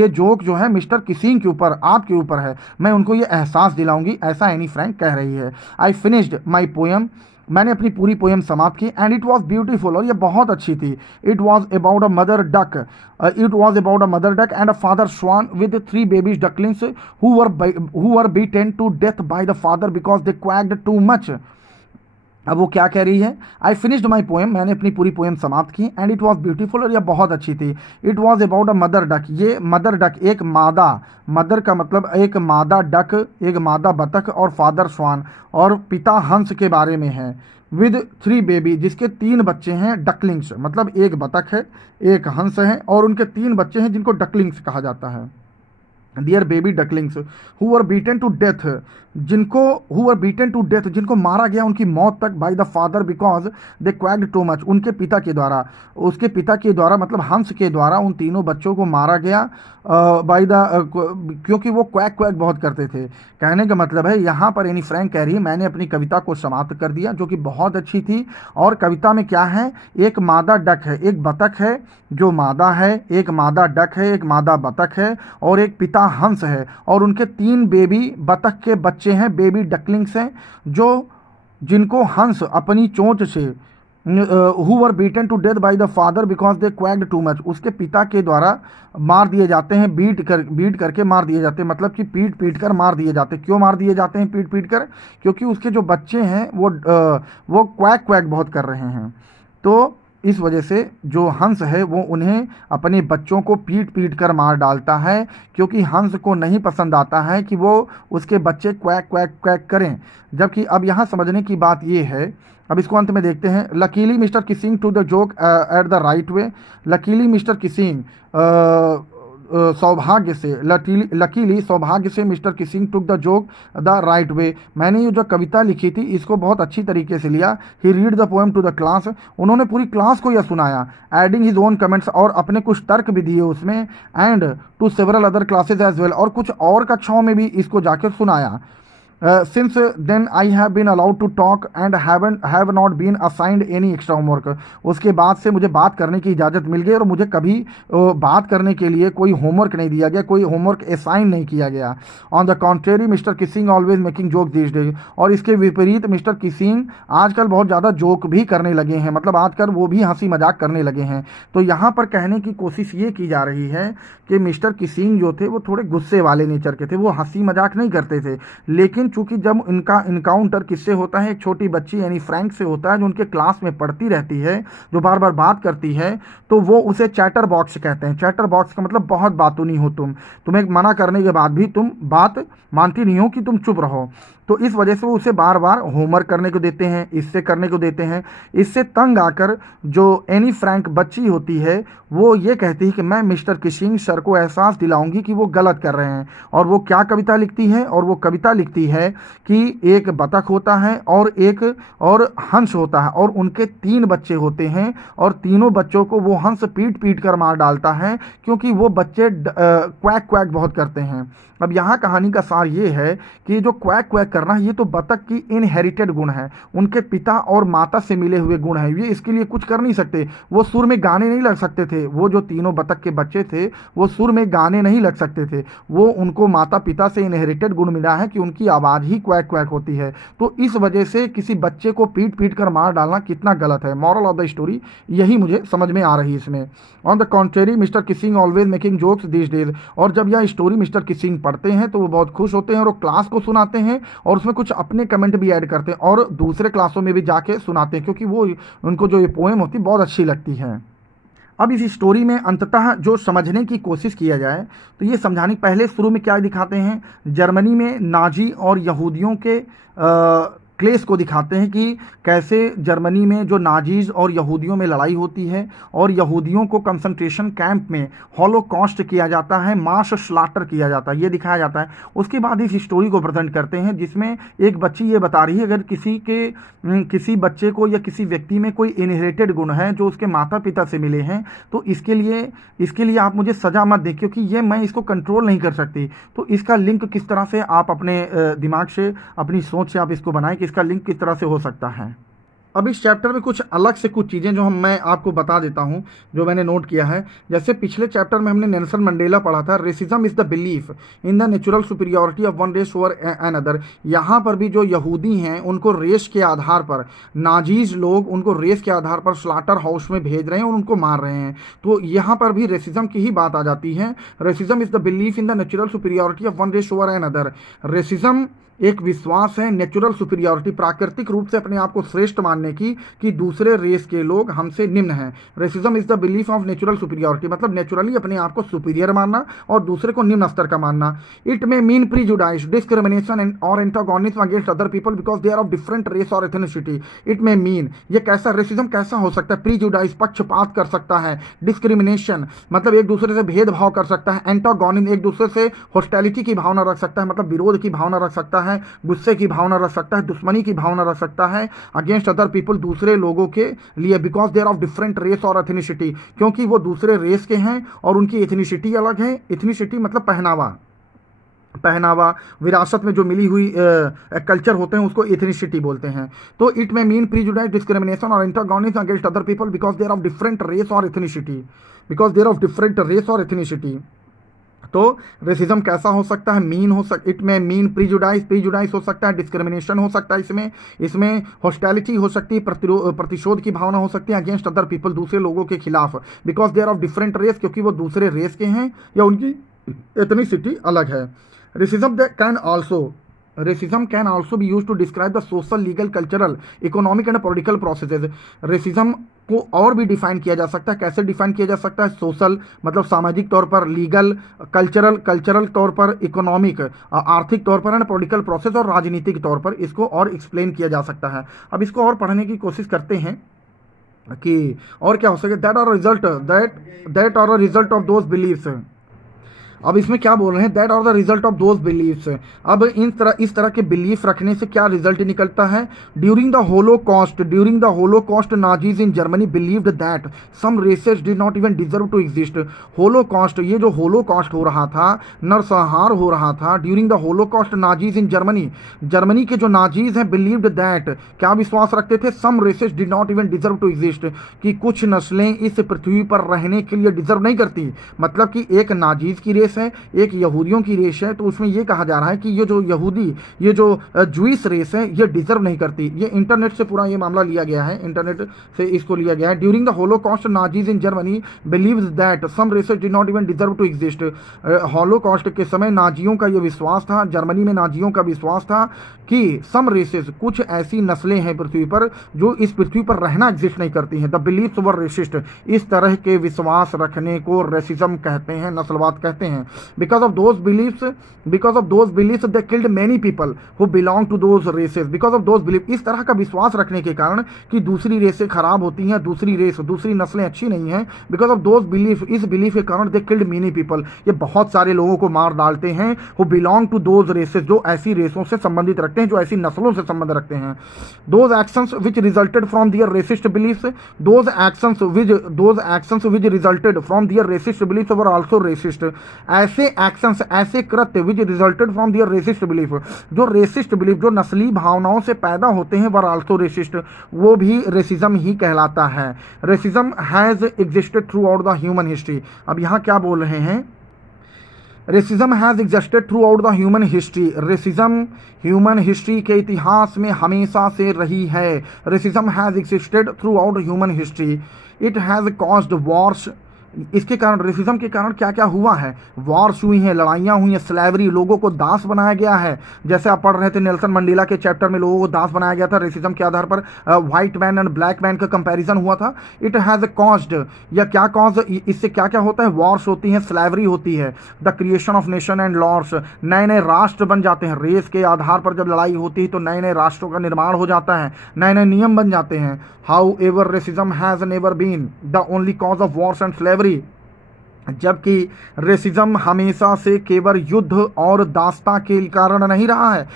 जोक जो है मिस्टर किसिंग के ऊपर, आपके ऊपर है, मैं उनको ये एहसास दिलाऊंगी, ऐसा एनी फ्रैंक कह रही है। आई फिनिश्ड माई पोएम, मैंने अपनी पूरी पोएम समाप्त की। एंड इट वॉज ब्यूटीफुल, और ये बहुत अच्छी थी। It was about a mother duck and a father swan with 3 babies ducklings who were beaten to death by the father because they quacked too much। अब वो क्या कह रही है, आई फिनिश्ड माई पोएम, मैंने अपनी पूरी पोएम समाप्त की। एंड इट वॉज ब्यूटीफुल, और यह बहुत अच्छी थी। It was about a mother duck, ये मदर डक एक मादा, मदर का मतलब एक मादा डक, एक मादा बतख, और फादर स्वान और पिता हंस के बारे में है। विद 3 बेबी, जिसके 3 बच्चे हैं, डकलिंग्स मतलब एक बतख है, एक हंस है, और उनके 3 बच्चे हैं जिनको डकलिंग्स कहा जाता है। Dear baby ducklings who were beaten to death, जिनको who were beaten to death, जिनको मारा गया उनकी मौत तक by the father because they quacked too much, उनके पिता के द्वारा, उसके पिता के द्वारा मतलब हंस के द्वारा उन तीनों बच्चों को मारा गया बाय द क्योंकि वो क्वैक क्वैक बहुत करते थे। कहने का मतलब है यहाँ पर एनी फ्रैंक कह रही है मैंने अपनी कविता को समाप्त कर दिया, जो कि बहुत अच्छी थी। और कविता में क्या है, एक मादा डक है, एक बतख है जो मादा है, एक मादा डक है, एक मादा बतख है और एक पिता हंस है और उनके 3 बेबी बतख के बच्चे हैं, बेबी डकलिंग्स हैं, जो जिनको हंस अपनी चोंच से who were beaten to death by the father because they quacked too much, उसके पिता के द्वारा मार दिए जाते हैं, बीट करके मार दिए जाते हैं, मतलब कि पीट पीट कर मार दिए जाते हैं। क्यों मार दिए जाते हैं पीट पीट कर? क्योंकि उसके जो बच्चे हैं वो क्वैक क्वैक बहुत कर रहे हैं। तो इस वजह से जो हंस है वो उन्हें अपने बच्चों को पीट पीट कर मार डालता है, क्योंकि हंस को नहीं पसंद आता है कि वो उसके बच्चे क्वैक क्वैक क्वैक करें। जबकि अब यहाँ समझने की बात ये है, अब इसको अंत में देखते हैं। Luckily mister Keesing to the joke at the right way, luckily mister Keesing सौभाग्य से, लकीली सौभाग्य से mister Keesing took the joke the right way. मैंने ये जो कविता लिखी थी इसको बहुत अच्छी तरीके से लिया। He read the poem to the class, उन्होंने पूरी क्लास को यह सुनाया। एडिंग हिज ओन कमेंट्स, और अपने कुछ तर्क भी दिए उसमें। And to several other classes as well, और कुछ और कक्षाओं में भी इसको जाकर सुनाया। Since then I have been allowed to talk and have not been assigned any extra homework। उसके बाद से मुझे बात करने की इजाज़त मिल गई और मुझे कभी बात करने के लिए कोई होमवर्क नहीं दिया गया, कोई होमवर्क असाइन नहीं किया गया। On the contrary mister Keesing always making joke this days, और इसके विपरीत मिस्टर किसिंग आजकल बहुत ज़्यादा जोक भी करने लगे हैं, मतलब आजकल वो भी हंसी मजाक करने लगे हैं। तो यहाँ पर कहने की कोशिश ये की जा रही है कि मिस्टर किसिंग जो थे वो थोड़े गुस्से वाले नेचर के थे, वो हंसी मजाक नहीं करते थे। लेकिन चूंकि जब इनका इनकाउंटर किससे होता है, एक छोटी बच्ची यानी फ्रैंक से होता है, जो उनके क्लास में पढ़ती रहती है, जो बार बार बात करती है, तो वो उसे चैटर बॉक्स कहते हैं। चैटर बॉक्स का मतलब बहुत बातूनी हो तुम, तुम्हें मना करने के बाद भी तुम बात मानती नहीं हो कि तुम चुप रहो। तो इस वजह से वो उसे बार बार होमवर्क करने को देते हैं, इससे करने को देते हैं। इससे तंग आकर जो एनी फ्रैंक बच्ची होती है वो ये कहती है कि मैं मिस्टर किसिंग सर को एहसास दिलाऊंगी कि वो गलत कर रहे हैं। और वो क्या कविता लिखती है, और वो कविता लिखती है कि एक बतख होता है और हंस होता है और उनके 3 बच्चे होते हैं और तीनों बच्चों को वो हंस पीट पीट कर मार डालता है, क्योंकि वो बच्चे क्वैक क्वैक बहुत करते हैं। अब यहाँ कहानी का सार ये है कि जो क्वैक क्वैक करना ये तो बतख की इनहेरिटेड गुण है, उनके पिता और माता से मिले हुए गुण हैं। ये इसके लिए कुछ कर नहीं सकते, वो सुर में गाने नहीं लग सकते थे। वो जो तीनों बतख के बच्चे थे वो सुर में गाने नहीं लग सकते थे, वो उनको माता पिता से इनहेरिटेड गुण मिला है कि उनकी आवाज़ ही क्वैक क्वैक होती है। तो इस वजह से किसी बच्चे को पीट पीट कर मार डालना कितना गलत है। मॉरल ऑफ द स्टोरी यही मुझे समझ में आ रही है इसमें। On the contrary mister Keesing always making jokes this days, और जब यह स्टोरी मिस्टर किसिंग पढ़ते हैं तो वो बहुत खुश होते हैं और वो क्लास को सुनाते हैं और उसमें कुछ अपने कमेंट भी ऐड करते हैं और दूसरे क्लासों में भी जाके सुनाते हैं, क्योंकि वो उनको जो ये पोएम होती है बहुत अच्छी लगती है। अब इस स्टोरी में अंततः जो समझने की कोशिश किया जाए तो ये समझाने पहले शुरू में क्या दिखाते हैं, जर्मनी में नाजी और यहूदियों के क्लेश को दिखाते हैं कि कैसे जर्मनी में जो नाजीज और यहूदियों में लड़ाई होती है और यहूदियों को कंसंट्रेशन कैंप में हॉलोकॉस्ट किया जाता है, मास स्लाटर किया जाता है, ये दिखाया जाता है। उसके बाद इस स्टोरी को प्रेजेंट करते हैं जिसमें एक बच्ची ये बता रही है अगर किसी बच्चे को या किसी व्यक्ति में कोई इनहेरिटेड गुण है जो उसके माता पिता से मिले हैं तो इसके लिए आप मुझे सज़ा मत दें, क्योंकि ये मैं इसको कंट्रोल नहीं कर सकती। तो इसका लिंक किस तरह से आप अपने दिमाग से, अपनी सोच से आप इसको बनाएं कि इसका लिंक किस तरह से हो सकता है। अब इस चैप्टर में कुछ अलग से कुछ चीज़ें जो मैं आपको बता देता हूं जो मैंने नोट किया है। जैसे पिछले चैप्टर में हमने नेल्सन मंडेला पढ़ा था, racism is the belief in the natural superiority of one race over another. यहाँ पर भी जो यहूदी हैं उनको रेस के आधार पर, नाजीज लोग उनको रेस के आधार पर स्लाटर हाउस में भेज रहे हैं और उनको मार रहे हैं। तो यहाँ पर भी रेसिज्म की ही बात आ जाती है। Racism is the belief in the natural superiority of one race over another. Racism एक विश्वास है नेचुरल सुपीरियरिटी, प्राकृतिक रूप से अपने आप को श्रेष्ठ मानने की कि दूसरे रेस के लोग हमसे निम्न हैं। Racism is the belief of natural superiority, मतलब नेचुरली अपने आप को सुपीरियर मानना और दूसरे को निम्न स्तर का मानना। It may mean prejudice, discrimination और antagonism against other people because they are of different race और एथनिसिटी। इट मे मीन, ये कैसा रेसिज्म कैसा हो सकता है, प्रीजुडाइस पक्षपात कर सकता है, डिस्क्रिमिनेशन मतलब एक दूसरे से भेदभाव कर सकता है, एंटागोनिज्म एक दूसरे से हॉस्टिलिटी की भावना रख सकता है मतलब विरोध की भावना रख सकता है, है, गुस्से की भावना रख सकता है, दुश्मनी की भावना रख सकता है अगेंस्ट अदर पीपल, दूसरे लोगों के लिए, because there of different race और एथनिसिटी, क्योंकि वो दूसरे रेस के हैं और उनकी एथनिसिटी अलग है। एथनिसिटी मतलब पहनावा, विरासत में जो मिली हुई कल्चर होते हैं उसको एथनिसिटी बोलते हैं। तो इट में मीन प्रीजुडाइज, डिस्क्रिमिनेशन और antagonism against other people because there of different race और एथनिसिटी, तो रेसिज्म कैसा हो सकता है? मीन हो सकता, इट में मीन प्रीजुडाइज हो सकता है, डिस्क्रिमिनेशन हो सकता है, इसमें हॉस्टिलिटी हो सकती है, प्रतिशोध की भावना हो सकती है अगेंस्ट अदर पीपल, दूसरे लोगों के खिलाफ, because there of different race, क्योंकि वो दूसरे रेस के हैं या उनकी एथनिसिटी अलग है। Racism can also be used to describe the social, legal, cultural, economic and political processes. Racism को और भी डिफाइन किया जा सकता है। कैसे डिफाइन किया जा सकता है? सोशल मतलब सामाजिक तौर पर, लीगल, कल्चरल तौर पर, इकोनॉमिक आर्थिक तौर पर, एंड पॉलिटिकल प्रोसेस और राजनीतिक तौर पर इसको और एक्सप्लेन किया जा सकता है। अब इसको और पढ़ने की कोशिश करते हैं कि और क्या हो सके। That are a result of those beliefs. अब इसमें क्या बोल रहे हैं? That are the result of those beliefs. अब इस तरह के बिलीफ रखने से क्या रिजल्ट निकलता है? During the Holocaust Nazis in Germany believed that some races did not even deserve to exist. Holocaust, ये जो होलोकॉस्ट हो रहा था, नरसंहार हो रहा था, during the Holocaust Nazis in Germany के जो नाजीज हैं, बिलीव्ड दैट, क्या विश्वास रखते थे? Some races did not even deserve to exist, कि कुछ नस्लें इस पृथ्वी पर रहने के लिए डिजर्व नहीं करती। मतलब कि एक नाजीज की रेस है, एक यहूदियों की रेस है, तो उसमें यह कहा जा रहा है कि ये जो जूइश रेस है, ये डिजर्व नहीं करती। ये इंटरनेट से पूरा ये मामला लिया गया है, इंटरनेट से इसको लिया गया है। During the Holocaust Nazis in Germany believes that some races did not even deserve to exist. Holocaust के समय नाजियों का ये विश्वास था, जर्मनी में नाजियों का विश्वास था कि सम रेसेस, कुछ ऐसी नस्लें हैं पृथ्वी पर जो इस पृथ्वी पर रहना एग्जिस्ट नहीं करती हैं। The believes were racist. इस तरह के विश्वास रखने को रेसिज्म कहते हैं, नस्लवाद कहते हैं। Because of those beliefs they killed many people who belong to those races. Because of those beliefs, इस तरह का विश्वास रखने के कारण कि दूसरी रेसें खराब होती हैं, दूसरी नस्लें अच्छी नहीं हैं, because of those beliefs, इस बिलीफ के कारण they killed many people, ये बहुत सारे लोगों को मार डालते हैं, who belong to those races, जो ऐसी रेसों से संबंधित रखते हैं, जो ऐसी नस्लों से संबंध रखते हैं। Those actions which resulted from their racist beliefs, those actions which resulted from their racist beliefs were also racist. ऐसे एक्शंस, ऐसे कृत्य which resulted from their racist belief, जो रेसिस्ट बिलीफ, जो नस्ली भावनाओं से पैदा होते हैं, वर आल्सो रेसिस्ट, वो भी रेसिज्म ही कहलाता है। Racism has existed through out the human history. अब यहाँ क्या बोल रहे हैं? Racism has existed through out the human history. Racism human history के इतिहास में हमेशा से रही है। Racism has existed through out human history. It has caused Wars. इसके कारण, रेसिज्म के कारण क्या क्या हुआ है? वॉर्स हुई हैं, लड़ाइयाँ हुई हैं, स्लेवरी, लोगों को दास बनाया गया है। जैसे आप पढ़ रहे थे नेल्सन मंडेला के चैप्टर में, लोगों को दास बनाया गया था रेसिज्म के आधार पर। White man and black man का कंपैरिजन हुआ था। इट हैज़ कॉज्ड, या क्या कॉज, इससे क्या क्या होता है? वॉर्स होती हैं, स्लेवरी होती है, the creation of nation and lords, नए नए राष्ट्र बन जाते हैं। रेस के आधार पर जब लड़ाई होती है तो नए नए राष्ट्रों का निर्माण हो जाता है, नए नए नियम बन जाते हैं। However racism has never been the only cause of wars and slavery, जबकि रेसिज्म हमेशा से केवल युद्ध और दासता के कारण नहीं रहा है।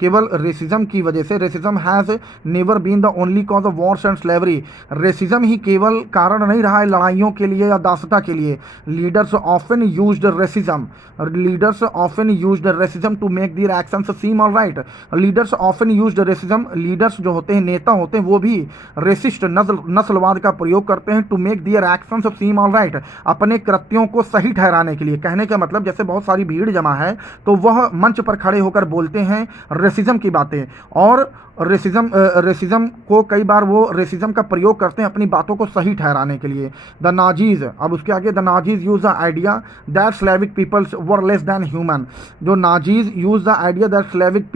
केवल रेसिज्म की वजह से, racism has never been the only cause of wars and slavery, racism ही केवल कारण नहीं रहा है लड़ाइयों के लिए या दासता के लिए। Leaders often used racism to make their actions seem alright. Leaders often used racism, leaders जो होते हैं, नेता होते हैं, वो भी रेसिस्ट, नस्लवाद का प्रयोग करते हैं, to make their actions seem alright, अपने कृत्यों को सही ठहराने के लिए। कहने का मतलब, जैसे बहुत सारी भीड़ जमा है तो वह मंच पर खड़े होकर बोलते हैं रेसिज्म की बातें, और रेसिज्म को कई बार वो रेसिज्म का प्रयोग करते हैं अपनी बातों को सही ठहराने के लिए। द नाजीज, अब उसके आगे, the Nazis use the idea that Slavic peoples were less than human. जो Nazis use the idea that Slavic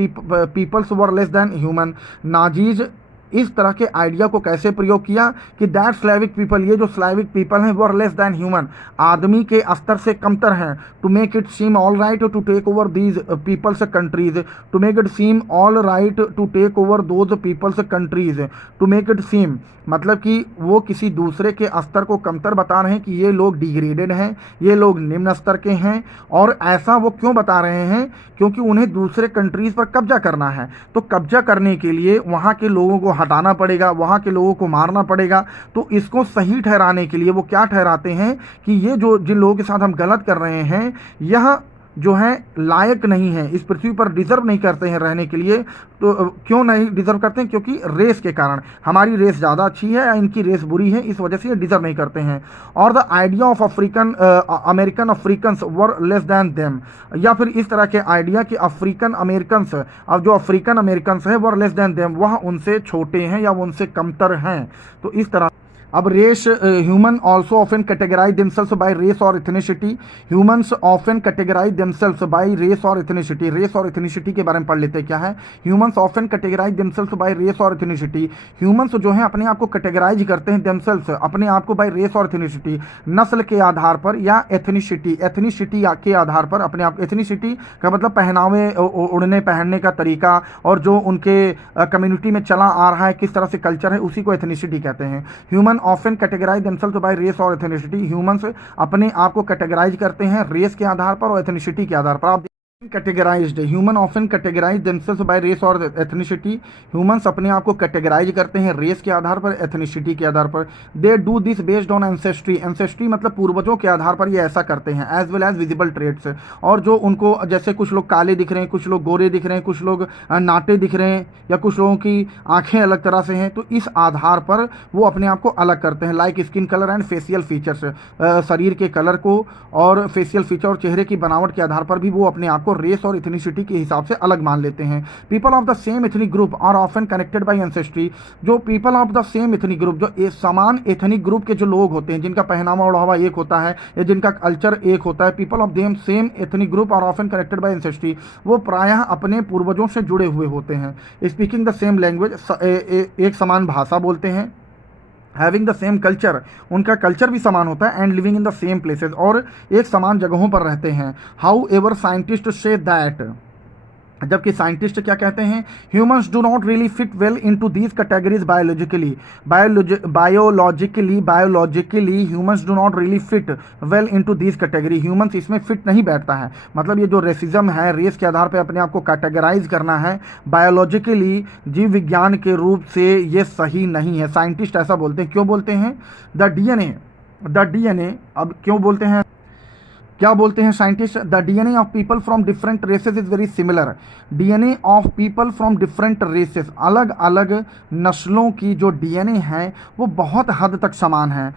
peoples were less than human, Nazis इस तरह के आइडिया को कैसे प्रयोग किया कि दैट स्लैविक पीपल, ये जो स्लैविक पीपल हैं वो लेस देन ह्यूमन, आदमी के स्तर से कमतर हैं, to make it seem all right to take over these peoples countries, to make it seem all right to take over those peoples countries, to make it seem मतलब कि वो किसी दूसरे के स्तर को कमतर बता रहे हैं कि ये लोग डिग्रेडेड हैं, ये लोग निम्न स्तर के हैं। और ऐसा वो क्यों बता रहे हैं? क्योंकि उन्हें दूसरे कंट्रीज़ पर कब्जा करना है, तो कब्जा करने के लिए वहाँ के लोगों को हटाना पड़ेगा, वहाँ के लोगों को मारना पड़ेगा। तो इसको सही ठहराने के लिए वो क्या ठहराते हैं कि ये जो जिन लोगों के साथ हम गलत कर रहे हैं, यह जो है लायक नहीं है, इस पृथ्वी पर डिजर्व नहीं करते हैं रहने के लिए। तो क्यों नहीं डिजर्व करते हैं? क्योंकि रेस के कारण, हमारी रेस ज़्यादा अच्छी है या इनकी रेस बुरी है, इस वजह से ये डिजर्व नहीं करते हैं। और the idea of American Africans were less then them, या फिर इस तरह के आइडिया कि अफ्रीकन अमेरिकन्स, अब जो अफ्रीकन अमेरिकन्स है वर लेस दैन देम, वह उनसे छोटे हैं या वो उनसे कमतर हैं। तो इस तरह अब race, human also often categorise themselves by race और ethnicity, humans often categorise themselves by race और इथनिसिटी। रेस और इथनिसिटी के बारे में पढ़ लेते हैं क्या है। Humans often categorise themselves by race और इथनिसिटी, ह्यूमन्स जो है अपने आप को कैटेगराइज करते हैं, देमसेल्स अपने आप को बाय रेस और इथनिसिटी, नस्ल के आधार पर या एथनिसिटी, एथनिसिटी के आधार पर अपने आप। एथनिसिटी का मतलब पहनावे, उड़ने पहनने का तरीका और जो उनके कम्युनिटी में चला आ रहा है, किस तरह से कल्चर है, उसी को एथनिसिटी कहते हैं। Human often categorise themselves by race और एथनिसिटी, ह्यूमंस अपने आप को कैटेगराइज करते हैं रेस के आधार पर और एथनिसिटी के आधार पर। आप categorised, human often categorise themselves by race और एथनिसिटी, ह्यूमंस अपने आप को कैटेगराइज करते हैं रेस के आधार पर, एथनिसिटी के आधार पर। They do this based on ancestry, ancestry मतलब पूर्वजों के आधार पर ये ऐसा करते हैं। As well as visible traits, और जो उनको, जैसे कुछ लोग काले दिख रहे हैं, कुछ लोग गोरे दिख रहे हैं, कुछ लोग नाटे दिख रहे हैं, या कुछ लोगों की आंखें अलग तरह से हैं, तो इस आधार पर वो अपने आप को अलग करते हैं। Like skin colour and facial features, शरीर के कलर को और फेशियल फीचर और चेहरे की बनावट के आधार पर भी वो अपने आप को रेस और इथनिसिटी के हिसाब से अलग मान लेते हैं। People of the same ethnic group are often connected by ancestry, जो people of the same ethnic group, जो समान एथनिक ग्रुप के जो लोग होते हैं, जिनका पहनावा ओढ़ावा एक होता है या जिनका कल्चर एक होता है, people of them same ethnic group are often connected by ancestry, वो प्रायः अपने पूर्वजों से जुड़े हुए होते हैं। स्पीकिंग द सेम लैंग्वेज, एक समान भाषा बोलते हैं। हैविंग द सेम कल्चर, उनका कल्चर भी समान होता है। And living in the same places, और एक समान जगहों पर रहते हैं। How ever scientist say that, जबकि साइंटिस्ट क्या कहते हैं, humans do not really fit well into these categories biologically, biologically humans do not really fit well into these category, humans इसमें फिट नहीं बैठता है। मतलब ये जो रेसिज्म है, रेस के आधार पर अपने आप को कैटेगराइज करना है, बायोलॉजिकली जीव विज्ञान के रूप से ये सही नहीं है। साइंटिस्ट ऐसा बोलते हैं। क्यों बोलते हैं? द डीएनए, अब क्यों बोलते हैं, क्या बोलते हैं scientist? The DNA of people from different races is very similar, DNA of people from different races, अलग अलग नस्लों की जो डीएनए है वो बहुत हद तक समान है।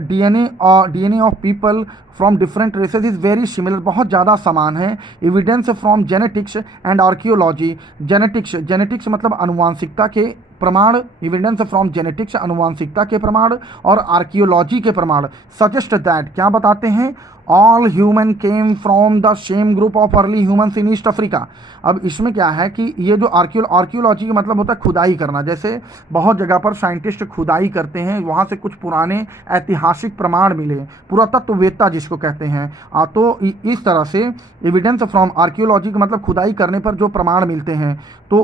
DNA of people from different races is very similar, बहुत ज़्यादा समान है। Evidence from genetics and archaeology, genetics मतलब अनुवांशिकता के प्रमाण, एविडेंस फ्रॉम जेनेटिक्स अनुवांशिकता के प्रमाण, और आर्कियोलॉजी के प्रमाण सजेस्ट दैट, क्या बताते हैं, all human came from the same group of early humans in East Africa. अब इसमें क्या है कि ये जो आर्कियोलॉजी का मतलब होता है खुदाई करना, जैसे बहुत जगह पर साइंटिस्ट खुदाई करते हैं, वहाँ से कुछ पुराने ऐतिहासिक प्रमाण मिले, पुरातत्ववेत्ता जिसको कहते हैं। तो इस तरह से एविडेंस फ्रॉम आर्कियोलॉजी का मतलब खुदाई करने पर जो प्रमाण मिलते हैं तो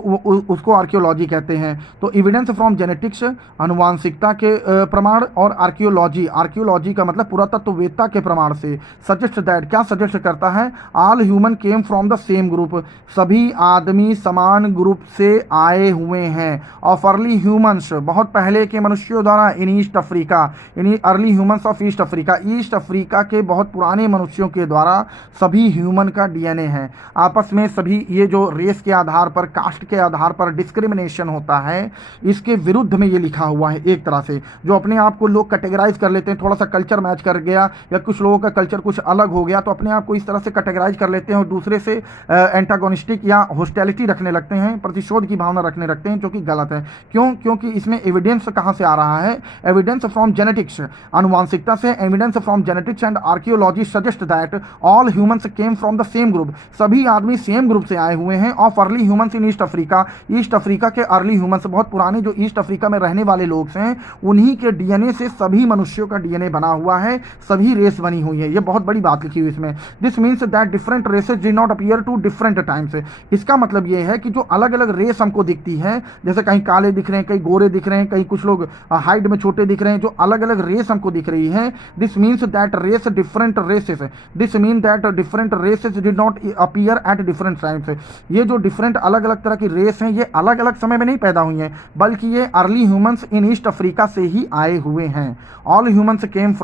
उसको आर्कियोलॉजी कहते हैं। तो एविडेंस फ्रॉम जेनेटिक्स अनुवांशिकता के प्रमाण, और आर्कियोलॉजी का मतलब पुरातत्ववेत्ता के प्रमाण से सजेस्ट दैट, क्या सजेस्ट करता है, all human came from the same group, सभी आदमी समान ग्रुप से आए हुए हैं। ऑफ अर्ली ह्यूमंस, बहुत पहले के मनुष्यों द्वारा, in East Africa, in early humans of East Africa, East Africa के बहुत पुराने मनुष्यों के द्वारा सभी ह्यूमन का डीएनए है। आपस में सभी, ये जो रेस के आधार पर, कास्ट के आधार पर डिस्क्रिमिनेशन होता है, इसके विरुद्ध में ये लिखा हुआ है। एक तरह से जो अपने आप को लोग कैटेगराइज कर लेते हैं, थोड़ा सा कल्चर मैच कर गया या कुछ लोगों का कल्चर नेचर कुछ अलग हो गया तो अपने आप को इस तरह से कैटेगराइज कर लेते हैं और दूसरे से एंटागोनिस्टिक या हॉस्टिलिटी रखने लगते हैं, प्रतिशोध की भावना रखने लगते हैं, जो कि गलत है। क्यों? क्योंकि इसमें एविडेंस कहाँ से आ रहा है? एविडेंस फ्रॉम जेनेटिक्स, आनुवांशिकता से evidence from genetics and archaeology suggest that all humans came from the same group. सभी आदमी सेम ग्रुप से आए हुए हैं। Of early humans in East Africa, East Africa के अर्ली ह्यूमंस, बहुत पुराने जो ईस्ट अफ्रीका में रहने वाले लोग हैं, उन्हीं के डीएनए से सभी मनुष्यों का डीएनए बना हुआ है, सभी रेस बनी हुई है। ये बहुत बड़ी बात लिखी हुई इसमें। This means that different races did not appear to different times. इसका मतलब ये है कि जो अलग अलग रेस हमको दिखती है, जैसे कहीं काले दिख रहे हैं, कहीं गोरे दिख रहे हैं, कहीं कुछ लोग हाइट में छोटे दिख रहे हैं, जो अलग अलग रेस हमको दिख रही है, this means that race different races, this mean that different races did not appear at different times. ये जो डिफरेंट अलग अलग तरह की रेस हैं, ये अलग अलग समय में नहीं पैदा हुई हैं, बल्कि ये early humans in East Africa से ही आए हुए हैं। All humans came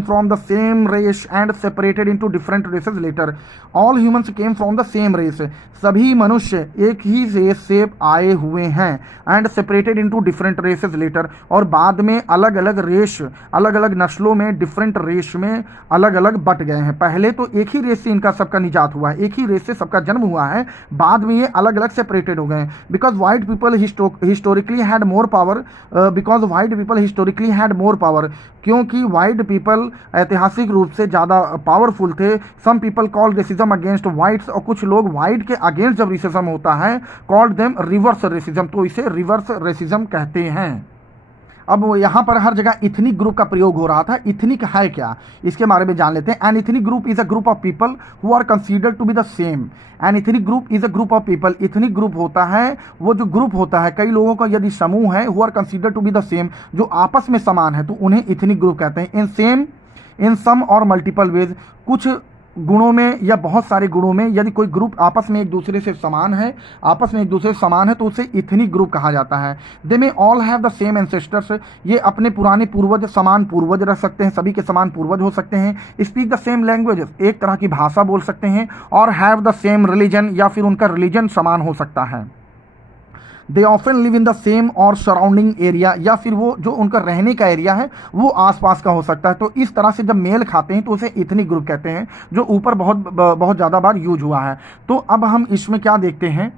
from the same race and separated into different races later. All humans came from the same race, सभी मनुष्य एक ही रेस से आए हुए हैं, and separated into different races later, और बाद में अलग अलग रेस, अलग अलग नस्लों में, डिफरेंट रेस में अलग अलग बट गए हैं। पहले तो एक ही रेस से इनका सबका निजात हुआ है, एक ही रेस से सबका जन्म हुआ है, बाद में ये अलग अलग सेपरेटेड हो गए हैं। Because white people historically had more power, क्योंकि वाइट पीपल ऐतिहासिक रूप से ज़्यादा पावरफुल थे। Some people called racism against whites, और कुछ लोग वाइट के अगेंस्ट जब रेसिज्म होता है, कॉल्ड देम रिवर्स रेसिज्म, तो इसे रिवर्स रेसिज्म कहते हैं। अब यहाँ पर हर जगह इथनिक ग्रुप का प्रयोग हो रहा था। इथनिक है क्या, इसके बारे में जान लेते हैं। An ethnic group is a group of people who are considered to be the same. An ethnic group is a group of people, ethnic group होता है वो जो ग्रुप होता है, कई लोगों का यदि समूह है, who are considered to be the same, जो आपस में समान है, तो उन्हें इथनिक ग्रुप कहते हैं। इन सम और मल्टीपल वेज, कुछ गुणों में या बहुत सारे गुणों में यदि कोई ग्रुप आपस में एक दूसरे से समान है, तो उसे इथनिक ग्रुप कहा जाता है। They may all have the same ancestors, ये अपने पुराने पूर्वज, समान पूर्वज रख सकते हैं, सभी के समान पूर्वज हो सकते हैं। स्पीक द सेम लैंग्वेज, एक तरह की भाषा बोल सकते हैं, और हैव द सेम रिलीजन, या फिर उनका रिलीजन समान हो सकता है। They often live in the same और सराउंडिंग एरिया, या फिर वो जो उनका रहने का एरिया है वो आसपास का हो सकता है। तो इस तरह से जब मेल खाते हैं तो उसे इथनिक ग्रुप कहते हैं, जो ऊपर बहुत ज़्यादा बार यूज हुआ है। तो अब हम इसमें क्या देखते हैं,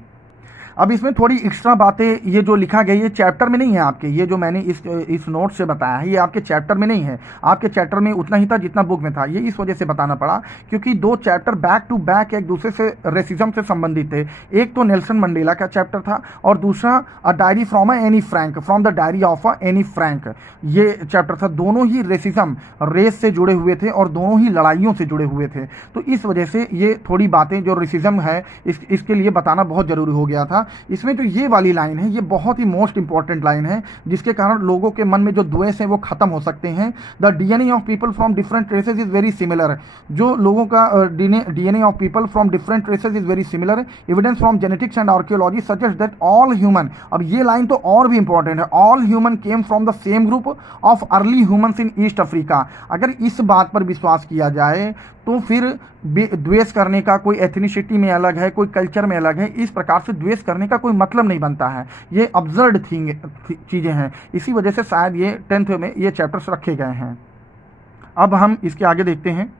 अब इसमें थोड़ी एक्स्ट्रा बातें, ये जो लिखा गया ये चैप्टर में नहीं है आपके, ये जो मैंने इस नोट से बताया है ये आपके चैप्टर में नहीं है। आपके चैप्टर में उतना ही था जितना बुक में था। ये इस वजह से बताना पड़ा क्योंकि दो चैप्टर बैक टू बैक एक दूसरे से रेसिज्म से संबंधित थे। एक तो नेल्सन मंडेला का चैप्टर था और दूसरा a diary from Anne Frank, from the diary of Anne Frank, ये चैप्टर था। दोनों ही रेसिज्म, रेस से जुड़े हुए थे और दोनों ही लड़ाइयों से जुड़े हुए थे। तो इस वजह से ये थोड़ी बातें जो रेसिज्म है इसके लिए बताना बहुत ज़रूरी हो गया था। इसमें जो ये वाली लाइन है ये बहुत ही मोस्ट इंपॉर्टेंट लाइन है, जिसके कारण लोगों के मन में जो द्वेष है वो खत्म हो सकते हैं। The DNA of people from different races is very similar, जो लोगों का DNA of people from different races is very similar. Evidence from genetics and archaeology suggest that all human, अब ये लाइन तो और भी इंपॉर्टेंट है, all human came from the same group of early humans in East Africa. अगर इस बात पर विश्वास किया जाए तो फिर द्वेष करने का, कोई एथनिसिटी में अलग है, कोई कल्चर में अलग है, इस प्रकार से द्वेष करने का कोई मतलब नहीं बनता है। ये अब्सर्ड चीज़ें हैं, इसी वजह से शायद ये 10th में ये चैप्टर्स रखे गए हैं। अब हम इसके आगे देखते हैं।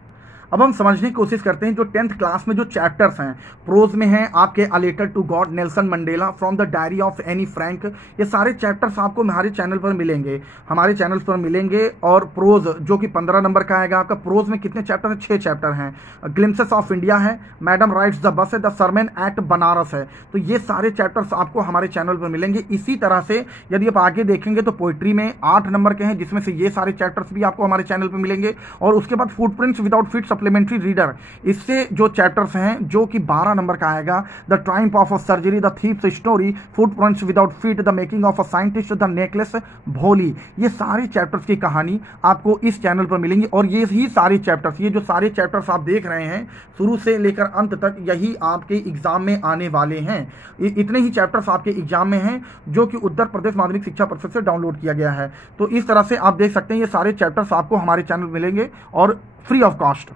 अब हम समझने की कोशिश करते हैं जो 10th क्लास में जो चैप्टर्स हैं, प्रोज में हैं आपके a letter to God, Nelson Mandela, from the diary of Anne Frank, ये सारे चैप्टर्स आपको हमारे चैनल पर मिलेंगे। और प्रोज जो कि 15 नंबर का आएगा आपका। प्रोज में कितने चैप्टर हैं? 6 चैप्टर हैं। ग्लिम्सेस ऑफ इंडिया है, मैडम राइट्स द बस है, द सरमन एट बनारस है। तो ये सारे चैप्टर्स आपको हमारे चैनल पर मिलेंगे। इसी तरह से यदि आप आगे देखेंगे तो पोइट्री में 8 नंबर के हैं, जिसमें से ये सारे चैप्टर्स भी आपको हमारे चैनल पर मिलेंगे। और उसके बाद footprints without feet supplementary reader, इससे जो चैप्टर्स हैं जो कि 12 नंबर का आएगा। The Triumph of a surgery, the thieves story, footprints without feet, the making of a scientist, the necklace भोली, ये सारे चैप्टर्स की कहानी आपको इस चैनल पर मिलेंगी। और ये ही सारे चैप्टर्स, ये जो सारे चैप्टर्स आप देख रहे हैं शुरू से लेकर अंत तक, यही आपके एग्जाम में आने वाले हैं। इतने ही चैप्टर्स आपके एग्जाम में हैं जो कि उत्तर प्रदेश माध्यमिक शिक्षा परिषद से डाउनलोड किया गया है। तो इस तरह से आप देख सकते हैं ये सारे चैप्टर्स आपको हमारे चैनल मिलेंगे और फ्री ऑफ कॉस्ट।